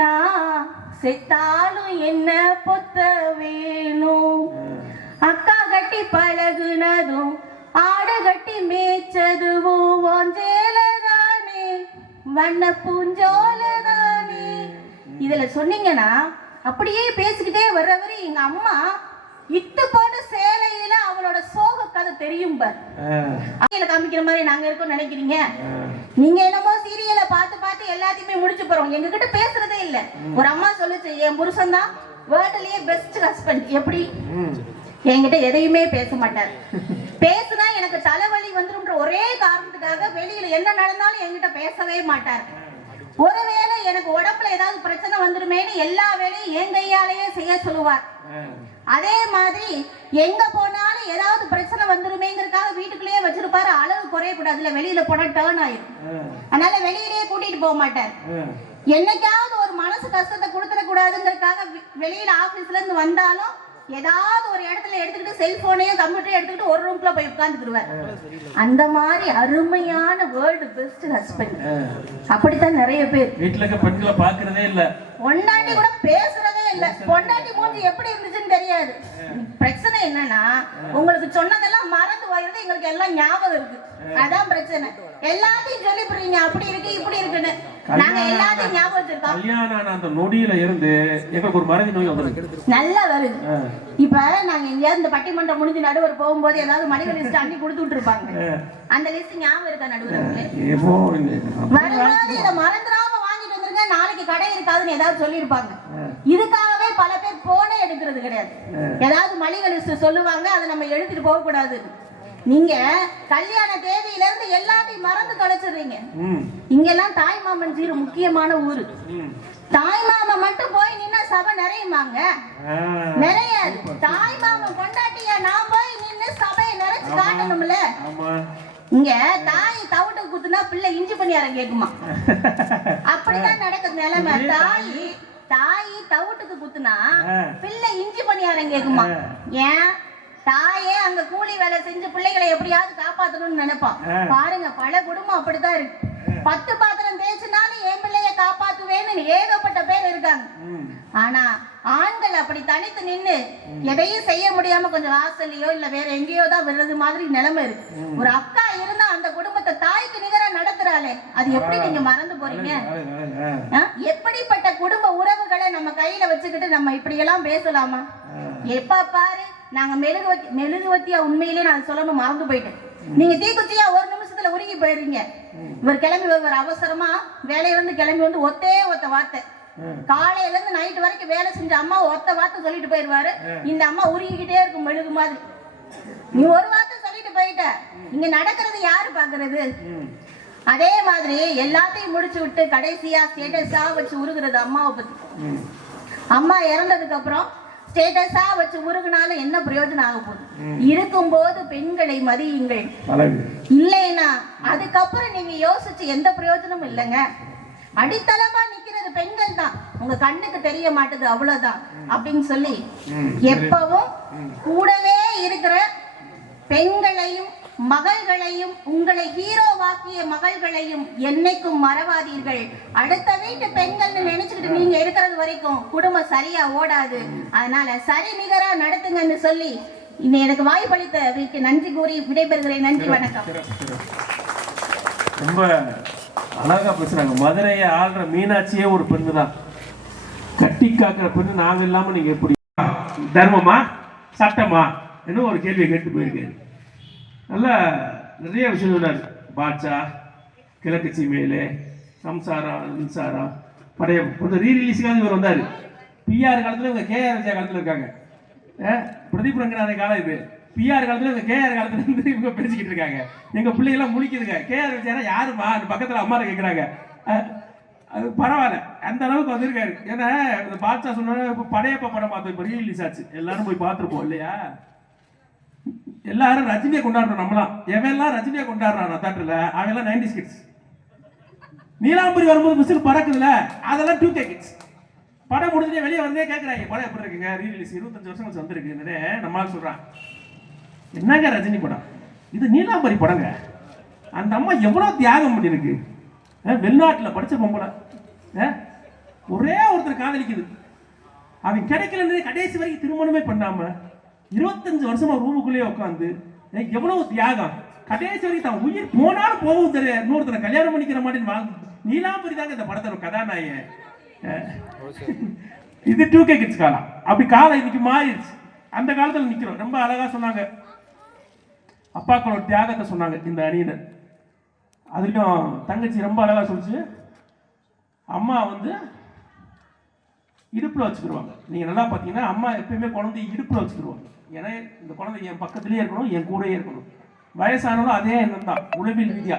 நான் செத்தாலும் என்ன பொத்த வேணும். அக்கா கட்டி பழகுனதும் ஆடு கட்டி மேய்ச்சதுவும் ஒஞ்சேலதானே, வண்ண பூஞ்சோலதானே. இதுல சொன்னீங்கன்னா அப்படியே பேசிக்கிட்டே வர்றவரு எங்க அம்மா இட்டு போட்டு சேலையில அவளோட சோக கதை தெரியும் பார். காமிக்கிற மாதிரி நாங்க இருக்கோம் நினைக்கிறீங்க? நீங்க என்னமோ சீரியலை பார்த்து பார்த்து எல்லாத்தையுமே முடிச்சு போறோம். எங்க கிட்ட பேசுறதே இல்ல. ஒரு அம்மா சொல்லுச்சு, என் புருஷன் தான் வேர்ல்ட்லயே பெஸ்ட் ஹஸ்பண்ட். எப்படி? என்கிட்ட எதையுமே பேச மாட்டார். பேசுனா எனக்கு தலைவலி வந்துருன்ற ஒரே காரணத்துக்காக வெளியில என்ன நடந்தாலும் என்கிட்ட பேசவே மாட்டார். ஒருவேளை எனக்கு உடம்புல ஏதாவது பிரச்சனை வந்துருமேன்னு எல்லா வேலையும் என் கையாலேயே செய்ய சொல்லுவார். அதே மாதிரி எங்க போனாலும் ஏதாவது பிரச்சனை வந்துருமேங்கிறதுக்காக வீட்டுக்குள்ளேயே வச்சிருப்பாரு. அளவு குறைய கூடாதுல, வெளியில போனா டர்ன் ஆயிடும். அதனால வெளியிலேயே கூட்டிட்டு போக மாட்டார். என்னைக்காவது ஒரு மனசு கஷ்டத்தை கொடுத்துட கூடாதுங்கிறதுக்காக வெளியில ஆபீஸ்ல இருந்து வந்தாலும் ஏதாவது ஒரு இடத்துல எடுத்துக்கிட்டு செல்போனையும் கம்ப்யூட்டரையும் எடுத்துக்கிட்டு ஒரு ரூம்குள்ள போய் உட்கார்ந்துக்கிடுவார். அந்த மாதிரி அருமையான வேர்ல்டு பெஸ்ட் ஹஸ்பண்ட். அப்படித்தான் நிறைய பேர் வீட்டுல இருக்க பெண்களை பாக்குறதே இல்ல. பொண்டாட்டி கூட பேசுறதே இல்ல. பொண்டாட்டி மூஞ்சி எப்படி இருந்துச்சுன்னு தெரியாது. பிரச்சனை என்னன்னா உங்களுக்கு சொன்னதெல்லாம் மறந்து போயிருது, எங்களுக்கு எல்லாம் ஞாபகம் இருக்கு. அதான் பிரச்சனை. எல்லாத்தையும் சொல்லி போறீங்க அப்படி இருக்கு இப்படி இருக்குன்னு. நாங்க எல்லாத்தையும் ஞாபகம் வச்சிருக்கோம். கல்யாணம் அந்த நொடியில இருந்து எங்களுக்கு ஒரு மறதி நோய் வந்துருக்கு. நல்லா வருது. இப்ப நாங்க எங்கேயாவது இந்த பட்டிமன்றம் முடிஞ்சு நடுவர் போகும்போது ஏதாவது மனித லிஸ்ட் அள்ளி கொடுத்துட்டு இருப்பாங்க. அந்த லிஸ்ட் ஞாபகம் இருக்கா நடுவர்? இதை மறந்துடாம வாங்கிட்டு வந்துருங்க, நாளைக்கு கடை இருக்காதுன்னு ஏதாவது சொல்லியிருப்பாங்க. இதுக்காகவே பல பேர் போனே எடுக்கிறது கிடையாது. ஏதாவது மளிகை லிஸ்ட் சொல்லுவாங்க, அதை நம்ம எடுத்துட்டு போக கூடாது. நீங்க கல்யாண தேதியில இருந்து எல்லாத்தையும் மறந்து தொலைச்சிடுறீங்க. இங்கெல்லாம் தாய் மாமன் சீரு முக்கியமான ஊரு. தாய் மாமன் மட்டும் போய் நின்னா சபை நிறையுமாங்க? நிறையாது. தாய் மாமன் கொண்டாட்டியா நான் போய் நின்று சபையை நிறைச்சு காட்டணும்ல. இங்க தாய் தவிட்டு குத்துனா பிள்ளை இஞ்சி பணியாரம் கேக்குமா? அப்படிதான் நடக்குது நிலைமை. தாய் தவிட்டுக்கு குத்துனா பிள்ளை இஞ்சி பணியாரம் கேக்குமா? ஏன்? தாயே அங்க கூலி வேலை செஞ்சு பிள்ளைகளை எப்படியாவது காப்பாத்தணும்னு நினைப்பான். பாருங்க, பல குடும்பம் அப்படித்தான் இருக்கு. 10 பாத்திரம் தேய்ச்சினாலும் என் பிள்ளைய காப்பாத்துவேன்னு ஏகப்பட்ட பேர் இருக்காங்க. ஆனா ஆண்கள் அப்படி தனித்து நின்று எதையும் செய்ய முடியாம கொஞ்சம் வாசல்லையோ இல்ல வேற எங்கேயோ தான் விடுறது மாதிரி நிலைமை இருக்கு. ஒரு அக்கா இருந்தா அந்த குடும்பத்தை தாய்க்கு நிகரா நடத்துறாளே, அது எப்படி நீங்க மறந்து போறீங்க? எப்படிப்பட்ட குடும்ப உறவுகளை நம்ம கையில வச்சுக்கிட்டு நம்ம இப்படி எல்லாம் பேசலாமா? எப்ப பாரு நாங்க மெழுகுவத்தியா, உண்மையிலேயே நான் சொல்லணும் மறந்து போயிட்டேன். நீங்க தீக்குச்சியா ஒரு நிமிஷத்துல உருகி போயிருங்க. இவர் கிளம்பி வருவார் அவசரமா வேலையை வந்து கிளம்பி வந்து ஒத்த வார்த்தை, காலையில இருந்து நைட் வரைக்கும் வேலை செஞ்ச அம்மா ஒத்த வார்த்தை சொல்லிட்டு போயிருவாரு. இந்த அம்மா உருகிக்கிட்டே இருக்கும் மெழுகு மாதிரி. நீ ஒரு வார்த்தை சொல்லிட்டு போயிட்ட, இங்க நடக்கிறது யாரு பாக்குறது? அதே மாதிரி எல்லாத்தையும் முடிச்சு விட்டு கடைசியா ஸ்டேட்டஸா வச்சு உருகுறது அம்மாவை பத்தி. அம்மா இறந்ததுக்கு அப்புறம் ஸ்டேட்டஸா வச்சு உருகுனாலும் என்ன பிரயோஜனம் ஆக போகுது? இருக்கும்போது பெண்களை மதியுங்கள், இல்லைன்னா அதுக்கப்புறம் நீங்க யோசிச்சு எந்த பிரயோஜனமும் இல்லைங்க. அடித்தளமா நிக்கிறது பெண்கள் தான், உங்க கண்ணுக்கு தெரிய மாட்டுது அவ்வளவுதான் அப்படின்னு சொல்லி எப்பவும் கூடவே இருக்கிற பெண்களையும் மகள்களையும், உங்களை ஹீரோவாக்கிய மகள்களையும் என்னைக்கும் மறவாதீர்கள். அடுத்த வீட்டு பெண்கள்னு நினைச்சுக்கிட்டு நீங்க இருக்கிறது வரைக்கும் குடும்பம் சரியா ஓடாது. அதனால சரி நிகரா நடத்துங்கன்னு சொல்லி இன்னும் எனக்கு வாய்ப்பளித்த நன்றி கூறி விடைபெறுகிறேன். நன்றி, வணக்கம். ரொம்ப அழகா பேசுறாங்க. மதுரையை ஆள்ற மீனாட்சியே ஒரு பெண்ணு தான். கட்டி காக்கிற பெண்ணு நாங்க இல்லாம நீங்க எப்படி? தர்மமா சட்டமா இன்னும் ஒரு கேள்வியை கேட்டு போயிருக்காரு. நல்லா நிறைய விஷயம் சொன்னார். பாட்சா, கிழக்கு சீமையிலே, சம்சாரம், மின்சாரம், பழைய கொஞ்சம் ரீரிலீஸுக்காக இவர் வந்தார். பிஆர் காலத்தில் இவங்க கேஆர் விஜயா காலத்தில் இருக்காங்க. பிரதீப் ரங்கநாத காலம் இது. பிஆர் காலத்தில் இவங்க கேஆர் காலத்துல இருந்து இவங்க பேசிக்கிட்டு இருக்காங்க. எங்கள் பிள்ளைகள்லாம் முழிக்குதுங்க. கேஆர் விஜயா யாருமா அந்த பக்கத்தில் அம்மா கேட்குறாங்க. அது பரவாயில்ல, அந்த அளவுக்கு வந்திருக்காரு. ஏன்னா இந்த பாட்சா சொன்ன இப்போ படையப்பா படம் பார்த்தோம், இப்போ ரீரிலீஸ் ஆச்சு, எல்லாரும் போய் பார்த்துருப்போம் இல்லையா? எல்லாரும் ரஜினியை கொண்டாடுறோம். நம்மளாம் எவெல்லாம் ரஜினியை கொண்டாடுறான் தேட்டர்ல, அவெல்லாம் 90s கிட்ஸ். நீலாம்பரி வரும்போது விசில் பறக்குதுல, அதெல்லாம் 2K கிட்ஸ். படம் முடிஞ்சே வெளியே வந்தே கேட்குறாங்க, படம் எப்படி இருக்குங்க, ரீரிலீஸ் 25 வருஷம் கழிச்சு வந்திருக்கு. நம்மளால சொல்றான், என்னங்க ரஜினி படம் இது, நீலாம்பரி படங்க. அந்த அம்மா எவ்வளவு தியாகம் பண்ணிருக்கு. வெளிநாட்டில் படிச்ச பொம்பளை, ஒரே ஒருத்தர் காதலிக்குது, அவன் கிடைக்கலன்னு கடைசி வரைக்கும் திருமணமே பண்ணாம 25 வருஷமா ரூமுக்குள்ளேயே உட்காந்து எவ்வளவு தியாகம். கடைசி வரைக்கும் தான் உயிர் போனாலும் போகும் தெரியும், இன்னொருத்தரை கல்யாணம் பண்ணிக்கிற மாதிரி வாழ்ந்து. நீலாம்பரி தாங்க இந்த படத்தோட கதாநாயகன். இது 2K கிட்ஸ் காலம். அப்படி காலம் இன்னைக்கு மாறிடுச்சு. அந்த காலத்தில் நிக்கிறோம். ரொம்ப அழகா சொன்னாங்க, அப்பாக்களோட தியாகத்தை சொன்னாங்க இந்த அணியினர். அதுலயும் தங்கச்சி ரொம்ப அழகா சொல்லிச்சு, அம்மா வந்து இடுப்புல வச்சுக்கிடுவாங்க. நீங்க நல்லா பாத்தீங்கன்னா அம்மா எப்பயுமே குழந்தைய இடுப்புல வச்சுக்கிடுவாங்க. ஏன்னா இந்த குழந்தை என் பக்கத்திலேயே இருக்கணும், என் கூடயே இருக்கணும். வயசானாலும் அதே எண்ணம் தான், உளவியல் ரீதியா.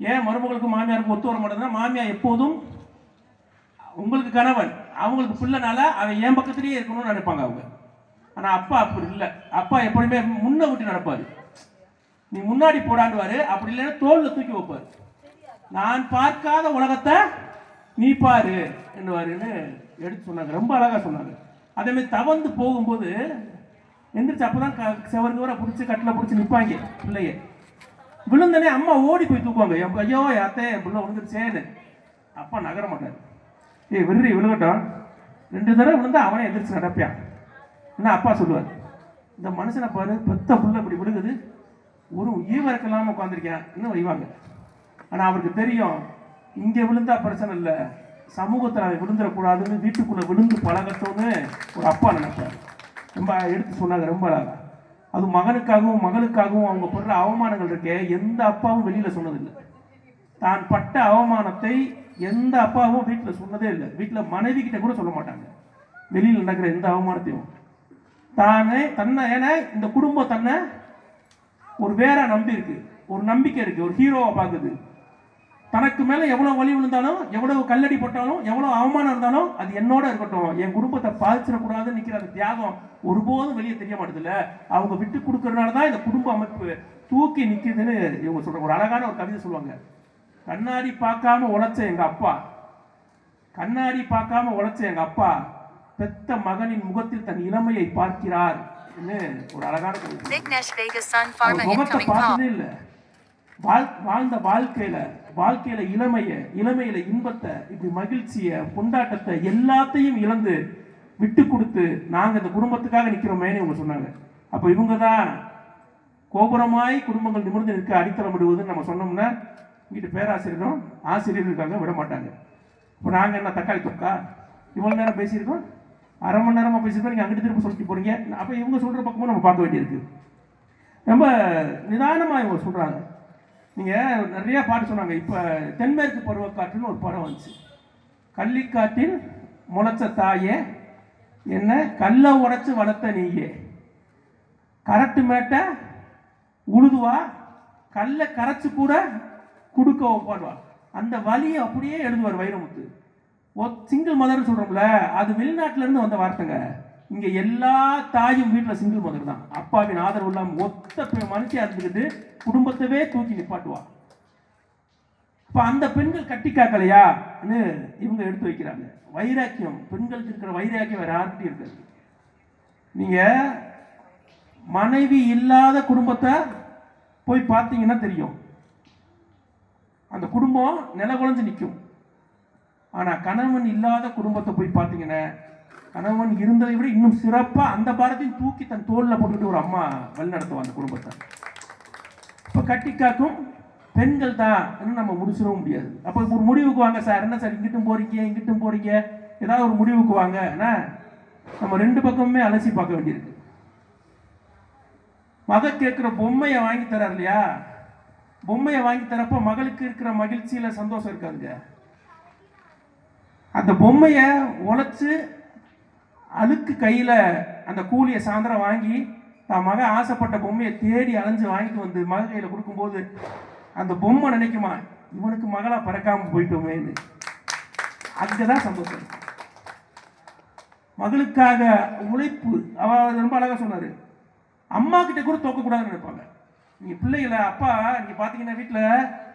ஏன் மருமகளுக்கு மாமியாருக்கு ஒத்து வர மாட்டேங்குதுன்னா, மாமியார் எப்போதும் உங்களுக்கு கணவன், அவங்களுக்கு பிள்ளைனால அவன் என் பக்கத்திலேயே இருக்கணும்னு நினைப்பாங்க அவங்க. ஆனா அப்பா அப்படி இல்லை. அப்பா எப்படியுமே முன்ன விட்டு நடப்பாரு. நீ முன்னாடி போடாண்டுவாரு, அப்படி இல்லைன்னா தோல்ல தூக்கி வைப்பாரு. நான் பார்க்காத உலகத்தை நீ பாரு என்னவாருன்னு எடுத்து சொன்னாங்க. ரொம்ப அழகா சொன்னாங்க. அதே மாதிரி தவந்து போகும்போது எந்திரிச்சு அப்பதான் செவருக்கு வர பிடிச்சி கட்டில பிடிச்சி நிற்பாங்க பிள்ளைய. விழுந்தனே அம்மா ஓடி போய் தூக்குவாங்க. என் ஐயோ அத்தை என் பிள்ளை விழுந்துருச்சேன்னு. அப்பா நகர மாட்டாரு. விருறி விழுகட்டும், 2 தடவை விழுந்தா அவனே எந்திரிச்சு நடப்பான். என்ன அப்பா சொல்லுவார், இந்த மனுஷனை பாரு, பெத்த புள்ள இப்படி விழுகுது, ஒரு ஈவரக்கெல்லாம் உட்காந்துருக்கேன் இன்னும் வைவாங்க. ஆனா அவருக்கு தெரியும், இங்க விழுந்தா பிரச்சனை இல்லை, சமூகத்தில் அவன் விழுந்துடக்கூடாதுன்னு வீட்டுக்குள்ள விழுந்து பழகட்டோன்னு ஒரு அப்பா நினைப்பார். ரொம்ப எடுத்து சொன்னாங்க. ரொம்ப அழகா. அது மகனுக்காகவும் மகளுக்காகவும் அவங்க படுற அவமானங்கள் இருக்கே, எந்த அப்பாவும் வெளியில சொன்னதில்லை. தான் பட்ட அவமானத்தை எந்த அப்பாவும் வீட்டில் சொன்னதே இல்லை. வீட்டில் மனைவி கிட்ட கூட சொல்ல மாட்டாங்க. வெளியில் நடக்கிற எந்த அவமானத்தையும் தானே தன்னை, ஏன்னா இந்த குடும்பம் தன்னை ஒரு வேற நம்பி இருக்கு, ஒரு நம்பிக்கை இருக்கு, ஒரு ஹீரோவை பார்க்குது. தனக்கு மேல எவ்வளவு வலி விழுந்தாலும், எவ்வளவு கல்லடி போட்டாலும், எவ்வளவு அவமானம் இருந்தாலும் அது என்னோட இருக்கட்டும், என் குடும்பத்தை பாதிச்சிடக்கூடாதுன்னு நிக்கிற அந்த தியாகம் ஒருபோதும் வெளியே தெரிய மாட்டதில்ல. அவங்க விட்டு கொடுக்கறதுனாலதான் இந்த குடும்ப அமைப்பு தூக்கி நிக்குதுன்னு இவங்க சொல்றாங்க. ஒரு அழகான ஒரு கவிதை சொல்லுவாங்க, கண்ணாடி பார்க்காம உழைச்ச எங்க அப்பா, கண்ணாடி பார்க்காம உழைச்ச எங்க அப்பா பெத்த மகனின் முகத்தில் தன் இளமையை பார்க்கிறார். ஒரு அழகான முகத்தை பார்த்ததே இல்லை. வாழ்ந்த வாழ்க்கையில இளமையில இன்பத்தை, இப்படி மகிழ்ச்சிய, கொண்டாட்டத்தை எல்லாத்தையும் இழந்து விட்டு கொடுத்து நாங்க இந்த குடும்பத்துக்காக நிக்கிறோமேன்னு இவங்க சொன்னாங்க. அப்ப இவங்க தான் கோபுரமாய் குடும்பங்கள் நிமிர்ந்து நிற்க அடித்தளம் விடுவதுன்னு நம்ம சொன்னோம்னா, வீட்டு பேராசிரியரும் ஆசிரியர்களுக்காக விட மாட்டாங்க. இப்போ நாங்க என்ன தக்காளி தொக்கா? இவ்வளவு நேரம் பேசியிருக்கோம், அரை மணி நேரமா பேசியிருக்கோம், நீங்க அங்கிட்டு திரும்ப சொல்லிட்டு போறீங்க. அப்ப இவங்க சொல்ற பக்கமும் நம்ம பார்க்க வேண்டியிருக்கு. ரொம்ப நிதானமா இவங்க சொல்றாங்க. நீங்க நிறைய பாட்டு சொன்னாங்க. இப்ப தென்மேற்கு பருவக்காற்றுன்னு ஒரு படம் வந்துச்சு. கள்ளிக்காட்டில் முளைச்ச தாயே, என்ன கல்லை உடைச்சு வளர்த்த நீயே, கரட்டு மேட்டை உழுதுவா, கல்லை கரைச்சு கூட குடுக்க வைப்பாடுவா. அந்த வலியை அப்படியே எழுதுவார் வைரமுத்து. சிங்கிள் மதர்னு சொல்றோம்ல, அது வெளிநாட்டுல இருந்து வந்த வார்த்தைங்க. இங்க எல்லா தாயும் வீட்டில் சிங்கிள் மதர் தான். அப்பாவின் ஆதரவு இல்லாமல் ஒத்த மனுஷியா இருந்துக்கிட்டு குடும்பத்தவே தூக்கி நிப்பாட்டுவா. இப்போ அந்த பெண்கள் கட்டி காக்கலையான்னு இவங்க எடுத்து வைக்கிறாங்க. வைராக்கியம், பெண்களுக்கு இருக்கிற வைராக்கியம் வேற யார்கிட்டையும் இருக்காது. நீங்க மனைவி இல்லாத குடும்பத்தை போய் பார்த்தீங்கன்னா தெரியும், அந்த குடும்பம் நிலகுலைஞ்சு நிற்கும். ஆனா கணவன் இல்லாத குடும்பத்தை போய் பார்த்தீங்கன்னா, கணவன் இருந்ததை விட இன்னும் சிறப்பா அந்த பாரத்தையும் தூக்கி தன் தோல்ல போட்டுக்கிட்டு ஒரு அம்மா வழிநடத்துவா அந்த குடும்பத்தை. இப்ப கட்டி காக்கும் பெண்கள் தான் நம்ம முடிச்சிடவும் முடியாது. அப்போ ஒரு முடிவுக்கு வாங்க சார், என்ன சார் இங்கிட்டும் போறீங்க, ஏதாவது ஒரு முடிவுக்கு வாங்க. நம்ம ரெண்டு பக்கமுமே அலசி பார்க்க வேண்டியிருக்கு. மக கேட்கிற பொம்மையை வாங்கி தரார் இல்லையா, பொம்மையை வாங்கி தரப்ப மகளுக்கு இருக்கிற மகிழ்ச்சியில சந்தோஷம் இருக்காதுங்க. அந்த பொம்மையை உழைச்சு அழுக்கு கையில அந்த கூலியை சாயந்தரம் வாங்கி தான் மக ஆசைப்பட்ட பொம்மையை தேடி அலைஞ்சு வாங்கிட்டு வந்து மக கையில கொடுக்கும்போது அந்த பொம்மை நினைக்குமா, இவனுக்கு மகளா பறக்காம போயிட்டோமேன்னு. அங்கதான் சந்தோஷம். மகளுக்காக உழைப்பு. அவர் ரொம்ப அழகா சொன்னாரு, அம்மா கிட்ட கூட தோக்கக்கூடாதுன்னு நினைப்பாங்க. நீங்க பிள்ளைகளை அப்பா நீங்க பாத்தீங்கன்னா வீட்டுல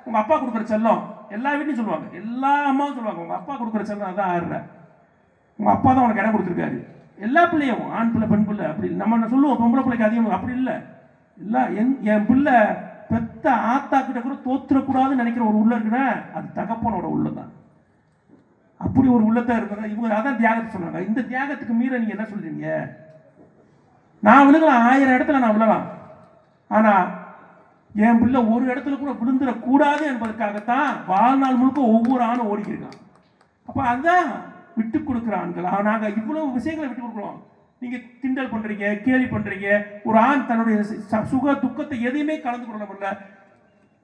உங்க அப்பா கொடுக்குற செல்லம் எல்லா வீட்லையும் சொல்லுவாங்க, எல்லா அம்மாவும் சொல்லுவாங்க, உங்க அப்பா கொடுக்குற செல்லம் அதான் ஆடுற, உங்க அப்பா தான் உனக்கு இடம் கொடுத்துருக்காரு. எல்லா பிள்ளையும் ஆண் பிள்ளை பெண் பிள்ளை அப்படி நம்ம சொல்லுவோம். பொம்பளை பிள்ளைக்கு அதிகம் அப்படி இல்லை. எல்லாம் என் பிள்ளை பெத்த ஆத்தா கிட்ட கூட தோத்துறக்கூடாதுன்னு நினைக்கிற ஒரு உள்ள இருக்குன்னா அது தகப்பனோட உள்ளதான். அப்படி ஒரு உள்ளத்தை இருக்காங்க இவங்க. அதான் தியாகத்தை சொன்னாங்க. இந்த தியாகத்துக்கு மீற நீங்க என்ன சொல்றீங்க? நான் விழுகலாம், 1000 இடத்துல நான் விழலாம், ஆனா என் பிள்ளை ஒரு இடத்துல கூட விழுந்துடக்கூடாது என்பதற்காகத்தான் வாழ்நாள் முழுக்க ஒவ்வொரு ஆணும் ஓடிக்கிருக்கான். அப்ப அதுதான் விட்டு கொடுக்குற ஆண்கள். நாங்க இவ்வளவு விஷயங்களை விட்டு கொடுக்குறோம். நீங்க கிண்டல் பண்றீங்க, கேலி பண்றீங்க. ஒரு ஆண் தன்னுடைய சுக துக்கத்தை எதையுமே கலந்து கொள்ள முடியல.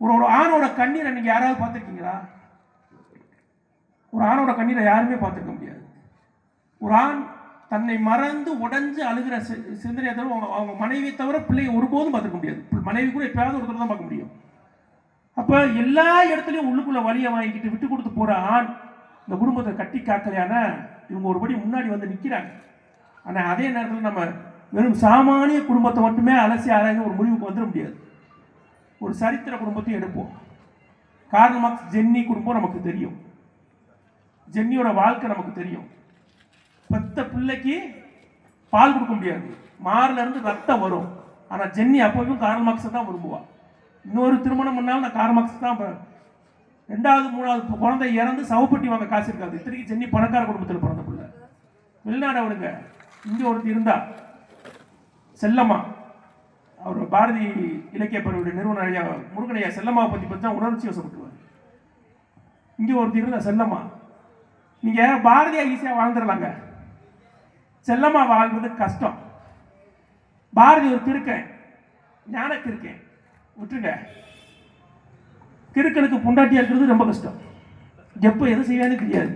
ஒரு ஆணோட கண்ணீரை நீங்க யாராவது பார்த்திருக்கீங்களா? ஒரு ஆணோட கண்ணீரை யாருமே பார்த்திருக்க முடியாது. ஒரு ஆண் தன்னை மறந்து உடைஞ்சு அழுகிற சிந்தனையை தவிர அவங்க மனைவியை தவிர பிள்ளையை ஒருபோதும் பார்த்துக்க முடியாது. மனைவி கூட எப்பயாவது ஒருத்தர் தான் பார்க்க முடியும். அப்ப எல்லா இடத்துலையும் உள்ளுக்குள்ள வலியை வாங்கிட்டு விட்டு கொடுத்து போற ஆண் இந்த குடும்பத்தை கட்டி காக்கலையான இவங்க ஒருபடி முன்னாடி வந்து நிற்கிறாங்க. ஆனா அதே நேரத்தில் நம்ம வெறும் சாமானிய குடும்பத்தை மட்டுமே அலசி ஆராய்ந்து ஒரு முடிவுக்கு வந்துட முடியாது. ஒரு சரித்திர குடும்பத்தையும் எடுப்போம். கார்ல் மார்க்ஸ் ஜென்னி குடும்பம் நமக்கு தெரியும், ஜென்னியோட வாழ்க்கை நமக்கு தெரியும். பெத்த பிள்ளைக்கு பால் கொடுக்க முடியாது, மார்ல இருந்து ரத்தம் வரும். ஆனா ஜென்னி அப்பவும் கார்ல் மார்க்ஸ் தான் விரும்புவா. இன்னொரு திருமணம் முன்னாலும் நான் கார்ல் மார்க்ஸ் தான். 2வது 3வது குழந்தை இறந்து சவப்பட்டி வாங்க காசு இருக்காது. இத்தனைக்கு ஜென்னி பணக்கார குடும்பத்தில் பிறந்த பிள்ளை. வெளிநாடு அவனுங்க. இங்க ஒருத்தர் இருந்தா செல்லம்மா, அவர் பாரதி இலக்கிய பருவடைய நிறுவன ஐயா முருகனையா செல்லம்மாவை பத்தி தான் உணர்ச்சி வசப்பட்டுவார். இங்க ஒருத்தர் இருந்தா செல்லம்மா. நீங்க பாரதியா ஈஸியா வாழ்ந்துடலாங்க, செல்லம்மா வாழ்வது கஷ்டம். பாரதி ஒரு கிறுக்கன், ஞான கிறுக்கன், விட்டுருங்க. கிறுக்கனுக்கு பொண்டாட்டியா இருக்கிறது ரொம்ப கஷ்டம். எப்ப எது செய்வான்னு தெரியாது.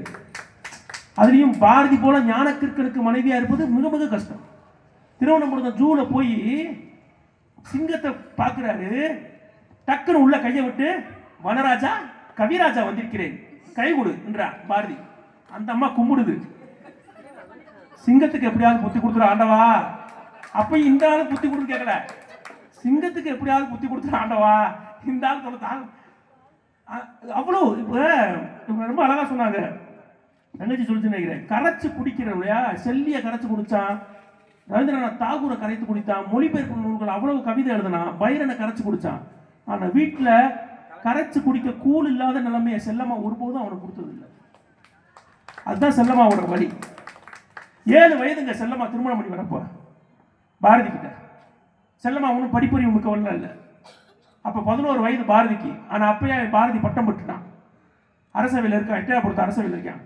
அதுலயும் பாரதி போல ஞான கிறுக்கனுக்கு மனைவியா இருப்பது மிக மிக கஷ்டம். திருவனந்தபுரம் ஜூல போய் சிங்கத்தை பார்க்கிறாரு. டக்குன்னு உள்ள கையை விட்டு, வனராஜா கவிராஜா வந்திருக்கிறேன், கை கொடு என்றா பாரதி. அந்த அம்மா கும்பிடுது. சிங்கத்துக்கு எப்படியாவது புத்தி கொடுத்துரு ஆண்டவா. அப்ப இந்த ஆளு புத்தி கொடுத்து கேட்கல, சிங்கத்துக்கு எப்படியாவது புத்தி கொடுத்துரு ஆண்டவா. இந்த ஆள் சொல்ல அவ்வளவு. இப்ப ரொம்ப அழகா சொன்னாங்க. தங்கச்சி சொல்லிச்சு நினைக்கிறேன், கரைச்சு குடிக்கிறோம் இல்லையா, செல்லிய கரைச்சு குடிச்சான், ரவீந்திரநாத் தாகூரை கரைத்து குடித்தான், மொழிபெயர்ப்பு நூல்கள் அவ்வளவு கவிதை எழுதினான், பைரனை கரைச்சு குடிச்சான். ஆனா வீட்டுல கரைச்சு குடிக்க கூழ் இல்லாத நிலைமையை செல்லம்மா ஒருபோதும் அவனுக்கு கொடுத்தது இல்லை. அதுதான் செல்லம்மாவோட வழி. 7 வயதுங்க செல்லம்மா திருமணம் பண்ணி வரப்போ பாரதி கிட்ட. செல்லம்மா ஒன்றும் படிப்பறிவு மிக்கவெல்லாம் இல்லை. அப்ப 11 வயது பாரதிக்கு. ஆனா அப்பயே பாரதி பட்டம் பெற்றுட்டான். அரசவையில் இருக்கான், எட்டயபுரத்து அரசவையில் இருக்கான்.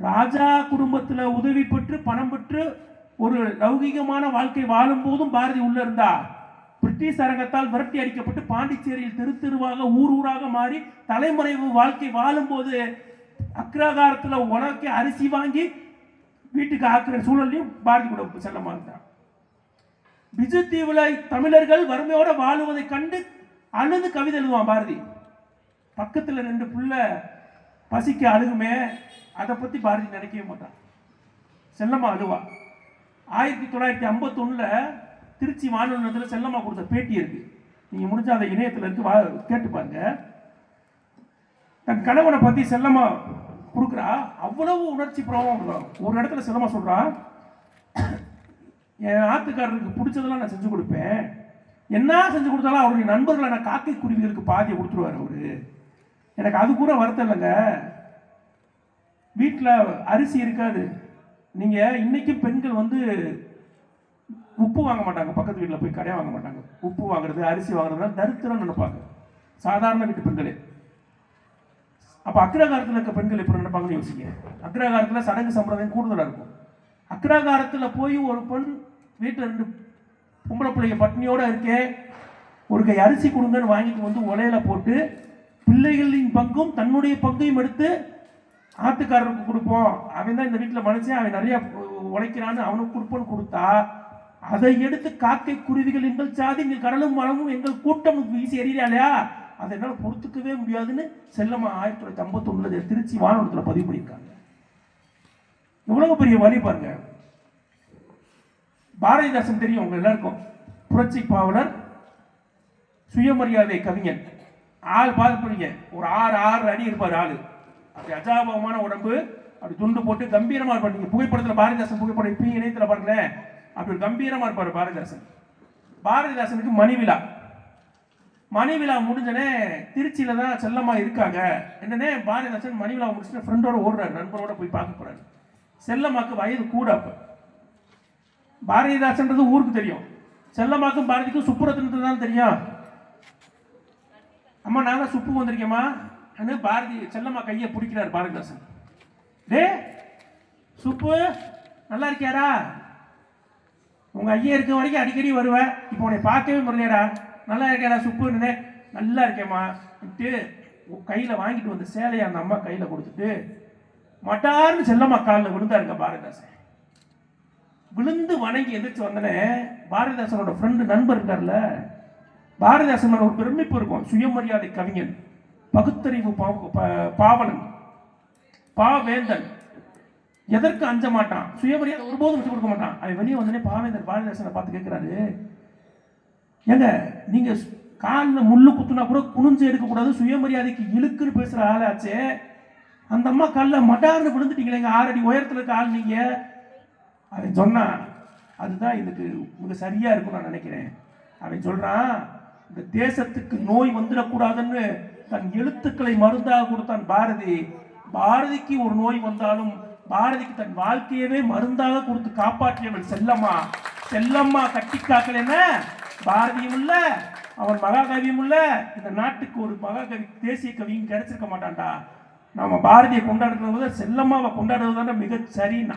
ராஜா குடும்பத்துல உதவி பெற்று பணம் பெற்று ஒரு லௌகிகமான வாழ்க்கை வாழும் போதும் பாரதி உள்ள இருந்தா. பிரிட்டிஷ் அரங்கத்தால் விரட்டி அடிக்கப்பட்டு பாண்டிச்சேரியில் தெரு தெருவாக ஊர் ஊராக மாறி தலைமறைவு வாழ்க்கை வாழும் போது அக்ராகாரத்தில் உனக்கு அரிசி வாங்கி வீட்டுக்கு ஆக்குற சூழலையும் பாரதி கூட செல்லமா இருந்தான். பிஜு தீவுல தமிழர்கள் வறுமையோட வாழுவதை கண்டு அழுது கவிதை எழுதுவான் பாரதி. பக்கத்தில் 2 புள்ள பசிக்கு அழுகுமே, அதை பத்தி பாரதி நினைக்கவே மாட்டான். செல்லம்மா அழுவா. 1951 திருச்சி வானொலி நிலையத்தில் செல்லம்மா கொடுத்த பேட்டி இருக்கு. நீங்க முடிஞ்ச அந்த இணையத்தில் இருக்கு, கேட்டு பாருங்க. தன் கணவனை பத்தி செல்லம்மா கொடுக்குறா. அவ்வளவு உணர்ச்சி பிரபலம். ஒரு இடத்துல செல்லம்மா சொல்றா, என் ஆத்துக்காரருக்கு பிடிச்சதெல்லாம் நான் செஞ்சு கொடுப்பேன், என்ன செஞ்சு கொடுத்தாலும் அவருடைய நண்பர்களை நான் காக்கை குருவிகளுக்கு பாதியை கொடுத்துருவார் அவரு. எனக்கு அது கூட வருத்தம் இல்லைங்க. வீட்டில் அரிசி இருக்காது. நீங்க இன்னைக்கும் பெண்கள் வந்து உப்பு வாங்க மாட்டாங்க, பக்கத்து வீட்டில் போய் கடையாக வாங்க மாட்டாங்க. உப்பு வாங்குறது அரிசி வாங்குறதுலாம் தரித்திரம் நினைப்பாங்க சாதாரண வீட்டு பெண்களே. அப்போ அக்ரகாரத்தில் இருக்க பெண்கள் எப்படி நினைப்பாங்கன்னு யோசிங்க. அக்ரகாரத்தில் சடங்கு சம்பிரதாயம் கூடுதலாக இருக்கும். அக்ரகாரத்தில் போய் ஒரு பெண் வீட்டில் 2 பொம்பளை பிள்ளைங்க பட்னியோட இருக்கே, ஒரு கை அரிசி கொடுங்கன்னு வாங்கிட்டு வந்து உலையில போட்டு பிள்ளைகளின் பங்கும் தன்னுடைய பங்கையும் எடுத்து ஆட்டுக்காரருக்கு கொடுப்போம், அவன் தான் இந்த வீட்டில் மனுஷன், அவன் நிறைய உழைக்கிறான்னு அவனுக்கு கொடுப்போன்னு கொடுத்தா, அதை எடுத்து காக்கை குருவிகள் எங்கள் சாதி எங்கள் கடலும் மனமும் எங்கள் கூட்டம் வீசி எறியாலையா, அதை என்னால் பொறுத்துக்கவே முடியாதுன்னு செல்லம்மா 1951 திருச்சி வானொலத்தில் பதிவு பண்ணியிருக்காங்க. எவ்வளவு பெரிய வழி பாருங்க. பாரதிதாசன் தெரியும் உங்க எல்லாருக்கும், புரட்சி பாவலர், சுயமரியாதை கவிஞன். ஆள் பார்த்துப்பீங்க, ஒரு 6 அடி இருப்பார் ஆளு. அப்படி அஜாபகமான உடம்பு, அப்படி துண்டு போட்டு கம்பீரமா இருப்பார். நீங்க புகைப்படத்தில் பாரதிதாசன் புகைப்படம் இப்ப இணையத்தில் பாருங்களேன், அப்படி கம்பீரமா இருப்பார் பாரதிதாசன். பாரதிதாசனுக்கு மணி விழா முடிஞ்சனே திருச்சியில தான் செல்லம்மா இருக்காங்க. என்னன்னே பாரதிதாசன் மணி விழா முடிச்சுட்டு ஃப்ரெண்டோட ஓடுறாரு, நண்பரோட போய் பார்க்க போறாரு. செல்லம்மாக்கு வயது கூட. அப்ப பாரதிதாசன்றது ஊருக்கு தெரியும், செல்லம்மாக்கும் பாரதிக்கும் சுப்புரத்தினத்து தான் தெரியும். அம்மா நான் தான் சுப்பு வந்திருக்கேம்மா, பாரதி செல்லம்மா கையை பிடிக்கிறார் பாரதிதாசன். டே சுப்பு நல்லா இருக்கியாரா, உங்க ஐயா இருக்க வரைக்கும் அடிக்கடி வருவேன், இப்போ உன்னை பார்க்கவே முடியலடா, நல்லா இருக்கியாரா சுப்புன்னு. நல்லா இருக்கேம்மா கையில வாங்கிட்டு வந்து சேலையை அந்த அம்மா கையில கொடுத்துட்டு மட்டார்னு செல்லம்மா காலில் விழுந்தாருங்க பாரதிதாசன். விழுந்து வணங்கி எதிர்த்து வந்தனே, பாரதிதாசனோட ஃப்ரெண்டு நண்பர் இருக்கார்ல, பாரதிதாசனோட ஒரு பெருமிப்பு இருக்கும். சுயமரியாதை கவிஞன், பகுத்தறிவு பாவலன், பாவேந்தன், எதற்கு அஞ்ச மாட்டான், சுயமரியாதை ஒருபோதும் விட்டு கொடுக்க மாட்டான். அவன் வெளியே வந்தனே பாவேந்தர் பாரதிதாசனை பார்த்து கேட்கிறாரு, ஏங்க நீங்க காலில் முள்ளு குத்துனா கூட குனிஞ்சு எடுக்கக்கூடாது, சுயமரியாதைக்கு இழுக்குன்னு பேசுற ஆளாச்சே, அந்த அம்மா காலில் மட்டார்னு விழுந்துட்டீங்களே, 6 அடி உயரத்தில் இருக்க ஆள் நீங்க. அவன் சொன்னான், அதுதான் இதுக்கு மிக சரியா இருக்கும் நான் நினைக்கிறேன். அவன் சொல்றான், இந்த தேசத்துக்கு நோய் வந்துடக்கூடாதுன்னு தன் எழுத்துக்களை மருந்தாக கொடுத்தான் பாரதி. பாரதிக்கு ஒரு நோய் வந்தாலும் பாரதிக்கு தன் வாழ்க்கையவே மருந்தாக கொடுத்து காப்பாற்றியவன் செல்லம்மா. செல்லம்மா கட்டி காக்கலன்னா பாரதியும் இல்ல, அவன் மகாகவியும் இல்ல, இந்த நாட்டுக்கு ஒரு மகாகவி தேசிய கவியும் கிடைச்சிருக்க மாட்டான்டா. நாம பாரதியை கொண்டாடுறது போது செல்லம்மாவை கொண்டாடுறது தானே மிக சரின்னா.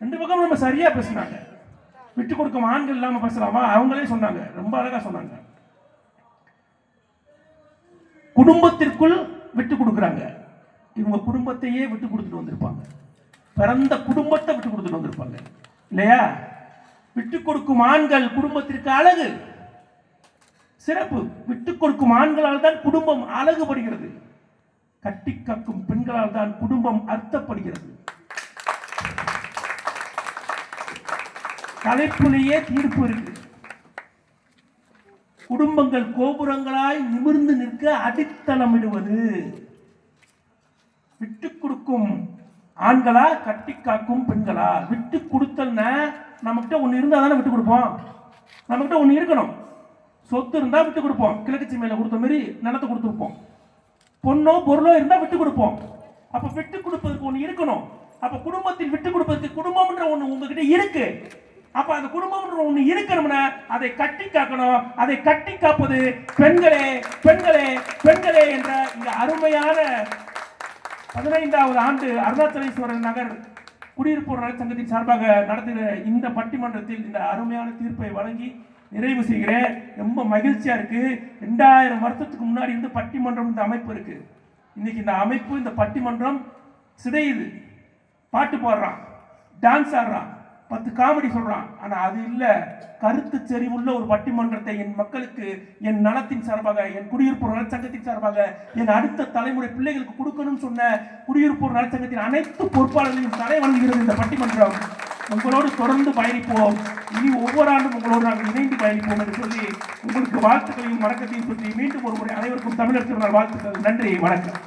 2 பக்கம் நம்ம சரியா பேசினாங்க. விட்டு கொடுக்கும் ஆண்கள் இல்லாம பேசலாமா, அவங்களே சொன்னாங்க, ரொம்ப அழகா சொன்னாங்க. குடும்பத்திற்குள் விட்டு கொடுக்குறாங்க, இவங்க குடும்பத்தையே விட்டு கொடுத்துட்டு வந்திருப்பாங்க, பிறந்த குடும்பத்தை விட்டு கொடுத்துட்டு வந்திருப்பாங்க இல்லையா. விட்டு கொடுக்கும் ஆண்கள் குடும்பத்திற்கு அழகு, சிறப்பு. விட்டு கொடுக்கும் ஆண்களால் தான் குடும்பம் அழகுபடுகிறது, கட்டி காக்கும் பெண்களால் தான் குடும்பம் அர்த்தப்படுகிறது. தலைப்புலேயே தீர்ப்பு இருக்கு. குடும்பங்கள் கோபுரங்களாய் நிமிர்ந்து நிற்க அடித்தளமிடுவது. விட்டு கொடுக்கும் ஆண்களா, கட்டி காக்கும் பெண்களா? விட்டு கொடுத்தல்னா நம்மகிட்ட ஒண்ணு இருந்தா தானே விட்டு கொடுப்போம். நம்மகிட்ட ஒண்ணு இருக்கணும். சொத்து இருந்தா விட்டு கொடுப்போம், கிழக்கு மேல கொடுத்த மாதிரி நிலத்தை கொடுத்துருப்போம். பொண்ணோ பொருளோ இருந்தா விட்டு கொடுப்போம். அப்ப விட்டு கொடுப்பதற்கு ஒண்ணு இருக்கணும். அப்ப குடும்பத்தில் விட்டு கொடுப்பதற்கு குடும்பம்ன்ற ஒண்ணு உங்ககிட்ட இருக்கு. அப்ப அந்த குடும்பம்ன்ற ஒண்ணு இருக்கணும்னா அதை கட்டி காக்கணும். அதை கட்டி காப்பது பெண்களே, பெண்களே, பெண்களே என்ற இந்த அருமையான 15வது ஆண்டு அருணாச்சலேஸ்வரர் நகர் குடியிருப்போர் நலச்சங்கத்தின் சார்பாக நடத்துகிற இந்த பட்டிமன்றத்தில் இந்த அருமையான தீர்ப்பை வழங்கி நிறைவு செய்கிறேன். ரொம்ப மகிழ்ச்சியா இருக்கு. 2000 வருஷத்துக்கு முன்னாடி இருந்து பட்டிமன்றம் இந்த அமைப்பு இருக்கு. இன்னைக்கு இந்த அமைப்பு, இந்த பட்டிமன்றம் சிதையுது. பாட்டு பாடுறான், டான்ஸ் ஆடுறான், 10 காமெடி சொல்றான். ஆனா அது இல்ல, கருத்து செறிவுள்ள ஒரு பட்டிமன்றத்தை என் மக்களுக்கு, என் நலத்தின் சார்பாக, என் குடியிருப்போர் நலச்சங்கத்தின் சார்பாக, என் அடுத்த தலைமுறை பிள்ளைகளுக்கு கொடுக்கணும்னு சொன்ன குடியிருப்போர் நலச்சங்கத்தின் அனைத்து பொறுப்பாளர்களையும் தலை வணங்குகிறது இந்த பட்டிமன்றம். உங்களோடு தொடர்ந்து பயணிப்போம். இனி ஒவ்வொரு ஆண்டும் உங்களோடு நாங்கள் இணைந்து பயணிப்போம் என்று சொல்லி உங்களுக்கு வாழ்த்துக்களையும் வணக்கத்தையும் சொல்லி மீண்டும் ஒரு முறை அனைவருக்கும் தமிழர் திருநாள் வாழ்த்துக்கள். நன்றி, வணக்கம்.